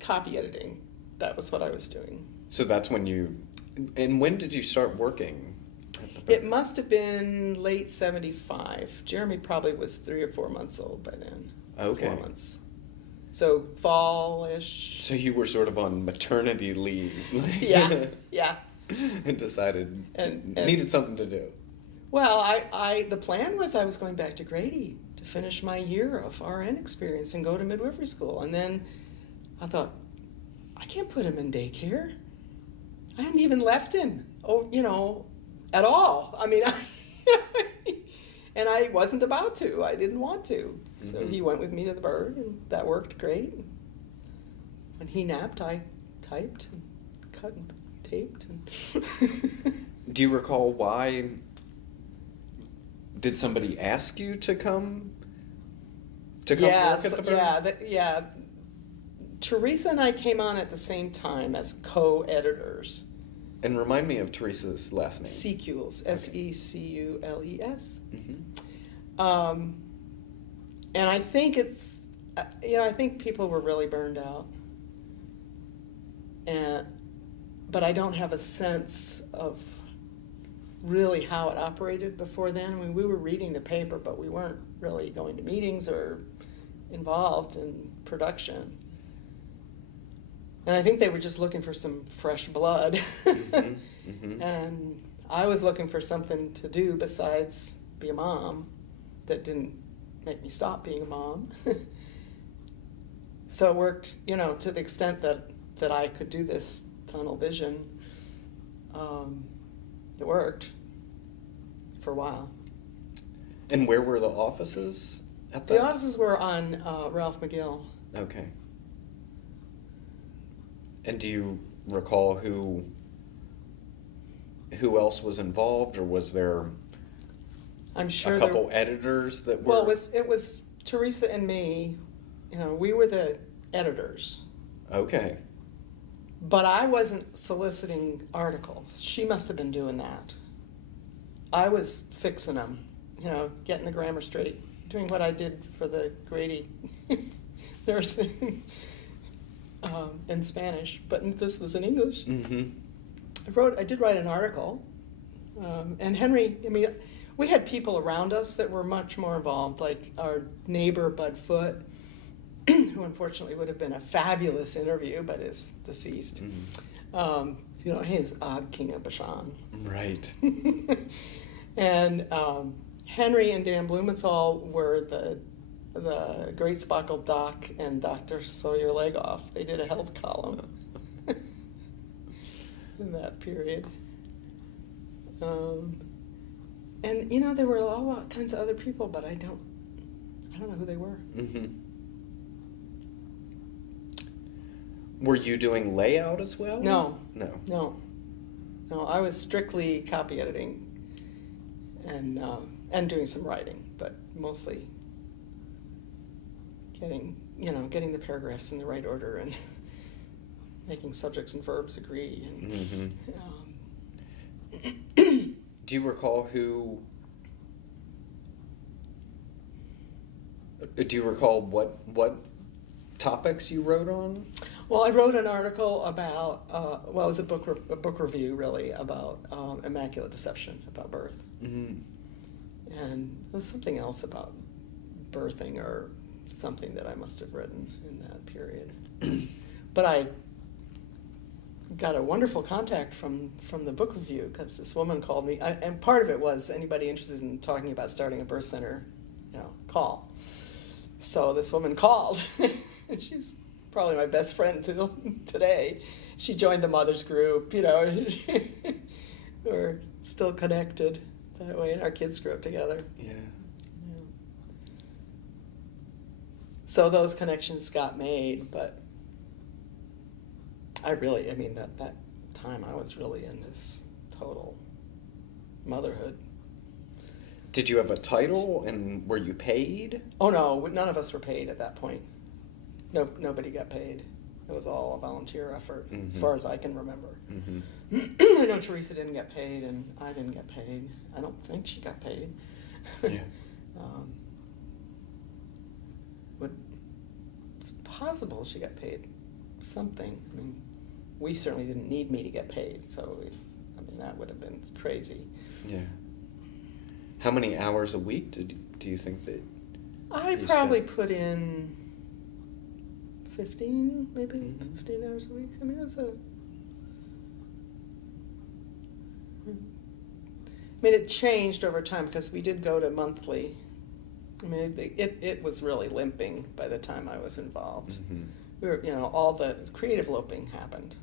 copy editing. That was what I was doing. So that's when and when did you start working at the bird? It must have been late 75. Jeremy probably was 3 or 4 months old by then. Okay. 4 months. So fall-ish. So you were sort of on maternity leave. Yeah. And decided And needed something to do. Well, the plan was I was going back to Grady to finish my year of RN experience and go to midwifery school. And then I thought, I can't put him in daycare. I hadn't even left him, at all. I mean, and I wasn't about to. I didn't want to. So he went with me to the bird, and that worked great. When he napped, I typed and cut and taped. And Do you recall why? Did somebody ask you to come work at the bird? Yeah. Teresa and I came on at the same time as co-editors. And remind me of Teresa's last name. Secules, Secules. Mm-hmm. And I think I think people were really burned out. But I don't have a sense of really how it operated before then. I mean, we were reading the paper, but we weren't really going to meetings or involved in production. And I think they were just looking for some fresh blood. Mm-hmm. Mm-hmm. And I was looking for something to do besides be a mom that didn't make me stop being a mom. So it worked, to the extent that I could do this tunnel vision. It worked for a while. And where were the offices at that? The offices were on Ralph McGill. Okay. And do you recall who else was involved, or was there I'm sure a couple editors that were? Well, it was Teresa and me. We were the editors. Okay. But I wasn't soliciting articles. She must have been doing that. I was fixing them, getting the grammar straight, doing what I did for the Grady nursing in Spanish, but this was in English. Mm-hmm. I did write an article, and Henry, we had people around us that were much more involved, like our neighbor Bud Foote, who unfortunately would have been a fabulous interview, but is deceased. Mm. He is Og King of Bashan. Right. And Henry and Dan Blumenthal were the Great Spockled Doc and Dr. Sew Your Leg Off. They did a health column in that period. And you know, there were all kinds of other people, but I don't know who they were. Mm-hmm. Were you doing layout as well? No. No. No, I was strictly copy editing and doing some writing, but mostly getting the paragraphs in the right order and making subjects and verbs agree. And, mm-hmm. Do you recall what topics you wrote on? Well, I wrote an article about, it was a book review, really, about immaculate deception, about birth. Mm-hmm. And it was something else about birthing or something that I must have written in that period. But I got a wonderful contact from the book review, because this woman called me, and part of it was anybody interested in talking about starting a birth center, call. So this woman called, and she's probably my best friend today. She joined the mothers group, we're still connected that way, and our kids grew up together. Yeah. So those connections got made, but that time I was really in this total motherhood. Did you have a title, and were you paid? Oh no, none of us were paid at that point. No, nobody got paid. It was all a volunteer effort, mm-hmm. as far as I can remember. Mm-hmm. I know Teresa didn't get paid, and I didn't get paid. I don't think she got paid. Yeah. It's possible she got paid something. I mean, we certainly didn't need me to get paid, so that would have been crazy. Yeah. How many hours a week do you think that? I probably put in 15, maybe mm-hmm. 15 hours a week. It was it changed over time, because we did go to monthly. It was really limping by the time I was involved. Mm-hmm. We were, all the creative loafing happened,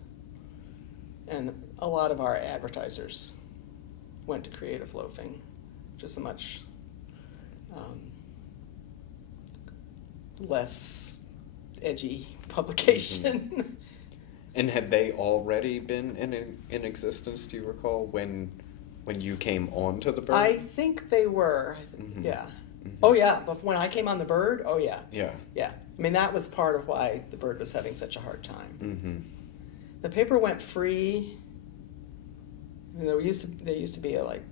and a lot of our advertisers went to creative loafing, just a much less edgy publication. Mm-hmm. And had they already been in existence, do you recall, when you came onto the Bird? I think they were. Mm-hmm. Yeah. Mm-hmm. Oh yeah, but when I came on the Bird, oh yeah. Yeah. Yeah. That was part of why the Bird was having such a hard time. Mm-hmm. The paper went free. There used to be like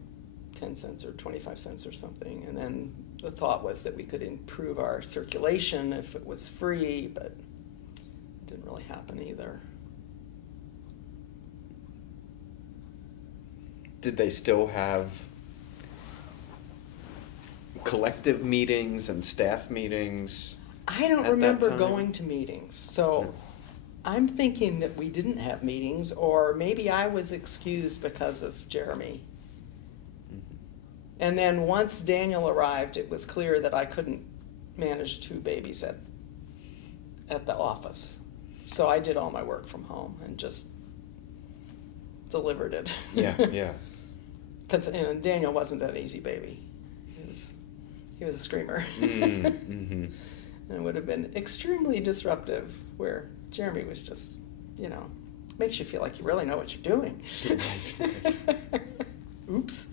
10 cents or 25 cents or something, and then the thought was that we could improve our circulation if it was free, but it didn't really happen either. Did they still have collective meetings and staff meetings? I don't at remember that time? going to meetings, so I'm thinking that we didn't have meetings, or maybe I was excused because of Jeremy. Mm-hmm. And then once Daniel arrived, it was clear that I couldn't manage 2 babies at the office. So I did all my work from home and just delivered it. Yeah, yeah. Because Daniel wasn't an easy baby. He was a screamer. Mm-hmm. And it would have been extremely disruptive, where Jeremy was just, makes you feel like you really know what you're doing. Right. Oops.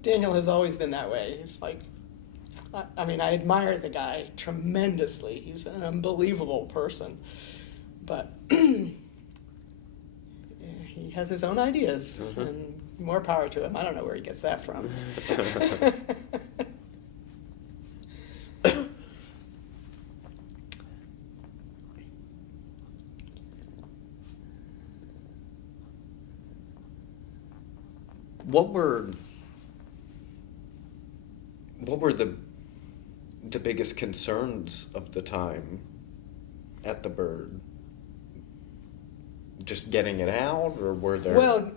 Daniel has always been that way. He's like, I admire the guy tremendously. He's an unbelievable person. But he has his own ideas, mm-hmm. and more power to him. I don't know where he gets that from. What were the biggest concerns of the time at the Bird? Just getting it out, or were there? Well,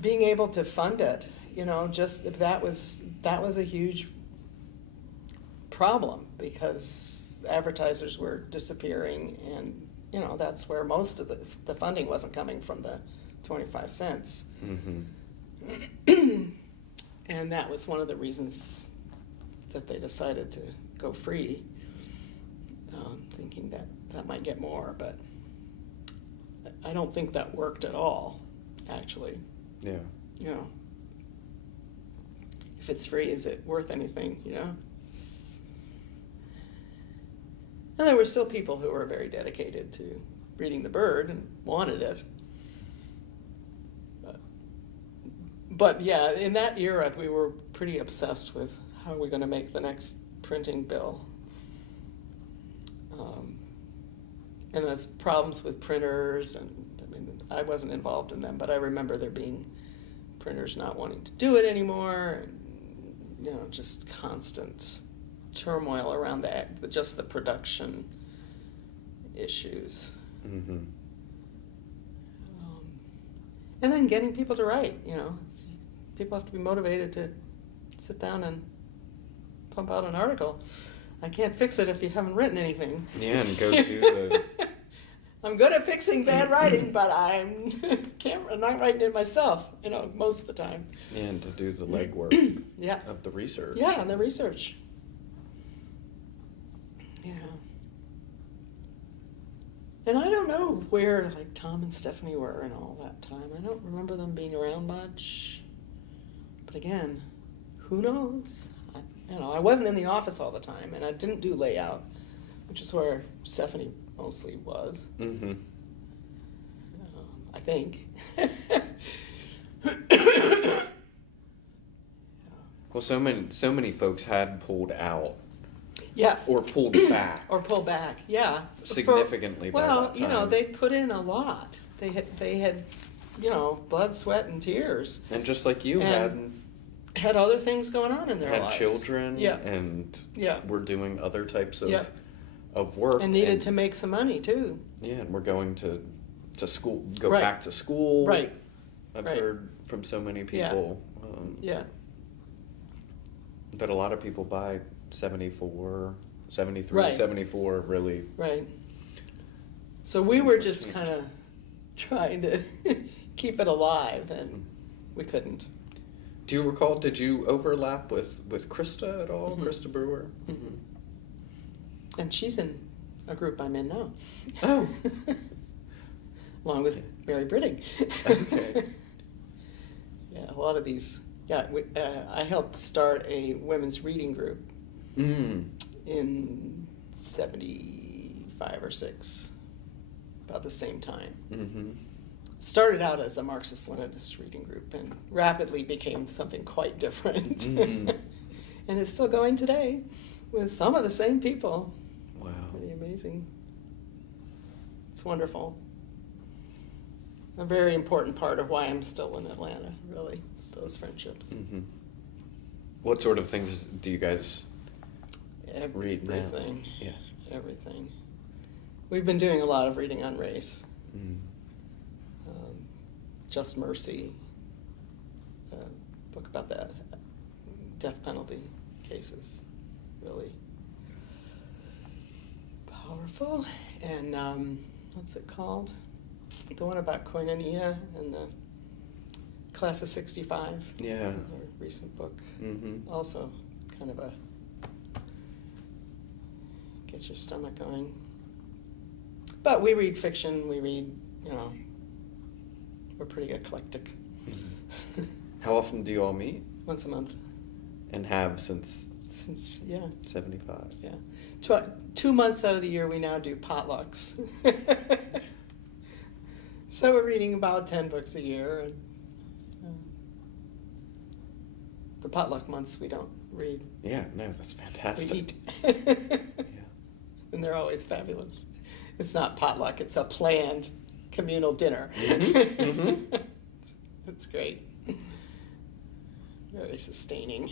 being able to fund it, you know, just that was a huge problem because advertisers were disappearing, and you know that's where most of the funding wasn't coming from, the 25 cents. Mm-hmm. And that was one of the reasons that they decided to go free, thinking that that might get more, but I don't think that worked at all, actually. Yeah. You know, if it's free, is it worth anything, you know? And there were still people who were very dedicated to reading the Bird and wanted it. But yeah, in that era, we were pretty obsessed with how are we going to make the next printing bill. And there's problems with printers, and I mean, I wasn't involved in them, but I remember there being printers not wanting to do it anymore, and you know, just constant turmoil around just the production issues. Mm-hmm. And then getting people to write, you know. People have to be motivated to sit down and pump out an article. I can't fix it if you haven't written anything. Yeah, and go do the... I'm good at fixing bad writing, but I'm not writing it myself, you know, most of the time. Yeah, and to do the legwork Yeah. of the research. Yeah, and the research. Yeah. And I don't know where, like, Tom and Stephanie were in all that time. I don't remember them being around much. But again, who knows? I wasn't in the office all the time, and I didn't do layout, which is where Stephanie mostly was. Mm-hmm. I think. Well, so many folks had pulled out. Yeah. Or pulled back. Or pull back, yeah. Significantly by that Well, you know, time. they put in a lot. They had, you know, blood, sweat, and tears. And just like you Had other things going on in their had lives. children, Yeah. and Yeah. were doing other types of Yeah. of work, And needed to make some money too. Yeah, and we're going to school, go Right. back to school. Right. I've Right. heard from so many people Yeah. that a lot of people by 74, 73, Right. 74 really. Right. So we were just kind of trying to keep it alive, and we couldn't. Do you recall, did you overlap with Krista at all? Mm-hmm. Krista Brewer? Mm-hmm. And she's in a group I'm in now. Oh. Along with Mary Britting. Okay. Yeah, a lot of these. Yeah, I helped start a women's reading group in 75 or 6, about the same time. Mm-hmm. Started out as a Marxist-Leninist reading group and rapidly became something quite different. Mm. And it's still going today with some of the same people. Wow. Pretty amazing. It's wonderful. A very important part of why I'm still in Atlanta, really, those friendships. Mm-hmm. What sort of things do you guys read now? Everything. Yeah. Everything. We've been doing a lot of reading on race. Mm. Just Mercy, book about that, death penalty cases, really powerful. And what's it called? The one about Koinonia and the Class of 65. Yeah. Our recent book. Mm-hmm. Also kind of a get your stomach going. But we read fiction, we read, you know, we're pretty eclectic. Mm-hmm. How often do you all meet? Once a month. And have since Yeah. 75? Yeah. 2 months out of the year we now do potlucks. So we're reading about 10 books a year. And, the potluck months we don't read. Yeah, no, that's fantastic. We eat. Yeah. And they're always fabulous. It's not potluck, it's a planned communal dinner. Mm-hmm. Mm-hmm. It's great. Very sustaining.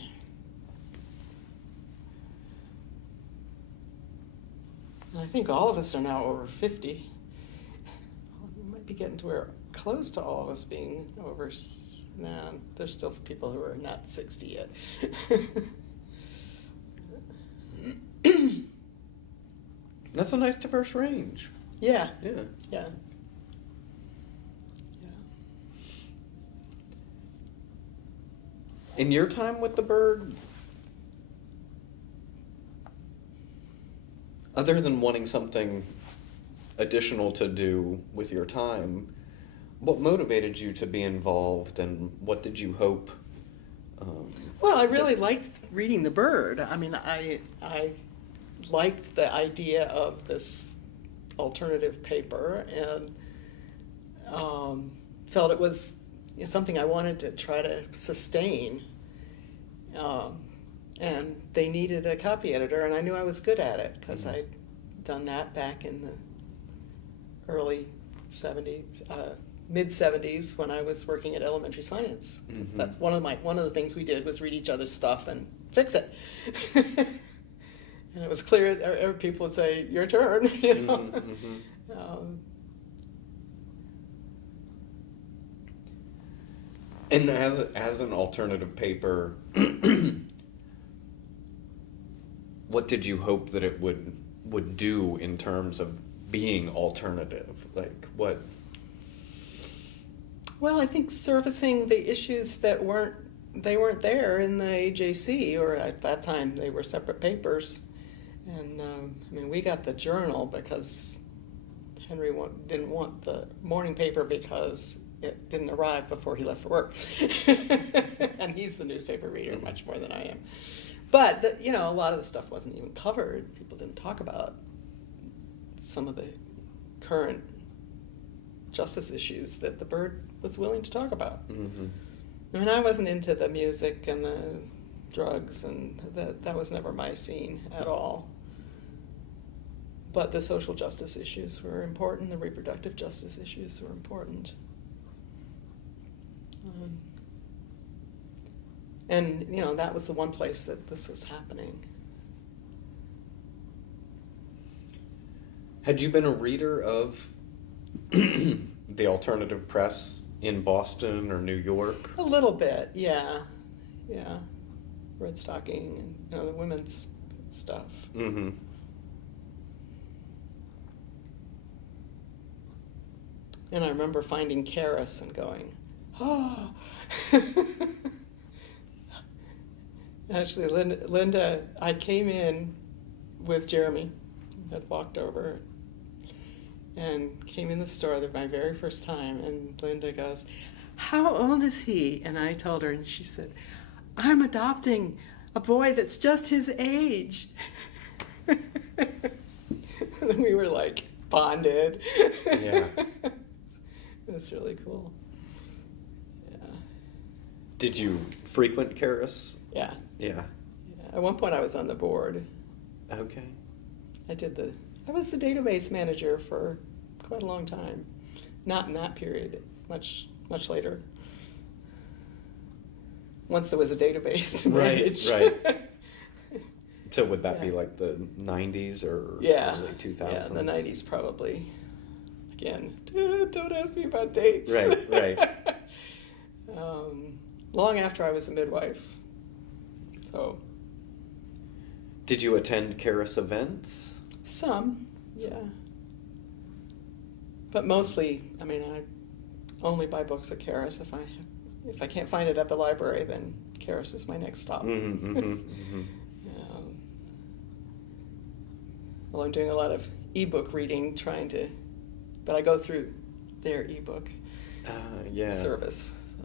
And I think all of us are now over 50. We might be getting to where close to all of us being over No, there's still people who are not 60 yet. That's a nice diverse range. Yeah. Yeah. Yeah. In your time with the bird, other than wanting something additional to do with your time, what motivated you to be involved, and what did you hope? Well, I really liked reading The Bird. I mean, I liked the idea of this alternative paper, and felt it was something I wanted to try to sustain. And they needed a copy editor, and I knew I was good at it because I'd done that back in the early 70s, mid-70s, when I was working at Elementary Science. That's one of the things we did was read each other's stuff and fix it. And it was clear that people would say, "Your turn," you know. And as an alternative paper, what did you hope that it would do in terms of being alternative? Like what? Well, I think servicing the issues that weren't there in the AJC, or at that time they were separate papers. And I mean, we got the Journal because Henry didn't want the morning paper because it didn't arrive before he left for work. And he's the newspaper reader much more than I am. But, a lot of the stuff wasn't even covered. People didn't talk about some of the current justice issues that the Bird was willing to talk about. I mean, I wasn't into the music and the drugs, and that was never my scene at all. But the social justice issues were important. The reproductive justice issues were important. And, that was the one place that this was happening. Had you been a reader of the alternative press in Boston or New York? A little bit, yeah. Yeah. Red Stocking and, the women's stuff. Mm-hmm. And I remember finding Karis and going, oh. Actually, Linda, I came in with Jeremy, had walked over, and came in the store my very first time, and Linda goes, "How old is he?" And I told her, and she said, "I'm adopting a boy that's just his age." And we were like bonded. Yeah. It was really cool. Yeah. Did you frequent Karis? Yeah. Yeah. At one point I was on the board. Okay. I was the database manager for quite a long time. Not in that period, much later. Once there was a database to manage. Right. So would that be like the 90s or early 2000s? Yeah, the 90s probably. Again, don't ask me about dates. Right. Long after I was a midwife. So. Did you attend Karis events? Some, yeah. But mostly, I mean, I only buy books at Karis. If I can't find it at the library, then Karis is my next stop. Well, I'm doing a lot of ebook reading, but I go through their ebook service. So,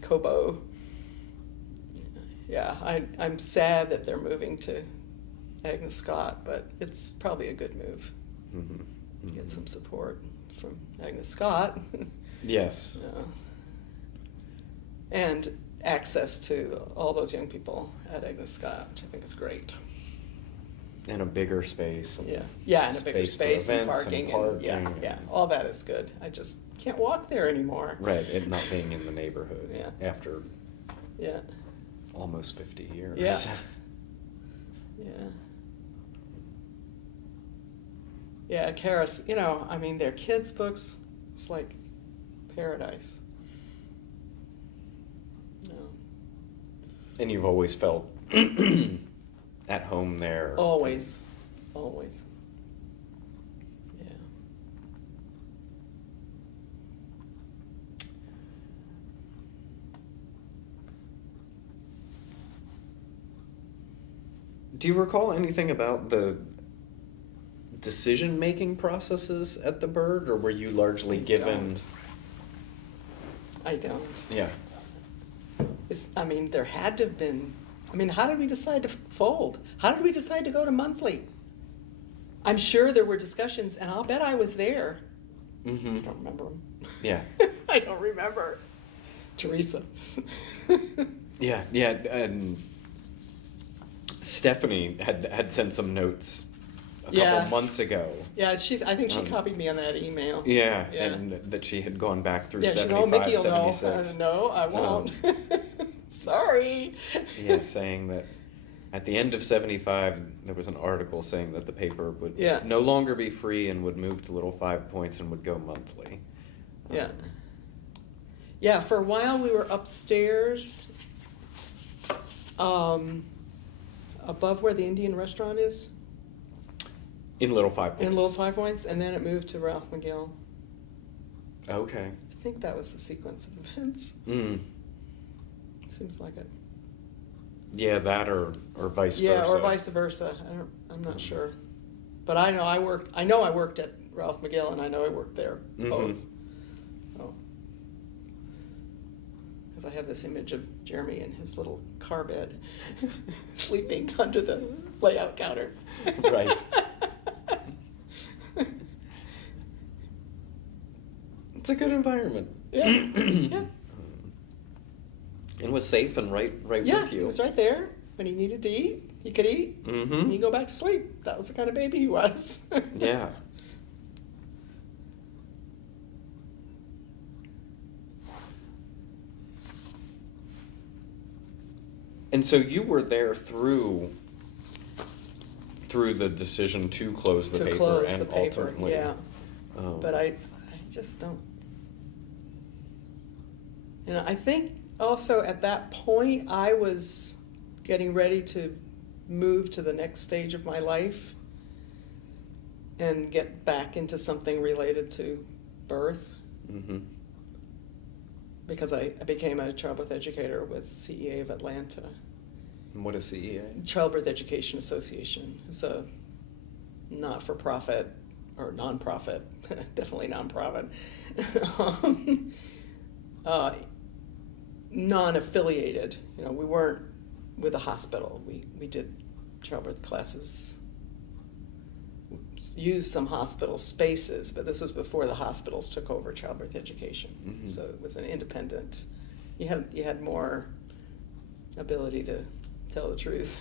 Kobo. Yeah, I'm sad that they're moving to Agnes Scott, but it's probably a good move. Get some support from Agnes Scott. Yes. And access to all those young people at Agnes Scott, which I think is great. And a bigger space. Yeah, and a bigger space and parking. Yeah, all that is good. I just can't walk there anymore. Right, it not being in the neighborhood after almost 50 years. Yeah. Yeah, Karis, I mean, their kids' books, it's like paradise. And you've always felt at home there. Always. Always. Yeah. Do you recall anything about the decision-making processes at the Bird, or were you largely given... I don't. Yeah. There had to have been. How did we decide to fold? How did we decide to go to monthly? I'm sure there were discussions, and I'll bet I was there. Mm-hmm. I don't remember them. Yeah. I don't remember. Teresa. Yeah, and Stephanie had sent some notes a couple months ago. Yeah, I think she copied me on that email. Yeah, and that she had gone back through 75, she's, Mickey will 76. know. No, I won't. Sorry. Yeah, saying that at the end of 75, there was an article saying that the paper would no longer be free and would move to little 5 points and would go monthly. Yeah. Yeah, for a while we were upstairs, above where the Indian restaurant is. In Little 5 Points. In Little 5 Points, and then it moved to Ralph McGill. Okay. I think that was the sequence of events. Seems like it. Yeah, that or vice versa. Yeah, or vice versa. I'm not sure. But I know I worked at Ralph McGill, and I know I worked there both. Oh. Because I have this image of Jeremy in his little car bed, sleeping under the layout counter. Right. It's a good environment. Yeah. Yeah. It was safe and right with Yeah, you. he was right there. When he needed to eat, he could eat. And he'd go back to sleep. That was the kind of baby he was. Yeah. And so you were there through the decision to close the paper and ultimately. Yeah. But I just don't. And I think also at that point I was getting ready to move to the next stage of my life and get back into something related to birth. Because I became a childbirth educator with CEA of Atlanta. And what is CEA? Childbirth Education Association. It's a not-for-profit or non-profit, definitely non-profit, non-affiliated. We weren't with a hospital. We did childbirth classes, used some hospital spaces, but this was before the hospitals took over childbirth education. So it was an independent. You had more ability to tell the truth.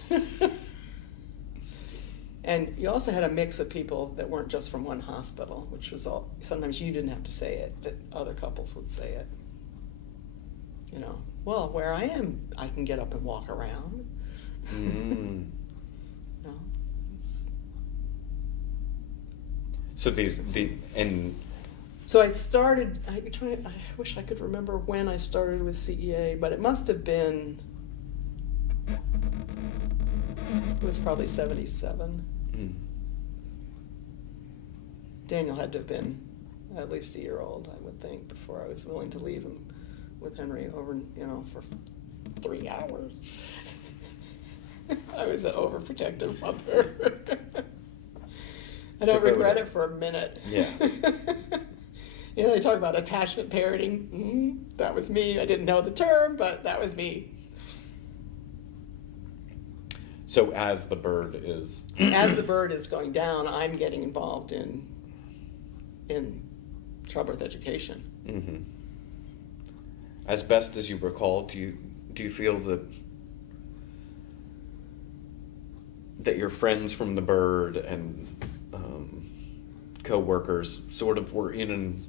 And you also had a mix of people that weren't just from one hospital, which was all. Sometimes you didn't have to say it, but other couples would say it. Well, where I am, I can get up and walk around. So So I started. I wish I could remember when I started with CEA, but it must have been. It was probably 77. Daniel had to have been at least a year old, I would think, before I was willing to leave him with Henry over, for 3 hours. I was an overprotective mother. I don't regret it for a minute. Yeah. They talk about attachment parenting. That was me. I didn't know the term, but that was me. So as the bird is going down, I'm getting involved in childbirth education. As best as you recall, do you feel that your friends from the bird and co-workers sort of were in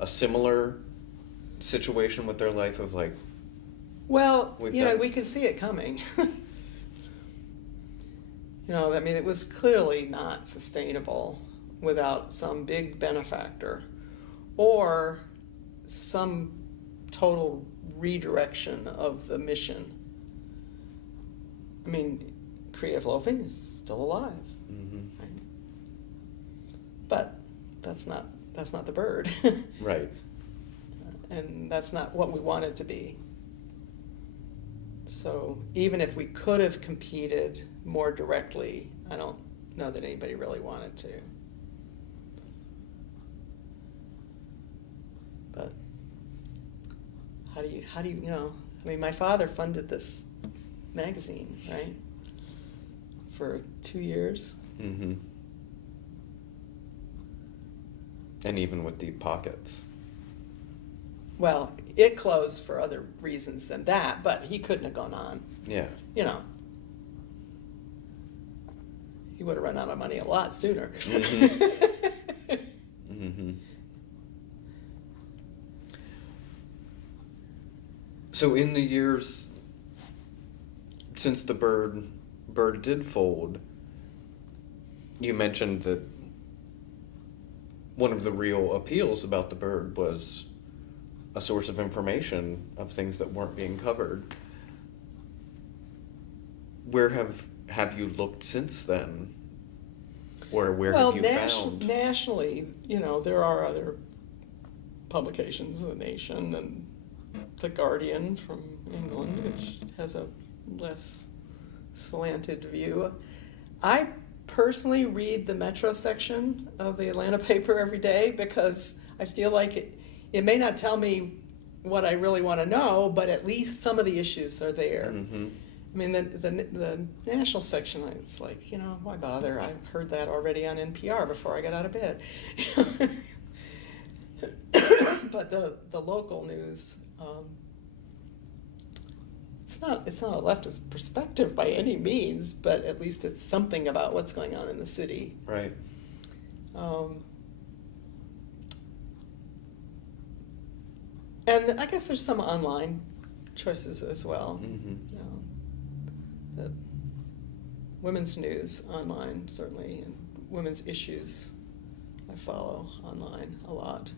a similar situation with their life of like? Well, we could see it coming. It was clearly not sustainable without some big benefactor or some total redirection of the mission. I mean, creative loafing is still alive, right? But that's not the bird. Right. And that's not what we want it to be. So even if we could have competed more directly, I don't know that anybody really wanted to. But how do you know? I mean, my father funded this magazine, right, for 2 years. Mm-hmm. And even with deep pockets. Well, it closed for other reasons than that, but he couldn't have gone on. Yeah. You know, he would have run out of money a lot sooner. Mm-hmm. Mm-hmm. So in the years since the bird did fold, you mentioned that one of the real appeals about the bird was a source of information of things that weren't being covered. Where have you looked since then? Or where have you found? Nationally, you know, there are other publications, The Nation and The Guardian from England, which has a less slanted view. I personally read the Metro section of the Atlanta paper every day because I feel like it may not tell me what I really want to know, but at least some of the issues are there. Mm-hmm. I mean, the national section, it's like, you know, why bother? I heard that already on NPR before I got out of bed. But the local news, it's not a leftist perspective by any means, but at least it's something about what's going on in the city. Right. And I guess there's some online choices as well. Mm-hmm. You know, the women's news online, certainly, and women's issues I follow online a lot.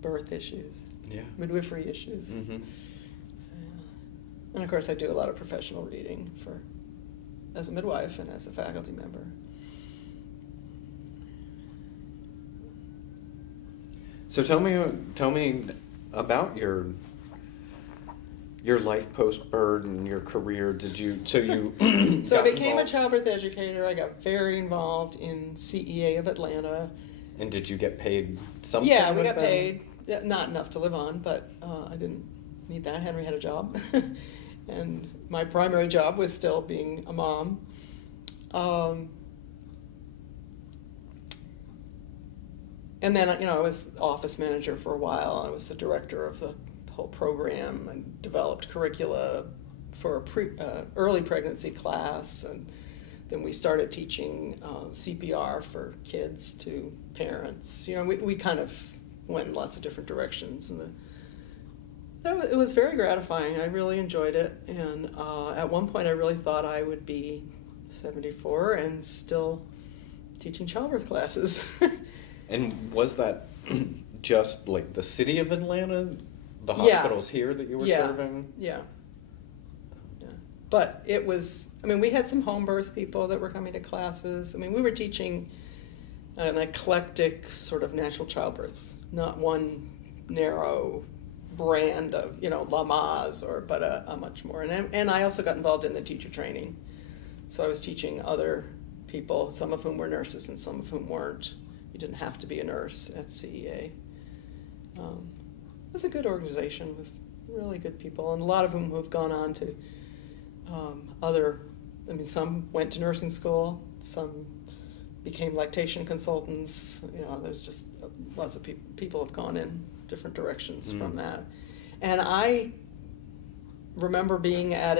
Birth issues, Yeah. midwifery issues. Mm-hmm. And of course I do a lot of professional reading as a midwife and as a faculty member. So tell me about your life post bird and your career. So I got became a involved? childbirth educator. I got very involved in CEA of Atlanta. And did you get paid something? Yeah, we with got them? paid. Yeah, not enough to live on, but I didn't need that. Henry had a job. And my primary job was still being a mom. And then, you know, I was office manager for a while. I was the director of the whole program and developed curricula for a early pregnancy class. And then we started teaching CPR for kids to parents. You know, we kind of went in lots of different directions. And it was very gratifying. I really enjoyed it. And at one point I really thought I would be 74 and still teaching childbirth classes. And was that just like the city of Atlanta, the hospitals here that you were serving? Yeah. But it was, I mean, we had some home birth people that were coming to classes. I mean, we were teaching an eclectic sort of natural childbirth, not one narrow brand of, you know, Lamaze, but a much more. And I also got involved in the teacher training. So I was teaching other people, some of whom were nurses and some of whom weren't. You didn't have to be a nurse at CEA. It was a good organization with really good people, and a lot of them have gone on to some went to nursing school, some became lactation consultants. You know, there's just lots of people have gone in different directions from that. And I remember being at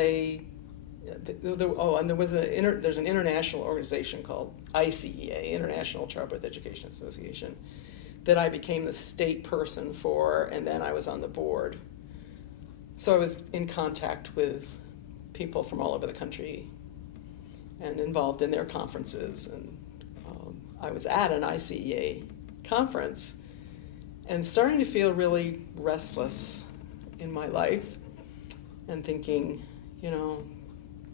there's an international organization called ICEA, International Childbirth Education Association, that I became the state person for, and then I was on the board. So I was in contact with people from all over the country and involved in their conferences. And I was at an ICEA conference and starting to feel really restless in my life. and thinking, you know,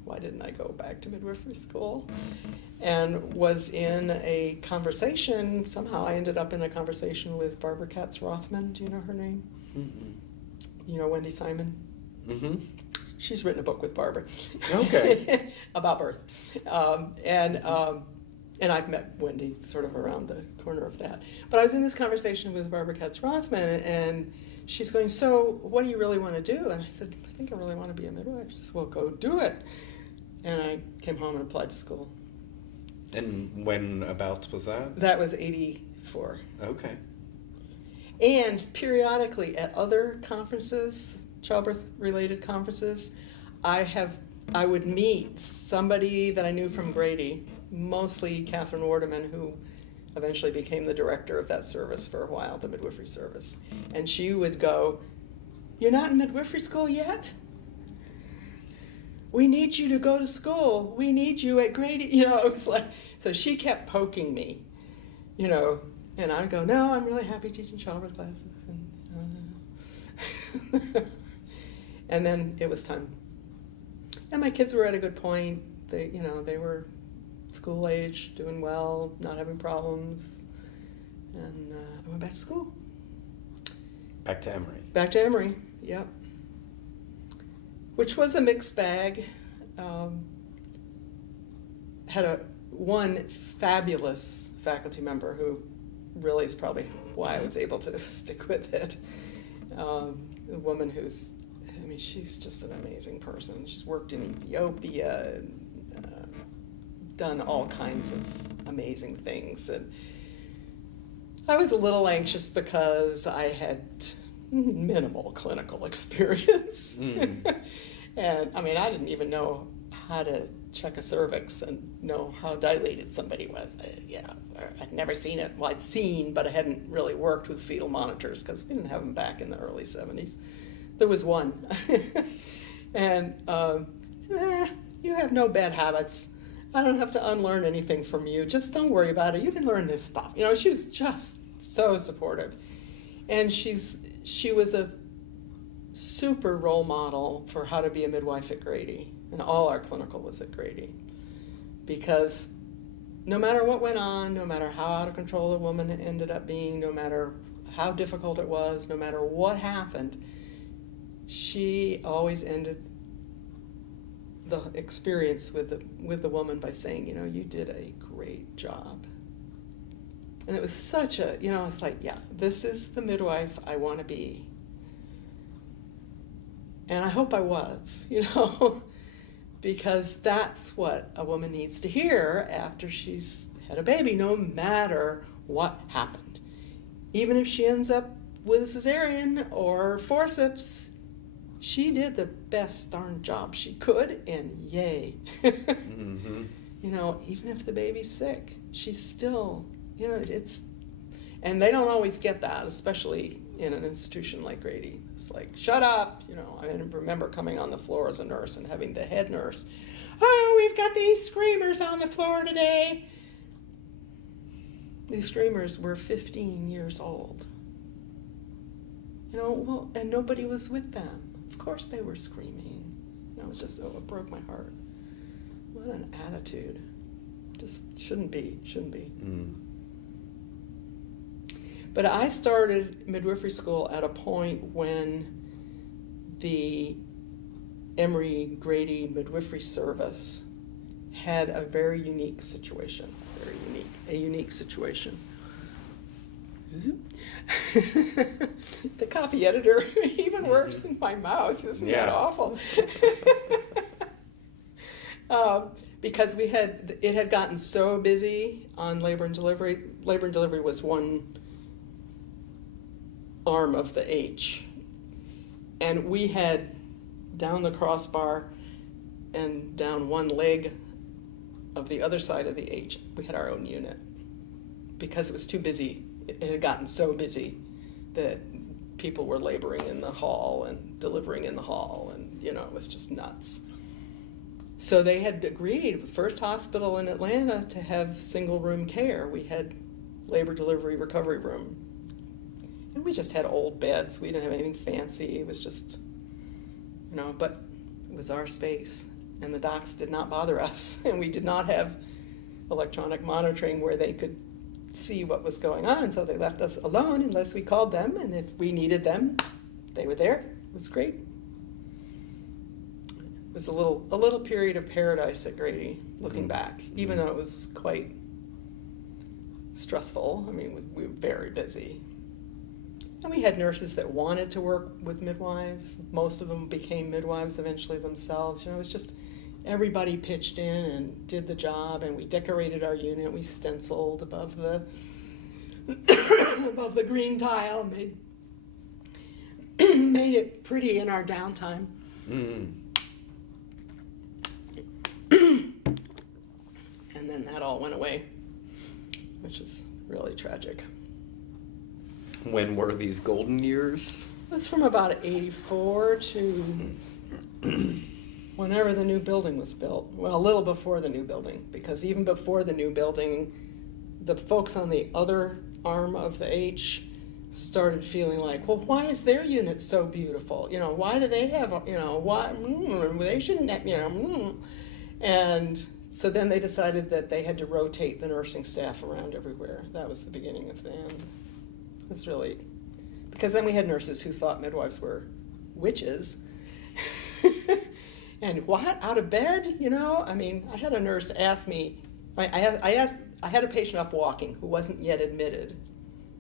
why didn't I go back to midwifery school? And was in a conversation, somehow I ended up in a conversation with Barbara Katz Rothman. Do you know her name? Mm-hmm. You know Wendy Simon? Mm-hmm. She's written a book with Barbara. Okay. About birth. And I've met Wendy sort of around the corner of that. But I was in this conversation with Barbara Katz Rothman, and she's going, so what do you really want to do? And I said, I think I really want to be a midwife. She said, well, go do it. And I came home and applied to school. And when abouts was that? That was 84. Okay. And periodically at other conferences, childbirth-related conferences, I would meet somebody that I knew from Grady, mostly Catherine Wardeman, who eventually became the director of that service for a while, the midwifery service. And she would go, you're not in midwifery school yet? We need you to go to school. We need you at Grady. You know, it was like, so she kept poking me, you know, and I'd go, no, I'm really happy teaching childbirth classes. And then it was time. And my kids were at a good point. They, you know, they were school age, doing well, not having problems. And I went back to school. Back to Emory. Back to Emory, yep. Which was a mixed bag. Had one fabulous faculty member who really is probably why I was able to stick with it. A woman who's, I mean, she's just an amazing person. She's worked in Ethiopia, done all kinds of amazing things. And I was a little anxious because I had minimal clinical experience. And I mean, I didn't even know how to check a cervix and know how dilated somebody was. I'd never seen it. Well, I'd seen, but I hadn't really worked with fetal monitors because we didn't have them back in the early 70s. There was one. And you have no bad habits. I don't have to unlearn anything from you. Just don't worry about it. You can learn this stuff. You know, she was just so supportive. And she was a super role model for how to be a midwife at Grady. And all our clinical was at Grady. Because no matter what went on, no matter how out of control a woman ended up being, no matter how difficult it was, no matter what happened, she always ended the experience with the woman by saying, you know, you did a great job. And it was such a, you know, it's like, yeah, this is the midwife I want to be. And I hope I was, you know, because that's what a woman needs to hear after she's had a baby, no matter what happened. Even if she ends up with a cesarean or forceps, she did the best darn job she could, and yay. Mm-hmm. You know, even if the baby's sick, she's still, you know, it's, and they don't always get that, especially in an institution like Grady. It's like, shut up, you know. I remember coming on the floor as a nurse and having the head nurse, oh, we've got these screamers on the floor today. These screamers were 15 years old. You know, well, and nobody was with them. Of course they were screaming. You know, it was just, oh, it broke my heart. What an attitude. Just shouldn't be. Mm. But I started midwifery school at a point when the Emory-Grady midwifery service had a very unique situation. A unique situation. The copy editor even works in my mouth. Isn't that awful? Because it had gotten so busy on labor and delivery. Labor and delivery was one arm of the H. And we had down the crossbar and down one leg of the other side of the H, we had our own unit. Because it was too busy, it had gotten so busy that people were laboring in the hall and delivering in the hall, and you know, it was just nuts. So they had agreed, first hospital in Atlanta, to have single room care. We had labor, delivery, recovery room. And we just had old beds. We didn't have anything fancy. It was just, you know, but It was our space, and the docs did not bother us, and we did not have electronic monitoring where they could see what was going on, so they left us alone unless we called them, and if we needed them, they were there. It was great. It was a little period of paradise at Grady, looking back, even though it was quite stressful. I mean, we were very busy. And we had nurses that wanted to work with midwives. Most of them became midwives eventually themselves. You know, it was just everybody pitched in and did the job, and we decorated our unit. We stenciled above the above the green tile, made it pretty in our downtime. And then that all went away, which is really tragic. When were these golden years? It was from about 84 to whenever the new building was built. Well, a little before the new building, because even before the new building, the folks on the other arm of the H started feeling like, well, why is their unit so beautiful? You know, why do they have, you know, why, they shouldn't have, you know, and so then they decided that they had to rotate the nursing staff around everywhere. That was the beginning of the end. It's really, because then we had nurses who thought midwives were witches. And what, out of bed, you know? I mean, I had a nurse ask me, I had a patient up walking who wasn't yet admitted,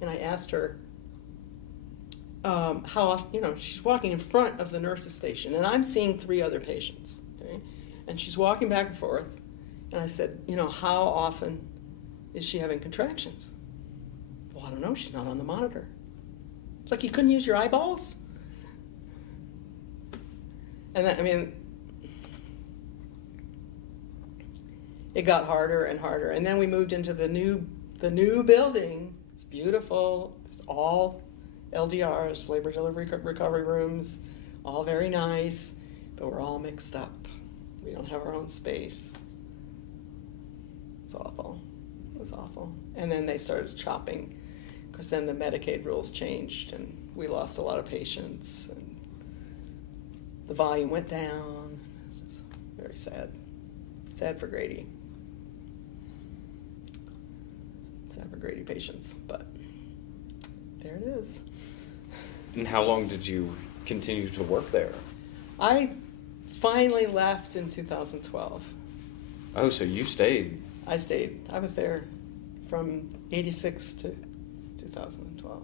and I asked her how often, you know, she's walking in front of the nurse's station, and I'm seeing 3 other patients, okay? And she's walking back and forth, and I said, you know, how often is she having contractions? Well, I don't know, she's not on the monitor. It's like you couldn't use your eyeballs? And then, I mean, it got harder and harder. And then we moved into the new building. It's beautiful. It's all LDRs, labor delivery recovery rooms, all very nice, but we're all mixed up. We don't have our own space. It's awful. It was awful. And then they started chopping, because then the Medicaid rules changed, and we lost a lot of patients, and the volume went down. It's just very sad. Sad for Grady. Sad for Grady patients, but there it is. And how long did you continue to work there? I finally left in 2012. Oh, so you stayed. I stayed. I was there from 86 to 2012.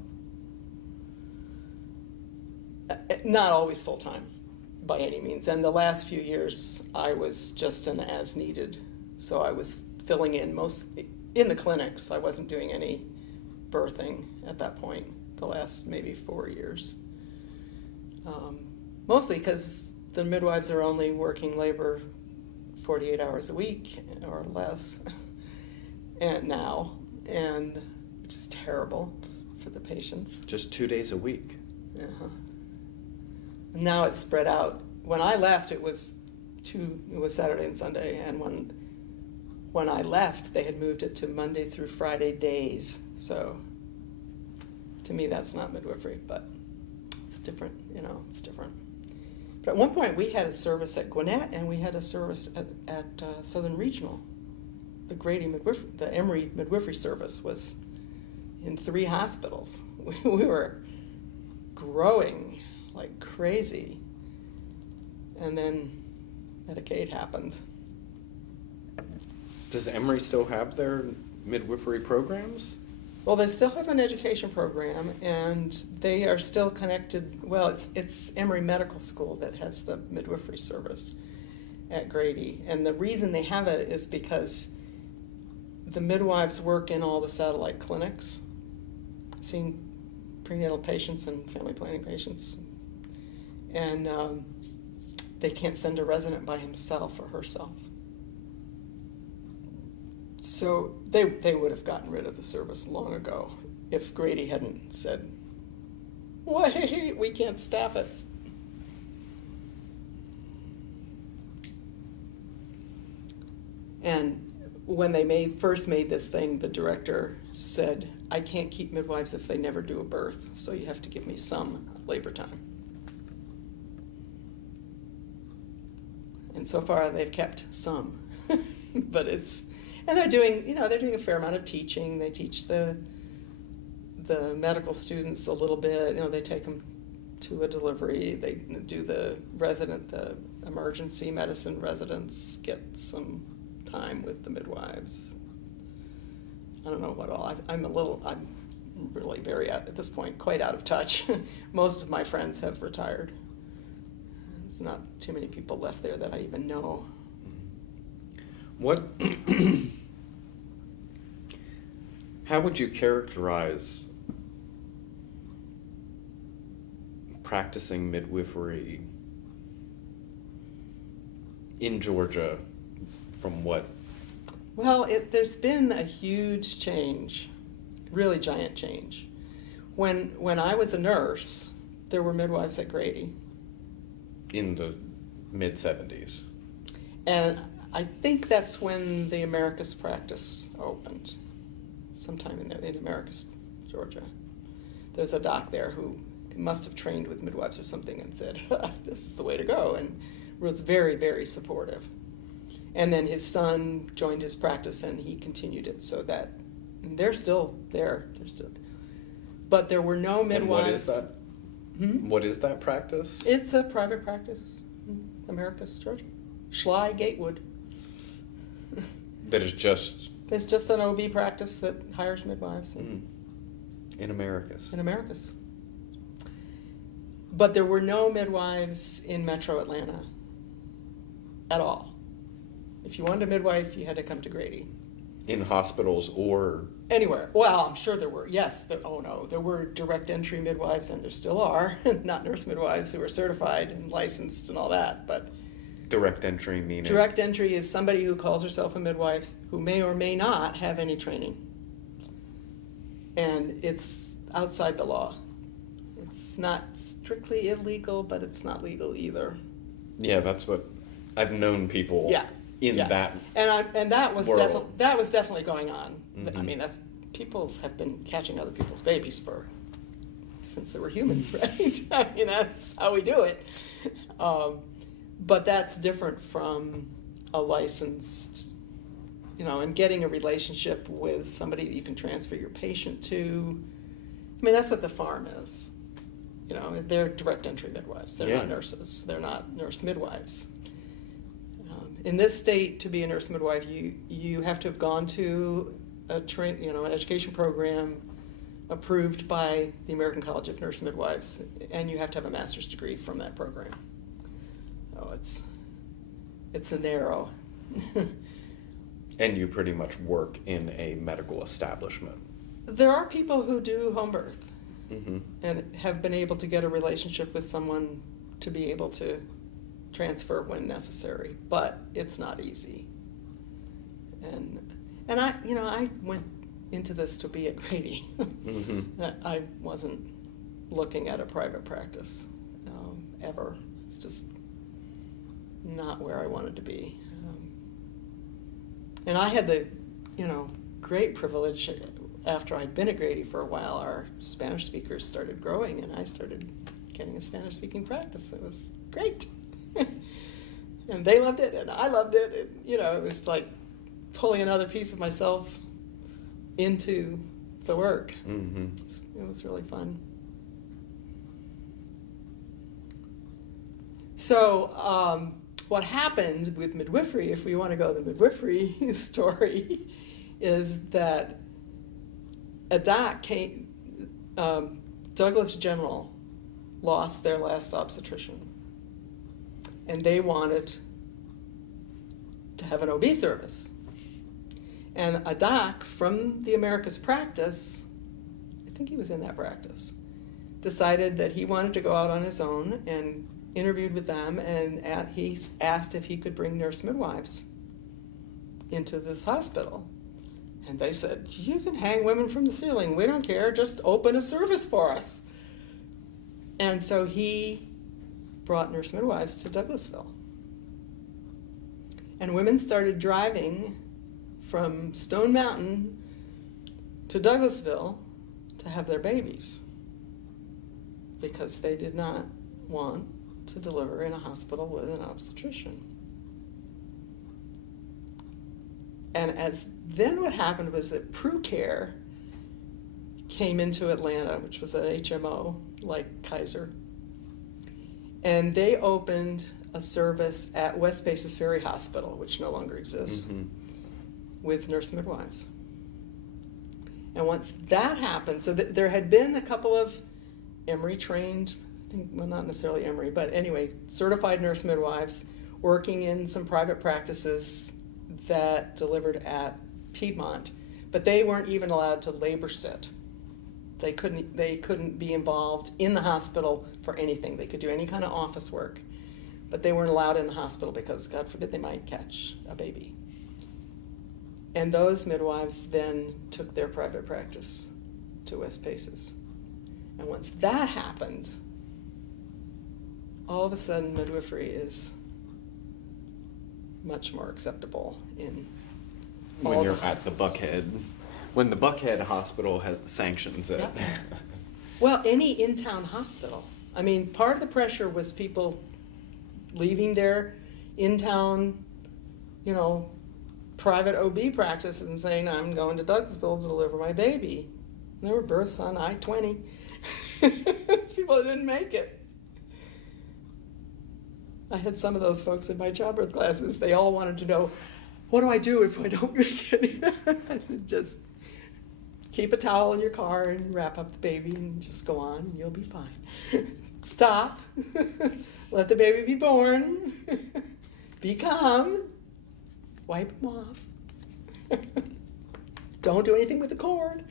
Not always full-time, by any means. And the last few years, I was just an as-needed. So I was filling in mostly in the clinics. I wasn't doing any birthing at that point, the last maybe 4 years. Mostly because the midwives are only working labor 48 hours a week or less, and now, and which is terrible for the patients. Just 2 days a week. Uh-huh. And now it's spread out. When I left, it was Saturday and Sunday, and when I left, they had moved it to Monday through Friday days. So to me, that's not midwifery, but it's different. You know, it's different. But at one point, we had a service at Gwinnett, and we had a service at Southern Regional. The Grady midwifery, the Emory midwifery service was in 3 hospitals. We were growing like crazy. And then Medicaid happened. Does Emory still have their midwifery programs? Well, they still have an education program, and they are still connected. Well, it's Emory Medical School that has the midwifery service at Grady. And the reason they have it is because the midwives work in all the satellite clinics, seeing prenatal patients and family planning patients. And they can't send a resident by himself or herself. So they would have gotten rid of the service long ago if Grady hadn't said, wait, we can't staff it. And when they first made this thing, the director said, I can't keep midwives if they never do a birth, so you have to give me some labor time. And so far they've kept some. But and they're doing a fair amount of teaching. They teach the medical students a little bit. They take them to a delivery. They do the emergency medicine residents get some time with the midwives. I don't know what all. I'm really at this point, quite out of touch. Most of my friends have retired. There's not too many people left there that I even know. How would you characterize practicing midwifery in Georgia from what? Well, there's been a huge change, really giant change. When I was a nurse, there were midwives at Grady. In the mid-'70s. And I think that's when the Americas practice opened, sometime in Americas, Georgia. There's a doc there who must have trained with midwives or something and said, this is the way to go, and was very, very supportive. And then his son joined his practice and he continued it, so that they're still there. But there were no midwives. And what is that? What is that practice? It's a private practice in Americas, Georgia. Schley Gatewood. That is just... It's just an OB practice that hires midwives. In Americas. In Americas. But there were no midwives in Metro Atlanta at all. If you wanted a midwife, you had to come to Grady. In hospitals or... Anywhere. Well, I'm sure there were. Yes. There were direct entry midwives, and there still are, not nurse midwives who are certified and licensed and all that. But direct entry meaning? Direct entry is somebody who calls herself a midwife who may or may not have any training. And it's outside the law. It's not strictly illegal, but it's not legal either. Yeah, that's what I've known people. Yeah. That and that was world. That was definitely going on. Mm-hmm. I mean, people have been catching other people's babies since there were humans, right? I mean, that's how we do it. But that's different from a licensed, and getting a relationship with somebody that you can transfer your patient to. I mean, that's what the farm is. They're direct entry midwives. They're not nurses. They're not nurse midwives. In this state, to be a nurse midwife, you have to have gone to an education program approved by the American College of Nurse Midwives, and you have to have a master's degree from that program. Oh, it's a narrow. And you pretty much work in a medical establishment. There are people who do home birth and have been able to get a relationship with someone to be able to transfer when necessary, but it's not easy. And I went into this to be at Grady. I wasn't looking at a private practice ever. It's just not where I wanted to be. And I had the great privilege, after I'd been at Grady for a while, our Spanish speakers started growing and I started getting a Spanish speaking practice. It was great. And they loved it, and I loved it. And, it was like pulling another piece of myself into the work. It was really fun. So what happened with midwifery, if we want to go to the midwifery story, is that a doc came, Douglas General lost their last obstetrician. And they wanted to have an OB service. And a doc from the Americas practice, I think he was in that practice, decided that he wanted to go out on his own and interviewed with them, and he asked if he could bring nurse midwives into this hospital. And they said, you can hang women from the ceiling. We don't care. Just open a service for us. And so he brought nurse midwives to Douglasville. And women started driving from Stone Mountain to Douglasville to have their babies because they did not want to deliver in a hospital with an obstetrician. And then what happened was that PruCare came into Atlanta, which was an HMO like Kaiser, and they opened a service at West Paces Ferry Hospital, which no longer exists, with nurse midwives. And once that happened, so there had been a couple of Emory trained, I think, well, not necessarily Emory, but anyway, certified nurse midwives working in some private practices that delivered at Piedmont, but they weren't even allowed to labor sit. They couldn't be involved in the hospital for anything. They could do any kind of office work, but they weren't allowed in the hospital because, God forbid, they might catch a baby. And those midwives then took their private practice to West Paces. And once that happened, all of a sudden midwifery is much more acceptable in When all you're the at the hospitals. Buckhead, when the Buckhead Hospital has sanctions it. Yep. Well, any in-town hospital. I mean, part of the pressure was people leaving their in-town, private OB practices and saying, I'm going to Douglasville to deliver my baby. And there were births on I-20. People that didn't make it. I had some of those folks in my childbirth classes. They all wanted to know, what do I do if I don't make it? I said, just keep a towel in your car and wrap up the baby and just go on and you'll be fine. Stop. Let the baby be born. Be calm. Wipe them off. Don't do anything with the cord.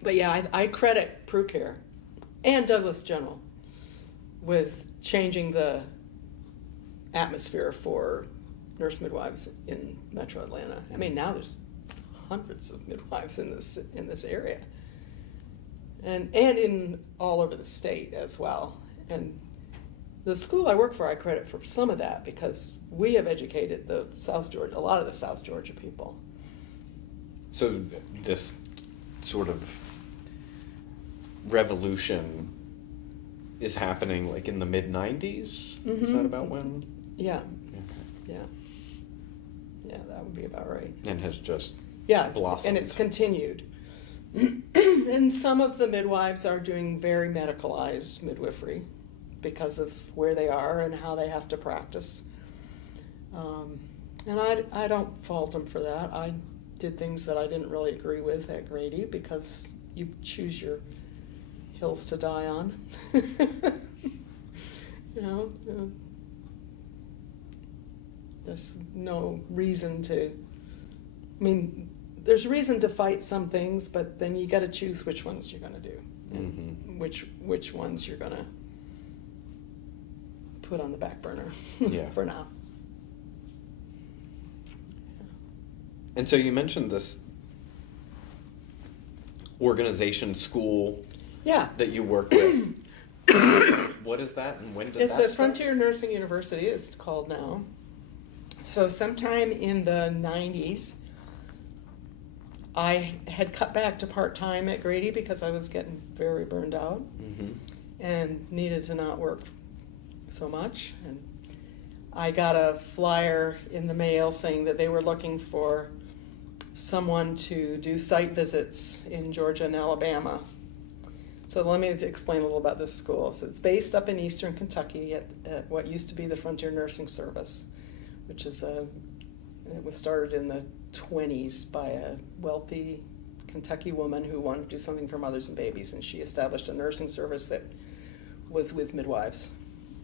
But yeah, I credit PruCare and Douglas General with changing the atmosphere for nurse midwives in Metro Atlanta. I mean, now there's hundreds of midwives in this area, and in all over the state as well. And the school I work for, I credit for some of that because we have educated a lot of the South Georgia people. So this sort of revolution is happening like in the mid-90s? Mm-hmm. Is that about when? Yeah. Okay. Yeah, that would be about right. And has just blossomed. And it's continued. And some of the midwives are doing very medicalized midwifery because of where they are and how they have to practice. And I don't fault them for that. I did things that I didn't really agree with at Grady because you choose your hills to die on. There's no reason to, there's reason to fight some things, but then you got to choose which ones you're going to do, and which ones you're going to put on the back burner for now. And so you mentioned this organization school that you work with. What is that and when did it's that the start? Frontier Nursing University, it's called now. So sometime in the 90s, I had cut back to part-time at Grady because I was getting very burned out and needed to not work so much. And I got a flyer in the mail saying that they were looking for someone to do site visits in Georgia and Alabama. So let me explain a little about this school. So it's based up in eastern Kentucky at what used to be the Frontier Nursing Service, which is it was started in the 1920s by a wealthy Kentucky woman who wanted to do something for mothers and babies, and she established a nursing service that was with midwives.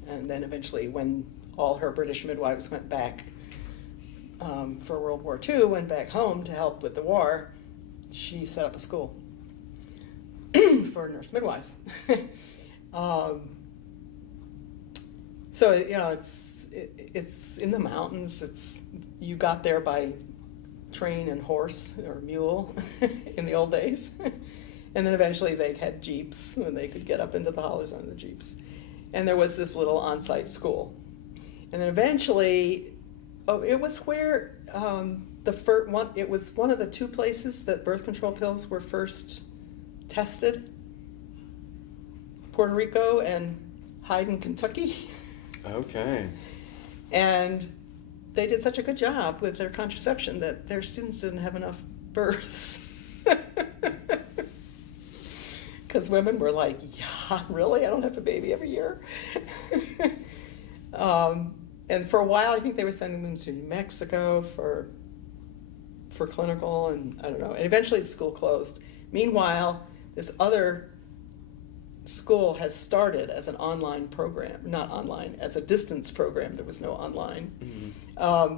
And then eventually, when all her British midwives went back for World War II, went back home to help with the war, she set up a school for nurse midwives. So it's in the mountains. You got there by train and horse or mule in the old days, and then eventually they had jeeps and they could get up into the hollers on the jeeps. And there was this little on-site school, and then eventually, it was where it was one of the two places that birth control pills were first tested. Puerto Rico and Hyden, Kentucky. Okay. And they did such a good job with their contraception that their students didn't have enough births. Because women were like, yeah, really? I don't have a baby every year? And for a while, I think they were sending them to New Mexico for clinical, and I don't know. And eventually the school closed. Meanwhile, this other school has started as an online program, not online, as a distance program. There was no online. Mm-hmm.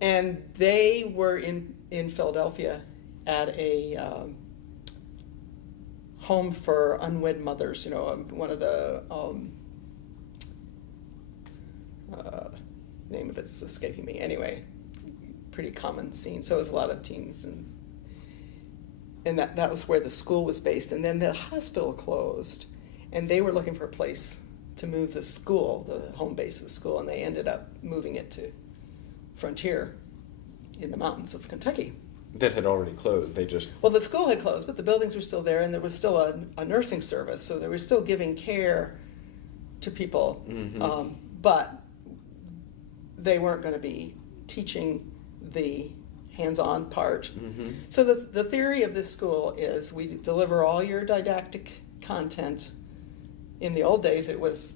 And they were in Philadelphia at a home for unwed mothers, one of the, name of it's escaping me. Anyway, pretty common scene. So it was a lot of teens, and that was where the school was based. And then the hospital closed, and they were looking for a place to move the school, the home base of the school, and they ended up moving it to Frontier in the mountains of Kentucky. That had already closed. They just... Well, the school had closed, but the buildings were still there, and there was still a nursing service, so they were still giving care to people. Mm-hmm. But they weren't going to be teaching the hands-on part. Mm-hmm. So the theory of this school is we deliver all your didactic content. In the old days, it was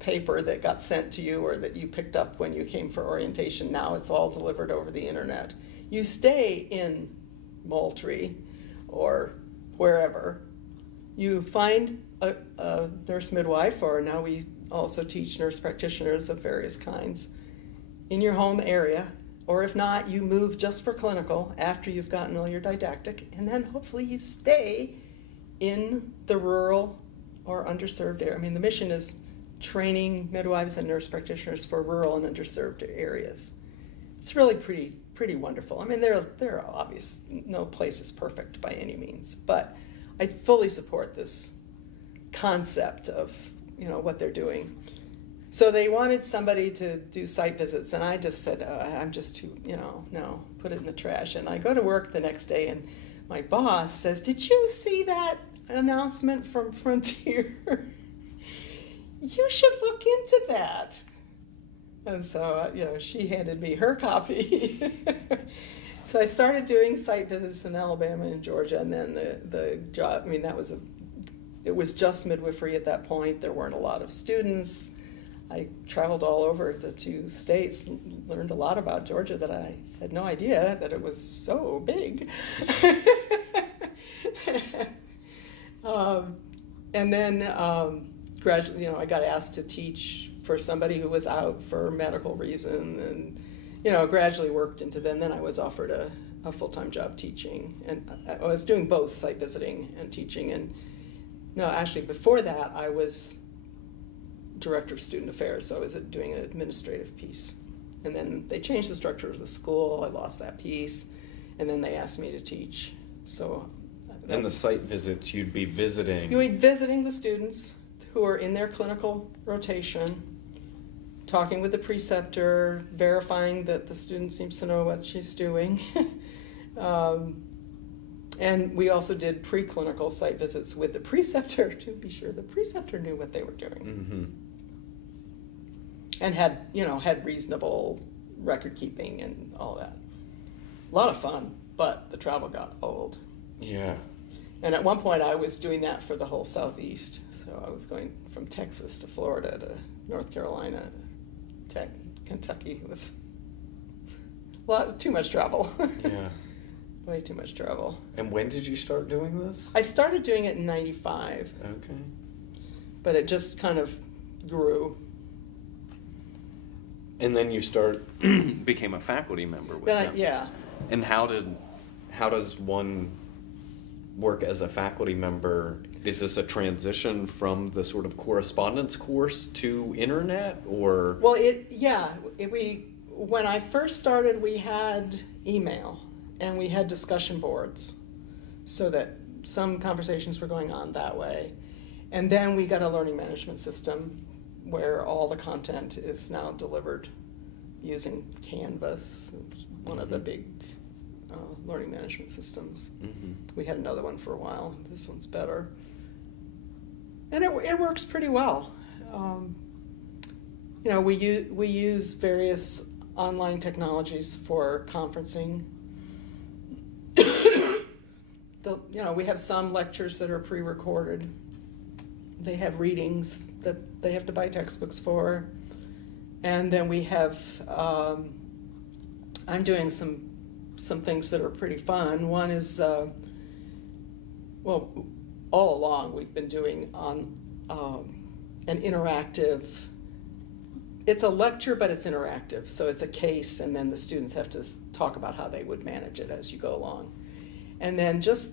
paper that got sent to you or that you picked up when you came for orientation. Now it's all delivered over the internet. You stay in Moultrie or wherever. You find a nurse midwife, or now we also teach nurse practitioners of various kinds in your home area, or if not, you move just for clinical after you've gotten all your didactic, and then hopefully you stay in the rural or underserved area. I mean, the mission is training midwives and nurse practitioners for rural and underserved areas. It's really pretty wonderful. I mean, there are obvious, no place is perfect by any means, but I fully support this concept of, what they're doing. So they wanted somebody to do site visits, and I just said, I'm just too, no, put it in the trash. And I go to work the next day, and my boss says, did you see that announcement from Frontier? You should look into that. And so, she handed me her copy. So I started doing site visits in Alabama and Georgia, and then the job, it was just midwifery at that point. There weren't a lot of students. I traveled all over the two states, learned a lot about Georgia that I had no idea that it was so big. And then gradually, I got asked to teach for somebody who was out for medical reason, and gradually worked into them. Then I was offered a full-time job teaching, and I was doing both site visiting and teaching. And no, actually before that I was director of student affairs, so I was doing an administrative piece. And then they changed the structure of the school. I lost that piece, and then they asked me to teach. So and the site visits, you'd be visiting... You'd be visiting the students who are in their clinical rotation, talking with the preceptor, verifying that the student seems to know what she's doing. And we also did preclinical site visits with the preceptor to be sure the preceptor knew what they were doing. Mm-hmm. And had reasonable record keeping and all that. A lot of fun, but the travel got old. Yeah. And at one point I was doing that for the whole Southeast. So I was going from Texas to Florida to North Carolina to Kentucky. It was too much travel. Yeah. Way too much travel. And when did you start doing this? I started doing it in 95. Okay. But it just kind of grew. And then you became a faculty member with them. Yeah. And how does one work as a faculty member? Is this a transition from the sort of correspondence course to internet, or? Well, when I first started, we had email and we had discussion boards, so that some conversations were going on that way. And then we got a learning management system where all the content is now delivered using Canvas, one of the big learning management systems. Mm-hmm. We had another one for a while. This one's better. And it works pretty well. we use various online technologies for conferencing. We have some lectures that are pre-recorded. They have readings that they have to buy textbooks for. And then we have, I'm doing some things that are pretty fun. One is, all along we've been doing on an interactive, it's a lecture, but it's interactive. So it's a case, and then the students have to talk about how they would manage it as you go along. And then just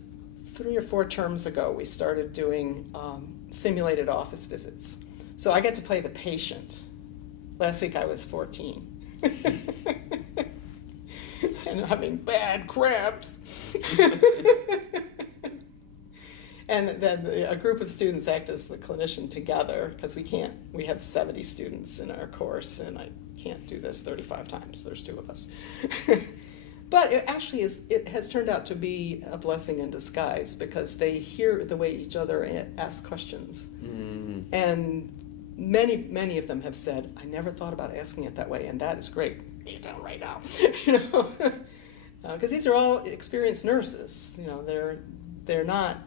3 or 4 terms ago, we started doing simulated office visits. So I get to play the patient. Last week I was 14. And having bad cramps. And then a group of students act as the clinician together, because we have 70 students in our course, and I can't do this 35 times. There's 2 of us. But it actually it has turned out to be a blessing in disguise, because they hear the way each other ask questions. Mm. And many of them have said, I never thought about asking it that way, and that is great. You're down right now. Because these are all experienced nurses. They're not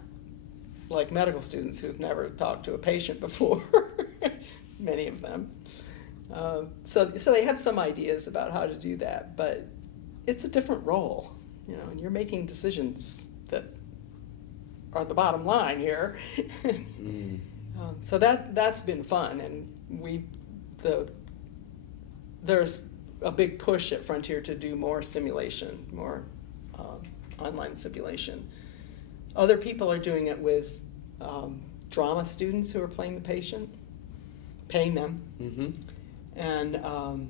like medical students who've never talked to a patient before, many of them. So they have some ideas about how to do that, but it's a different role, and you're making decisions that are the bottom line here. Mm. So that's been fun, and there's a big push at Frontier to do more simulation, more online simulation. Other people are doing it with drama students who are playing the patient, paying them. Mm-hmm. And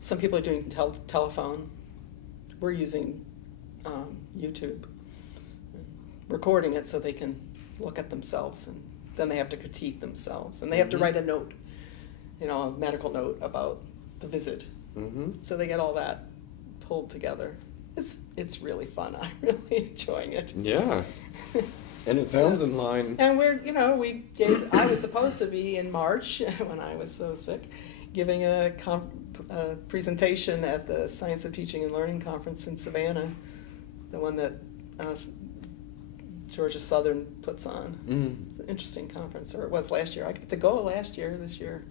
some people are doing telephone. We're using YouTube, recording it so they can look at themselves, and then they have to critique themselves, and they have to write a note, a medical note about the visit. Mm-hmm. So they get all that pulled together. It's really fun. I'm really enjoying it. Yeah. And it sounds in line. And I was supposed to be in March, when I was so sick, giving a presentation at the Science of Teaching and Learning Conference in Savannah, the one that Georgia Southern puts on. Mm. It's an interesting conference, or it was last year. I got to go last year, this year.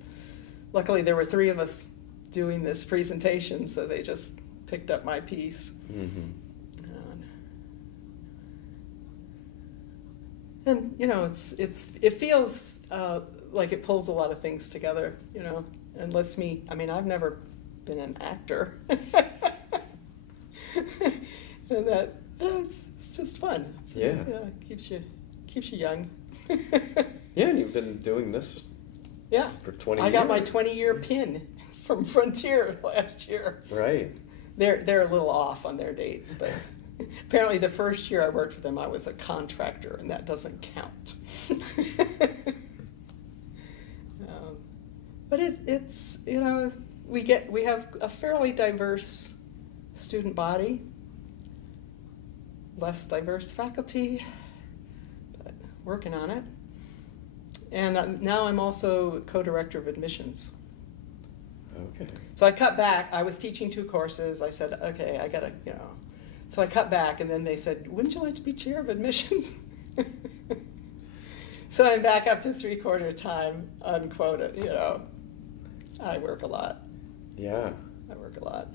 Luckily, there were 3 of us doing this presentation, so they just picked up my piece. Mm-hmm. And it feels like it pulls a lot of things together, and lets me. I've never been an actor, and that it's just fun. Yeah, keeps you young. Yeah, and you've been doing this. Yeah, for 20 years. I got my 20-year pin from Frontier last year. Right. They're a little off on their dates, but apparently the first year I worked with them, I was a contractor, and that doesn't count. But it's we have a fairly diverse student body, less diverse faculty, but working on it. And now I'm also co-director of admissions. Okay. So I cut back. I was teaching 2 courses. I said, okay, I gotta, So I cut back, and then they said, wouldn't you like to be chair of admissions? So I'm back up to 3/4 time, unquoted, I work a lot. Yeah. I work a lot.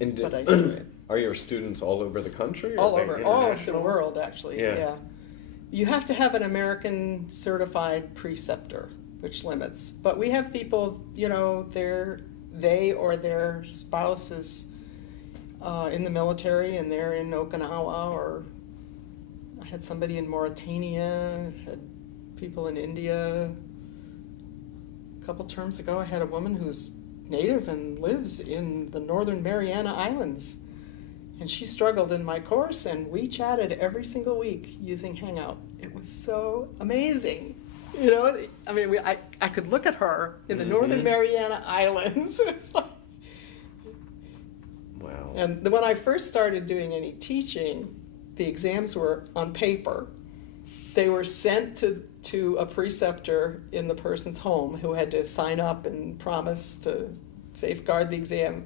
And but I do it. Are your students all over the country? All over the world, actually. Yeah. You have to have an American certified preceptor, which limits. But we have people, they or their spouses in the military, and they're in Okinawa, or I had somebody in Mauritania, had people in India. A couple terms ago, I had a woman who's native and lives in the Northern Mariana Islands. And she struggled in my course, and we chatted every single week using Hangout. It was so amazing. I could look at her in the Northern Mariana Islands. It's like, wow. And when I first started doing any teaching, the exams were on paper. they were sent to a preceptor in the person's home who had to sign up and promise to safeguard the exam.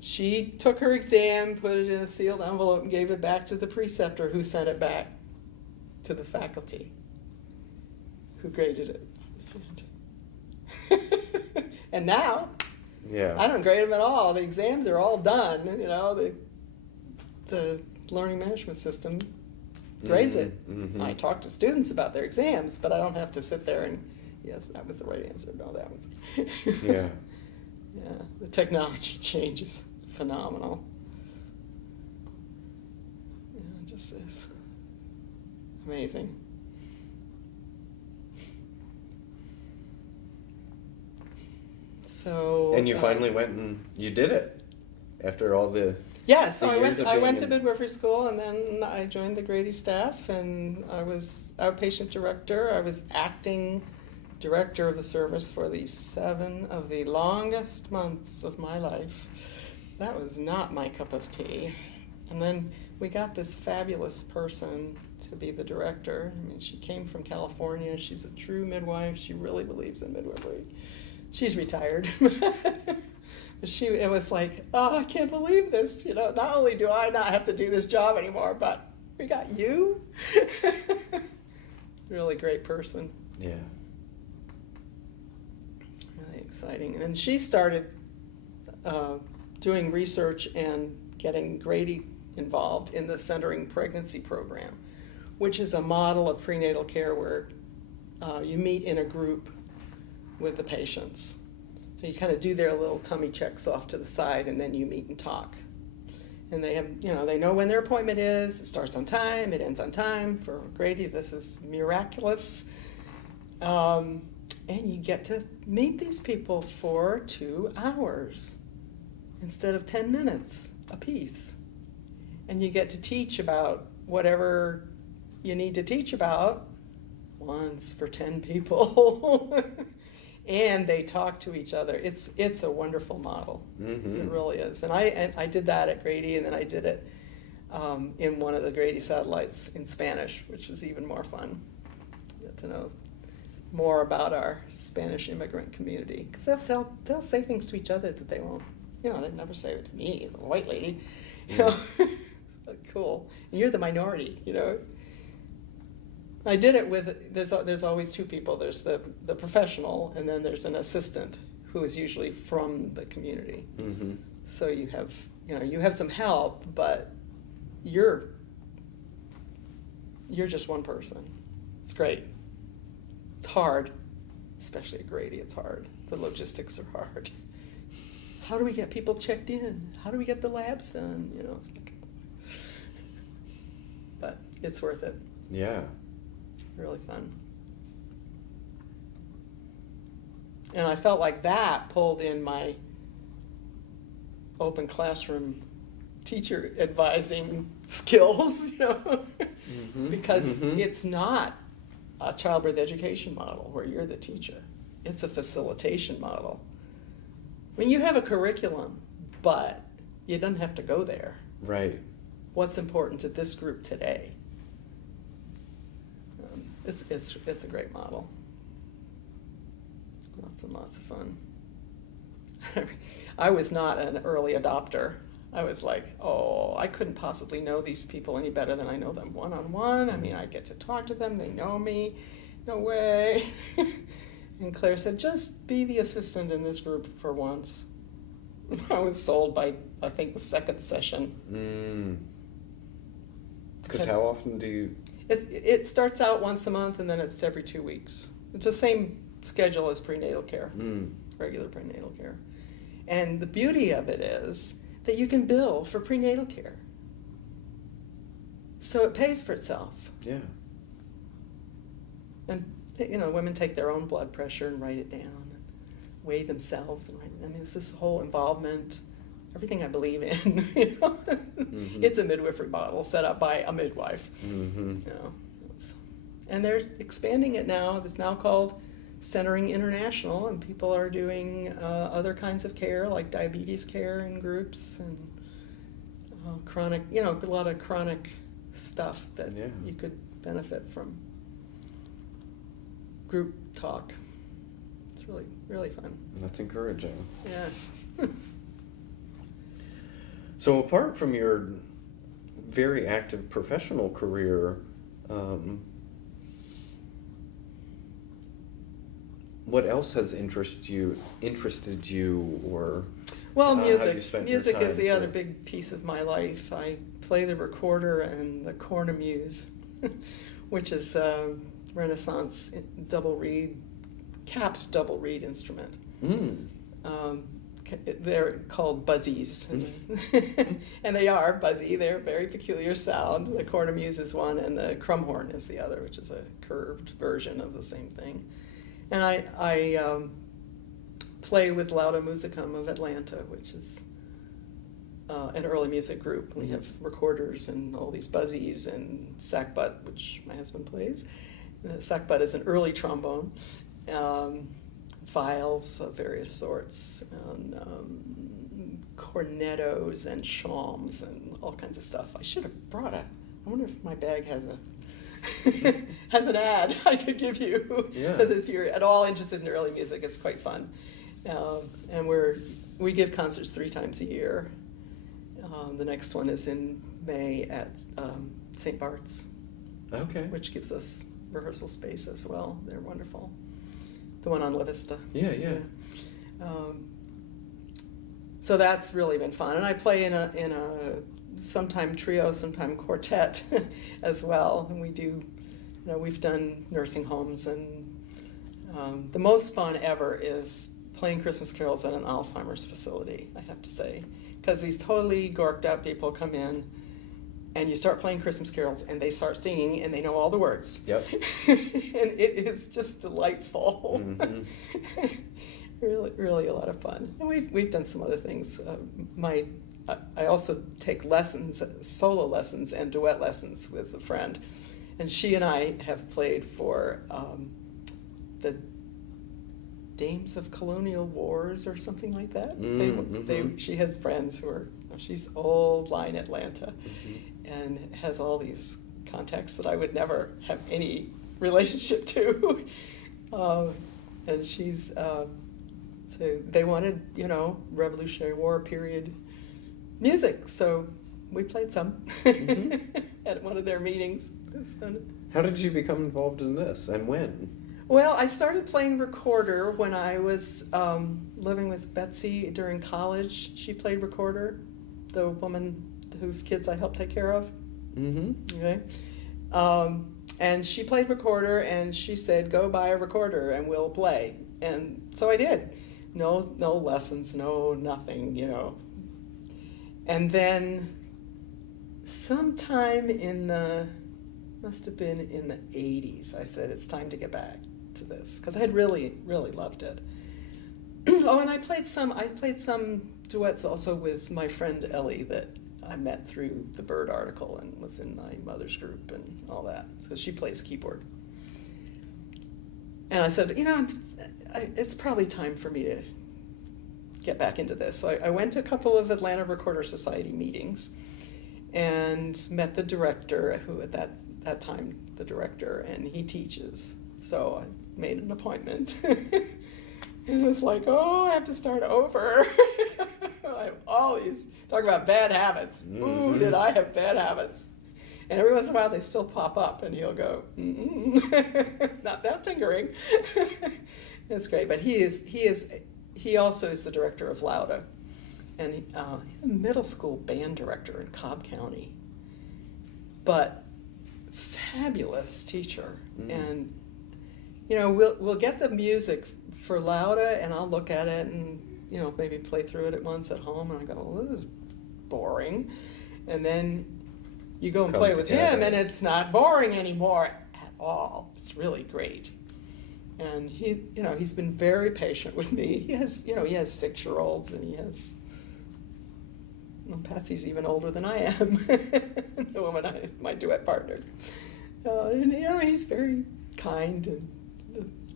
She took her exam, put it in a sealed envelope, and gave it back to the preceptor, who sent it back to the faculty, who graded it. And now, Yeah. I don't grade them at all. The exams are all done. The learning management system grades it. Mm-hmm. I talk to students about their exams, but I don't have to sit there and, yes, that was the right answer. No, that was. Yeah. Yeah, the technology change is phenomenal. Yeah, just is amazing. So. And you finally went and you did it after all the. Yeah, so the I years of went to being in- midwifery school, and then I joined the Grady staff, and I was outpatient director. I was acting director of the service for the 7 of the longest months of my life. That was not my cup of tea. And then we got this fabulous person to be the director. I mean, she came from California. She's a true midwife. She really believes in midwifery. She's retired. It was like, oh, I can't believe this. Not only do I not have to do this job anymore, but we got you. Really great person. Yeah. Really exciting. And then she started doing research and getting Grady involved in the Centering Pregnancy Program, which is a model of prenatal care where you meet in a group with the patients. So you kind of do their little tummy checks off to the side, and then you meet and talk. And they have, they know when their appointment is. It starts on time. It ends on time. For Grady, this is miraculous. And you get to meet these people for 2 hours instead of 10 minutes apiece. And you get to teach about whatever you need to teach about once for 10 people. And they talk to each other. It's a wonderful model. Mm-hmm. It really is. And I did that at Grady, and then I did it in one of the Grady satellites in Spanish, which was even more fun. Get to know more about our Spanish immigrant community, because they'll say things to each other that they won't. They'd never say it to me, the white lady. Cool. And you're the minority. I did it with, there's always 2 people. There's the professional, and then there's an assistant who is usually from the community. Mm-hmm. So you have some help, but you're just one person. It's great. It's hard, especially at Grady. It's hard. The logistics are hard. How do we get people checked in? How do we get the labs done? It's like, but it's worth it. Yeah. Really fun. And I felt like that pulled in my open classroom teacher advising skills, Mm-hmm. because Mm-hmm. it's not a childbirth education model where you're the teacher. It's a facilitation model. I mean, you have a curriculum, but you don't have to go there. Right. What's important to this group today? It's a great model. Lots and lots of fun. I was not an early adopter. I was like, I couldn't possibly know these people any better than I know them one-on-one. I mean, I get to talk to them. They know me. No way. And Claire said, just be the assistant in this group for once. I was sold by, I think, the 2nd session. Because how often do you... It starts out once a month, and then it's every 2 weeks. It's the same schedule as prenatal care, regular prenatal care. And the beauty of it is that you can bill for prenatal care. So it pays for itself. Yeah. And, women take their own blood pressure and write it down, and weigh themselves. And it's this whole involvement, everything I believe in. Mm-hmm. It's a midwifery model set up by a midwife. Mm-hmm. And they're expanding it now. It's now called Centering International, and people are doing other kinds of care, like diabetes care in groups, and chronic, a lot of chronic stuff that you could benefit from group talk. It's really, really fun. That's encouraging. Yeah. So apart from your very active professional career, what else has interested you, or Well, how you music. spent your Music is time the other to- big piece of my life. I play the recorder and the cornemuse, which is a Renaissance capped double reed instrument. They're called buzzies, and they are buzzy. They're a very peculiar sound. The cornemuse is one, and the crumhorn is the other, which is a curved version of the same thing. And I play with Lauda Musicum of Atlanta, which is an early music group. We have recorders and all these buzzies and sackbut, which my husband plays. Sackbut is an early trombone. Files of various sorts, and cornetos and shawms and all kinds of stuff. I should have brought I wonder if my bag has has an ad I could give you. Yeah. Because if you're at all interested in early music, it's quite fun. And we give concerts 3 times a year. The next one is in May at St. Bart's, Okay. which gives us rehearsal space as well. They're wonderful. The one on La Vista. Yeah. So that's really been fun, and I play in a sometime trio, sometime quartet as well. And we do, we've done nursing homes, and the most fun ever is playing Christmas carols at an Alzheimer's facility. I have to say, because these totally gorked out people come in. And you start playing Christmas carols, and they start singing, and they know all the words. Yep. And it is just delightful. Mm-hmm. Really, really a lot of fun. And we've done some other things. I also take lessons, solo lessons, and duet lessons with a friend, and she and I have played for the Dames of Colonial Wars or something like that. She has friends who are. She's old line Atlanta. And has all these contacts that I would never have any relationship to. And she's, so they wanted, Revolutionary War period music. So we played some at one of their meetings. It was fun. How did you become involved in this, and when? Well, I started playing recorder when I was living with Betsy during college. She played recorder, the woman whose kids I helped take care of. Okay. And she played recorder, and she said, go buy a recorder and we'll play. And so I did. No lessons, nothing, And then sometime must have been in the 80s, I said, it's time to get back to this, because I had really, really loved it. Oh, and I played some duets also with my friend Ellie that I met through the Bird article and was in my mother's group and all that. So she plays keyboard. And I said, it's probably time for me to get back into this. So I went to a couple of Atlanta Recorder Society meetings and met the director, who at that time, the director, and he teaches. So I made an appointment. And it was like, I have to start over. I have all these, talk about bad habits. Ooh, did I have bad habits. And every once in a while they still pop up, and you'll go, not that fingering. It's great, but he also is the director of Lauda, and he's a middle school band director in Cobb County. But fabulous teacher, and we'll get the music for Lauda, and I'll look at it and maybe play through it at once at home, and I go, well, this is boring, and then you go and play with him, and it's not boring anymore at all. It's really great, and he's been very patient with me. He has 6-year-olds, and he has. Well, Patsy's even older than I am, the woman my duet partner, and he's very kind, and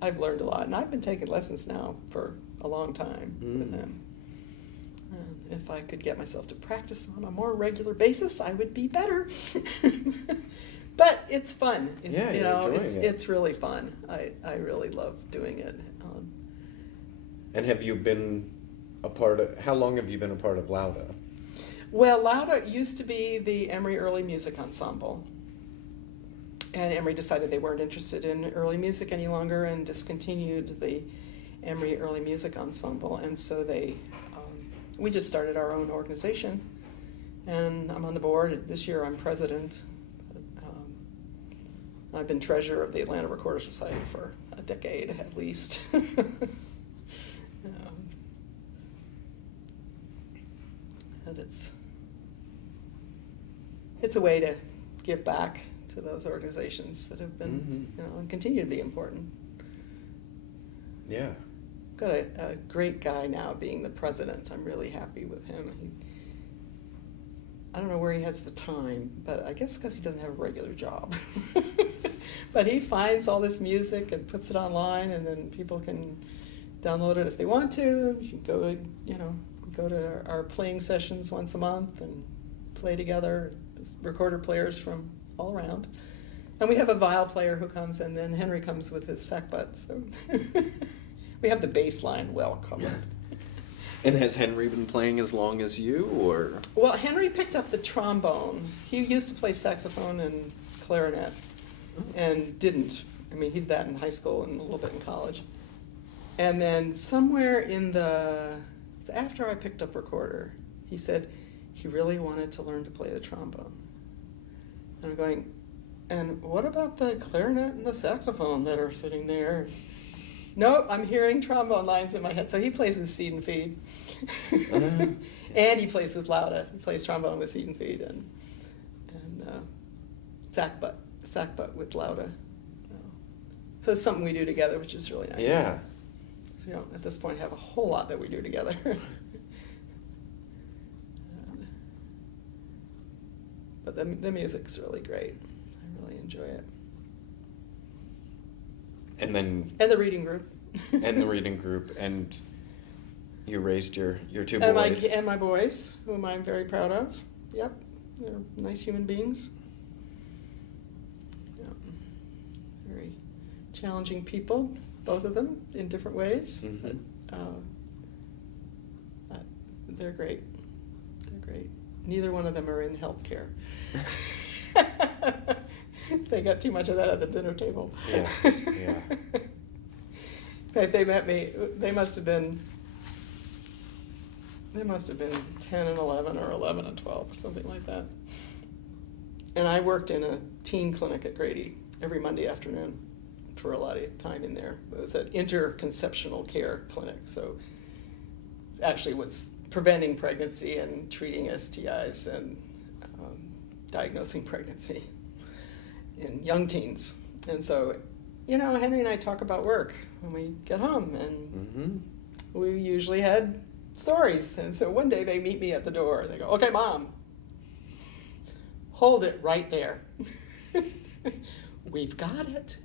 I've learned a lot, and I've been taking lessons now for a long time with him. And if I could get myself to practice on a more regular basis, I would be better. But it's fun. Yeah, you you're know, enjoying it. it's really fun. I really love doing it. And have you been a part of, how long have you been a part of Lauda? Well, Lauda used to be the Emory Early Music Ensemble. And Emory decided they weren't interested in early music any longer and discontinued the Emory Early Music Ensemble. And so we just started our own organization. And I'm on the board. This year I'm president. I've been treasurer of the Atlanta Recorder Society for a decade at least. And it's a way to give back to those organizations that have been, and continue to be important. Yeah. Got a great guy now being the president. I'm really happy with him. I don't know where he has the time, but I guess because he doesn't have a regular job. But he finds all this music and puts it online, and then people can download it if they want to. You can go to our playing sessions once a month and play together. Recorder players from all around, and we have a viol player who comes, and then Henry comes with his sackbut. So we have the bass line well covered. And has Henry been playing as long as you, or? Well, Henry picked up the trombone. He used to play saxophone and clarinet, and didn't. I mean, he did that in high school and a little bit in college. And then somewhere it's after I picked up recorder, he said he really wanted to learn to play the trombone. And I'm going, and what about the clarinet and the saxophone that are sitting there? Nope, I'm hearing trombone lines in my head. So he plays with seed and feed. And he plays with Lauda. He plays trombone with seed and feed and sackbut with Lauda. So it's something we do together, which is really nice. Yeah. So we don't, at this point, have a whole lot that we do together. But the music's really great. I really enjoy it. And the reading group. And you raised your two and boys. And my boys, whom I'm very proud of. Yep, they're nice human beings. Yep. Very challenging people, both of them, in different ways. Mm-hmm. But they're great. They're great. Neither one of them are in healthcare. They got too much of that at the dinner table. Yeah. In fact, they met me. They must have been 10 and 11 or 11 and 12 or something like that. And I worked in a teen clinic at Grady every Monday afternoon for a lot of time in there. It was an interconceptional care clinic, so it actually was preventing pregnancy and treating STIs and diagnosing pregnancy in young teens. And so, Henry and I talk about work when we get home, and we usually had stories. And so one day they meet me at the door. They go, "Okay, Mom, hold it right there. We've got it.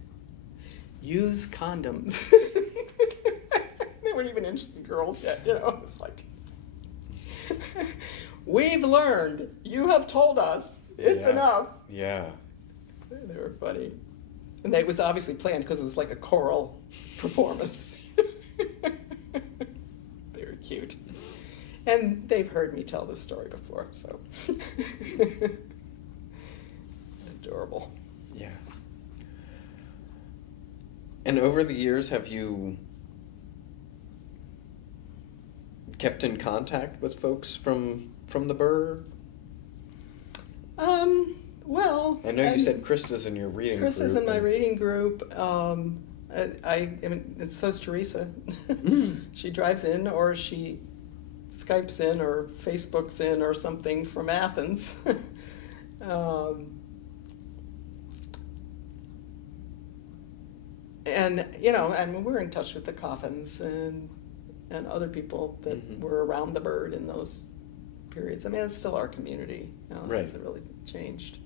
Use condoms." They weren't even interested in girls yet, It's like, "We've learned. You have told us. It's enough." Yeah. They were funny. And it was obviously planned because it was like a choral performance. They were cute. And they've heard me tell this story before, so. Adorable. Yeah. And over the years, have you kept in contact with folks from the Burr? Well, I know you said Krista's in your reading group. Krista's in my reading group. I mean, so's Teresa. She drives in, or she Skypes in, or Facebooks in, or something from Athens. And we're in touch with the Coffins and other people that were around the Bird in those periods. I mean, it's still our community. It hasn't really changed.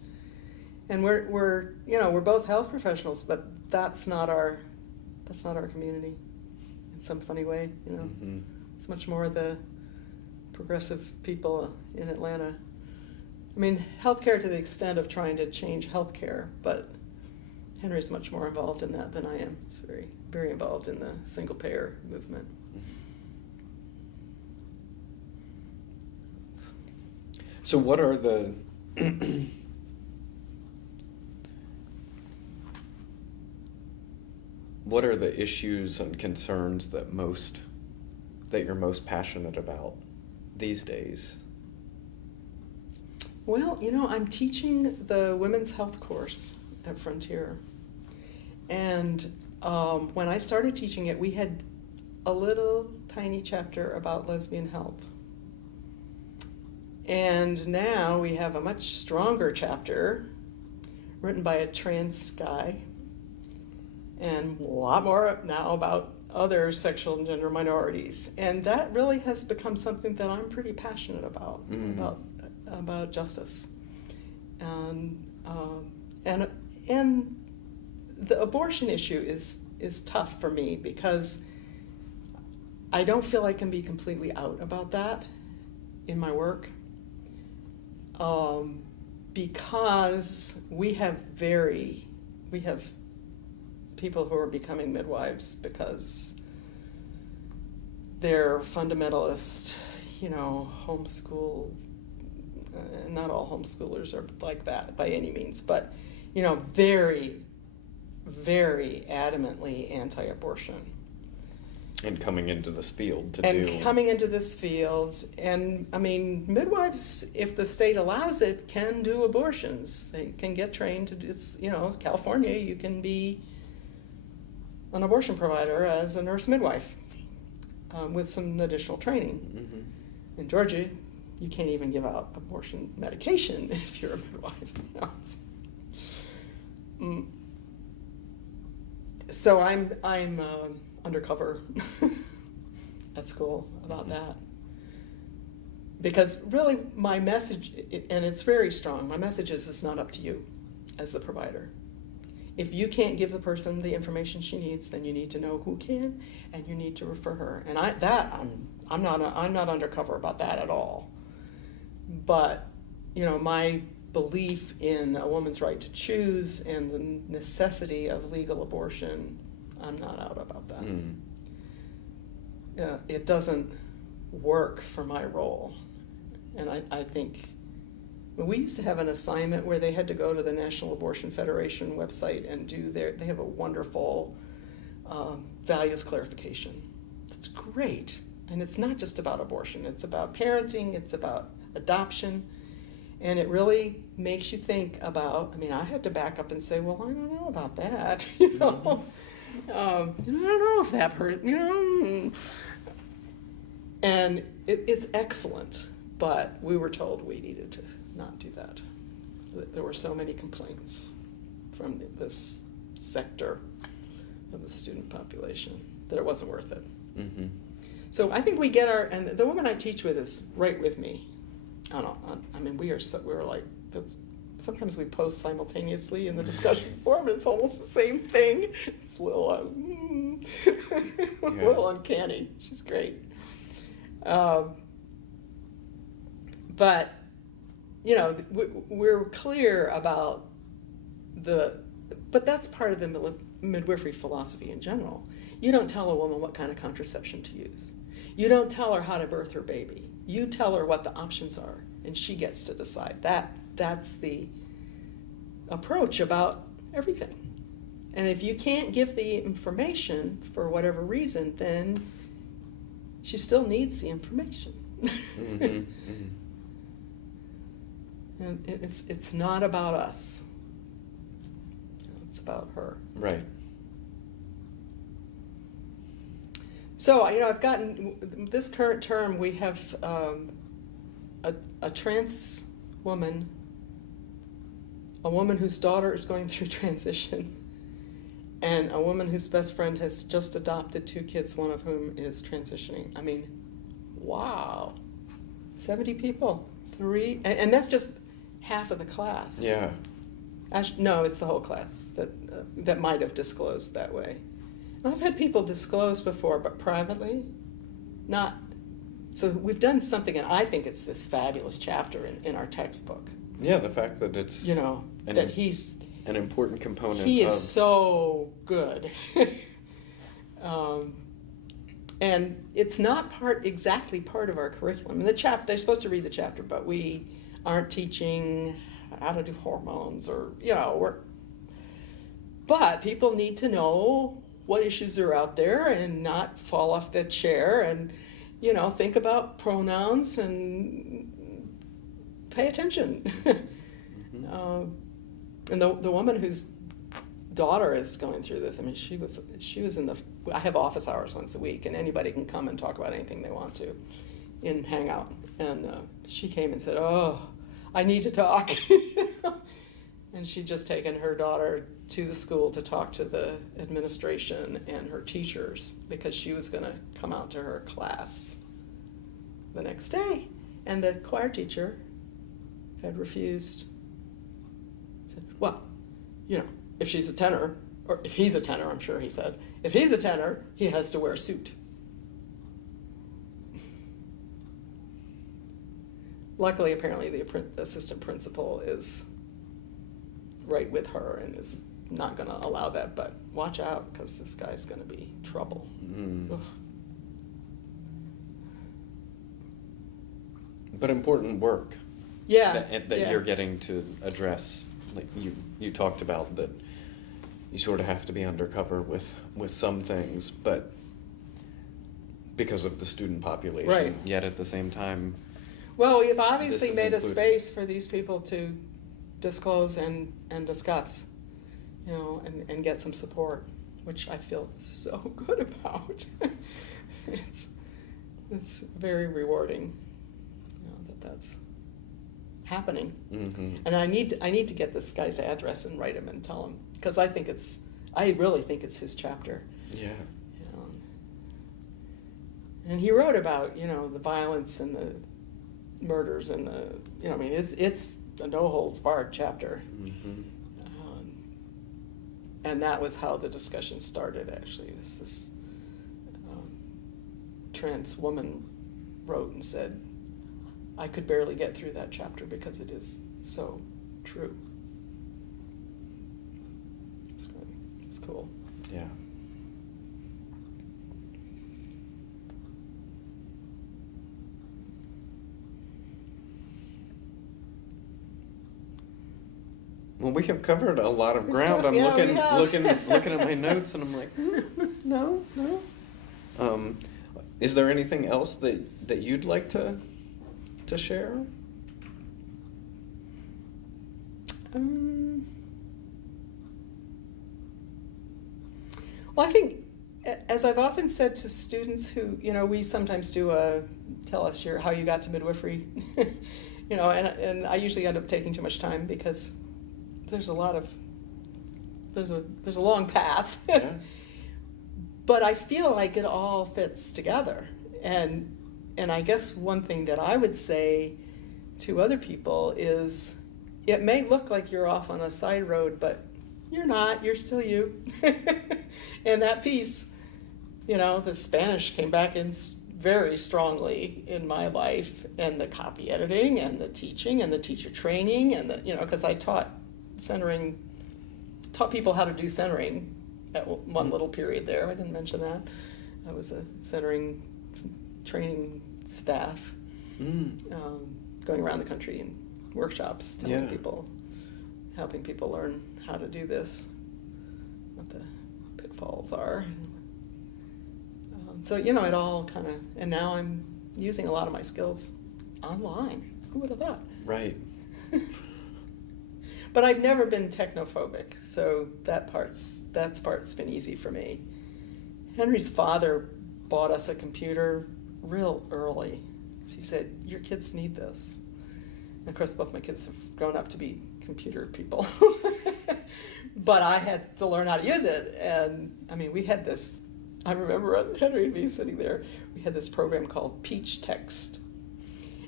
And we're both health professionals, but that's not our community in some funny way. It's much more the progressive people in Atlanta I mean, healthcare to the extent of trying to change healthcare, but Henry's much more involved in that than I am. He's very, very involved in the single payer movement. So what are the what are the issues and concerns that you're most passionate about these days? Well, I'm teaching the women's health course at Frontier. And when I started teaching it, we had a little tiny chapter about lesbian health. And now we have a much stronger chapter written by a trans guy, and a lot more now about other sexual and gender minorities. And that really has become something that I'm pretty passionate about, about justice. And the abortion issue is tough for me because I don't feel I can be completely out about that in my work. Because we have people who are becoming midwives because they're fundamentalist, homeschool. Not all homeschoolers are like that by any means, but very, very adamantly anti-abortion. And coming into this field and I mean, midwives, if the state allows it, can do abortions. They can get trained to do, California, you can be an abortion provider as a nurse midwife with some additional training. Mm-hmm. In Georgia, you can't even give out abortion medication if you're a midwife. So I'm undercover at school about that, because really my message, and it's very strong, my message is it's not up to you as the provider. If you can't give the person the information she needs, then you need to know who can, and you need to refer her. And I'm not undercover about that at all. But my belief in a woman's right to choose and the necessity of legal abortion, I'm not out about that. It doesn't work for my role. And I think we used to have an assignment where they had to go to the National Abortion Federation website and they have a wonderful values clarification. It's great. And it's not just about abortion. It's about parenting. It's about adoption. And it really makes you think about, I had to back up and say, well, I don't know about that, I don't know if that hurt, And it's excellent, but we were told we needed to not do that. There were so many complaints from this sector of the student population that it wasn't worth it. Mm-hmm. So I think we get and the woman I teach with is right with me. We're like, sometimes we post simultaneously in the discussion forum, and it's almost the same thing. It's a little, a little uncanny. She's great. But, we're clear about but that's part of the midwifery philosophy in general. You don't tell a woman what kind of contraception to use. You don't tell her how to birth her baby. You tell her what the options are, and she gets to decide. That's the approach about everything. And if you can't give the information for whatever reason, then she still needs the information. Mm-hmm. Mm-hmm. And it's not about us. It's about her. Right. So, I've gotten, this current term, we have a trans woman, a woman whose daughter is going through transition, and a woman whose best friend has just adopted 2 kids, one of whom is transitioning. Wow. 70 people, 3, and that's just half of the class. Yeah. No, it's the whole class that might have disclosed that way. And I've had people disclose before, but privately, not. So we've done something, and I think it's this fabulous chapter in our textbook Yeah, the fact that it's that he's an important component. He is so good. And it's not exactly part of our curriculum. In the chapter, they're supposed to read the chapter, but we aren't teaching how to do hormones but people need to know what issues are out there and not fall off the chair and, think about pronouns and pay attention. Mm-hmm. And the woman whose daughter is going through this, I mean, she was I have office hours once a week, and anybody can come and talk about anything they want to in Hangout. And she came and said, "Oh, I need to talk." And she'd just taken her daughter to the school to talk to the administration and her teachers because she was going to come out to her class the next day. And the choir teacher had refused. Said, "Well, if she's a tenor, or if he's a tenor," I'm sure he said, "if he's a tenor, he has to wear a suit." Luckily, apparently, the assistant principal is right with her and is not going to allow that, but watch out, because this guy's going to be trouble. Mm. But important work. Yeah. That you're getting to address. Like you talked about that you sort of have to be undercover with some things, but because of the student population, right. Yet at the same time, well, we've obviously made included. A space for these people to disclose and discuss, and get some support, which I feel so good about. It's very rewarding, that's happening. Mm-hmm. And I need to get this guy's address and write him and tell him, because I really think it's his chapter. Yeah. And he wrote about the violence and the murders and it's a no holds barred chapter. Mm-hmm. And that was how the discussion started. Actually, it was this trans woman wrote and said, "I could barely get through that chapter because it is so true." It's cool. Yeah. Well, we have covered a lot of ground. I'm looking at my notes, and I'm like, no. Is there anything else that you'd like to share? Well, I think, as I've often said to students who, we sometimes do tell us how you got to midwifery, and I usually end up taking too much time because there's a long path. Yeah. But I feel like it all fits together. And I guess one thing that I would say to other people is, it may look like you're off on a side road, but you're not. You're still you. And that piece, the Spanish came back in very strongly in my life, and the copy editing and the teaching and the teacher training and because I taught people how to do centering at one little period there. I didn't mention that. I was a centering training staff, going around the country in workshops, telling people, helping people learn how to do this, what the pitfalls are. So, it all kind of, and now I'm using a lot of my skills online. Who would have thought? Right. But I've never been technophobic, so that part's been easy for me. Henry's father bought us a computer real early. He said, "Your kids need this." And of course, both my kids have grown up to be computer people. But I had to learn how to use it. And we had this, I remember Henry and me sitting there, we had this program called Peach Text.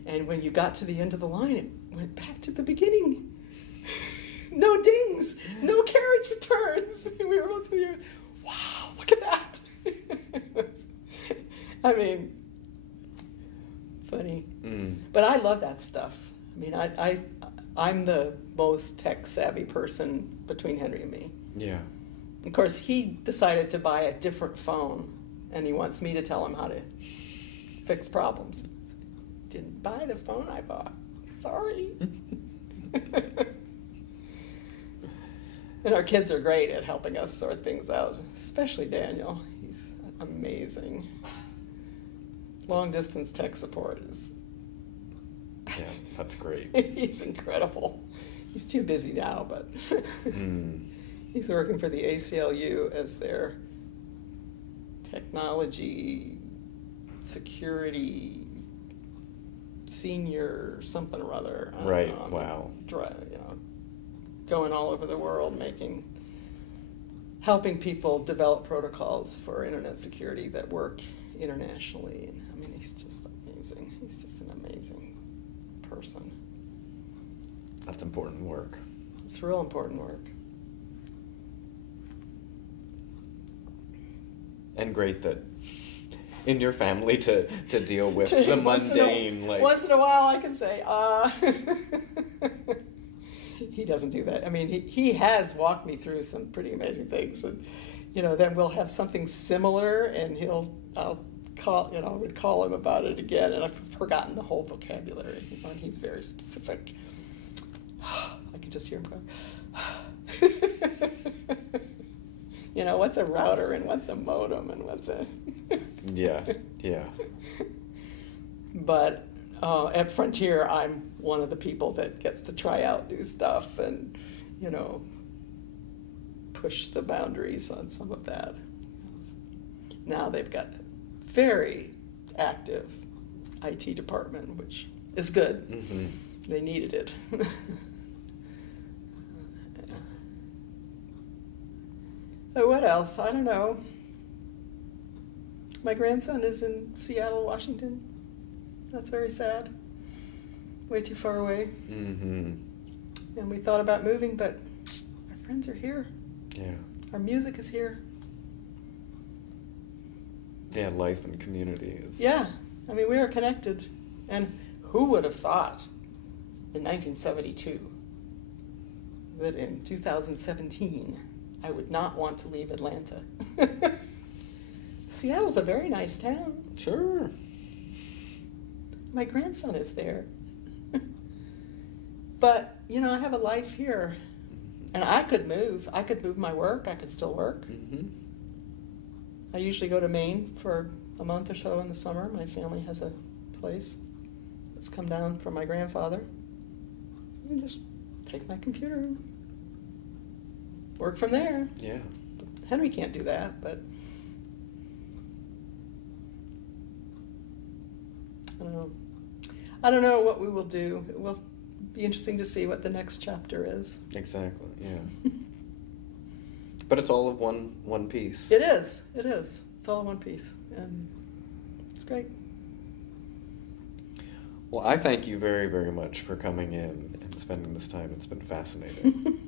And when you got to the end of the line, it went back to the beginning. No dings, no carriage returns. We were both here, wow, look at that. Funny. But I love that stuff. I'm the most tech savvy person between Henry and me. Yeah. Of course, he decided to buy a different phone, and he wants me to tell him how to fix problems. Didn't buy the phone I bought. Sorry. And our kids are great at helping us sort things out, especially Daniel. He's amazing. Long distance tech support is... Yeah, that's great. He's incredible. He's too busy now, but Mm. he's working for the ACLU as their technology security senior something or other. I don't Right, know. wow. Going all over the world, helping people develop protocols for internet security that work internationally. And, I mean, he's just amazing. He's just an amazing person. That's important work. It's real important work. And great that in your family to deal with the mundane, Once in a while I can say, he doesn't do that. I mean, he has walked me through some pretty amazing things, and then we'll have something similar, and I'll would call him about it again, and I've forgotten the whole vocabulary. And he's very specific. I can just hear him going. What's a router and what's a modem and what's a... Yeah. But at Frontier, I'm one of the people that gets to try out new stuff and, push the boundaries on some of that. Now they've got a very active IT department, which is good. Mm-hmm. They needed it. But what else? I don't know. My grandson is in Seattle, Washington. That's very sad. Way too far away. Mm-hmm. And we thought about moving, but our friends are here. Yeah. Our music is here. Yeah, life and community is... Yeah. I mean, we are connected. And who would have thought in 1972 that in 2017 I would not want to leave Atlanta? Seattle's a very nice town. Sure. My grandson is there. But, I have a life here. And I could move. I could move my work. I could still work. Mm-hmm. I usually go to Maine for a month or so in the summer. My family has a place that's come down from my grandfather. And just take my computer and work from there. Yeah. Henry can't do that, but I don't know what we will do. It will be interesting to see what the next chapter is. Exactly, yeah. But it's all of one piece. It is. It's all in one piece. And it's great. Well, I thank you very, very much for coming in and spending this time. It's been fascinating.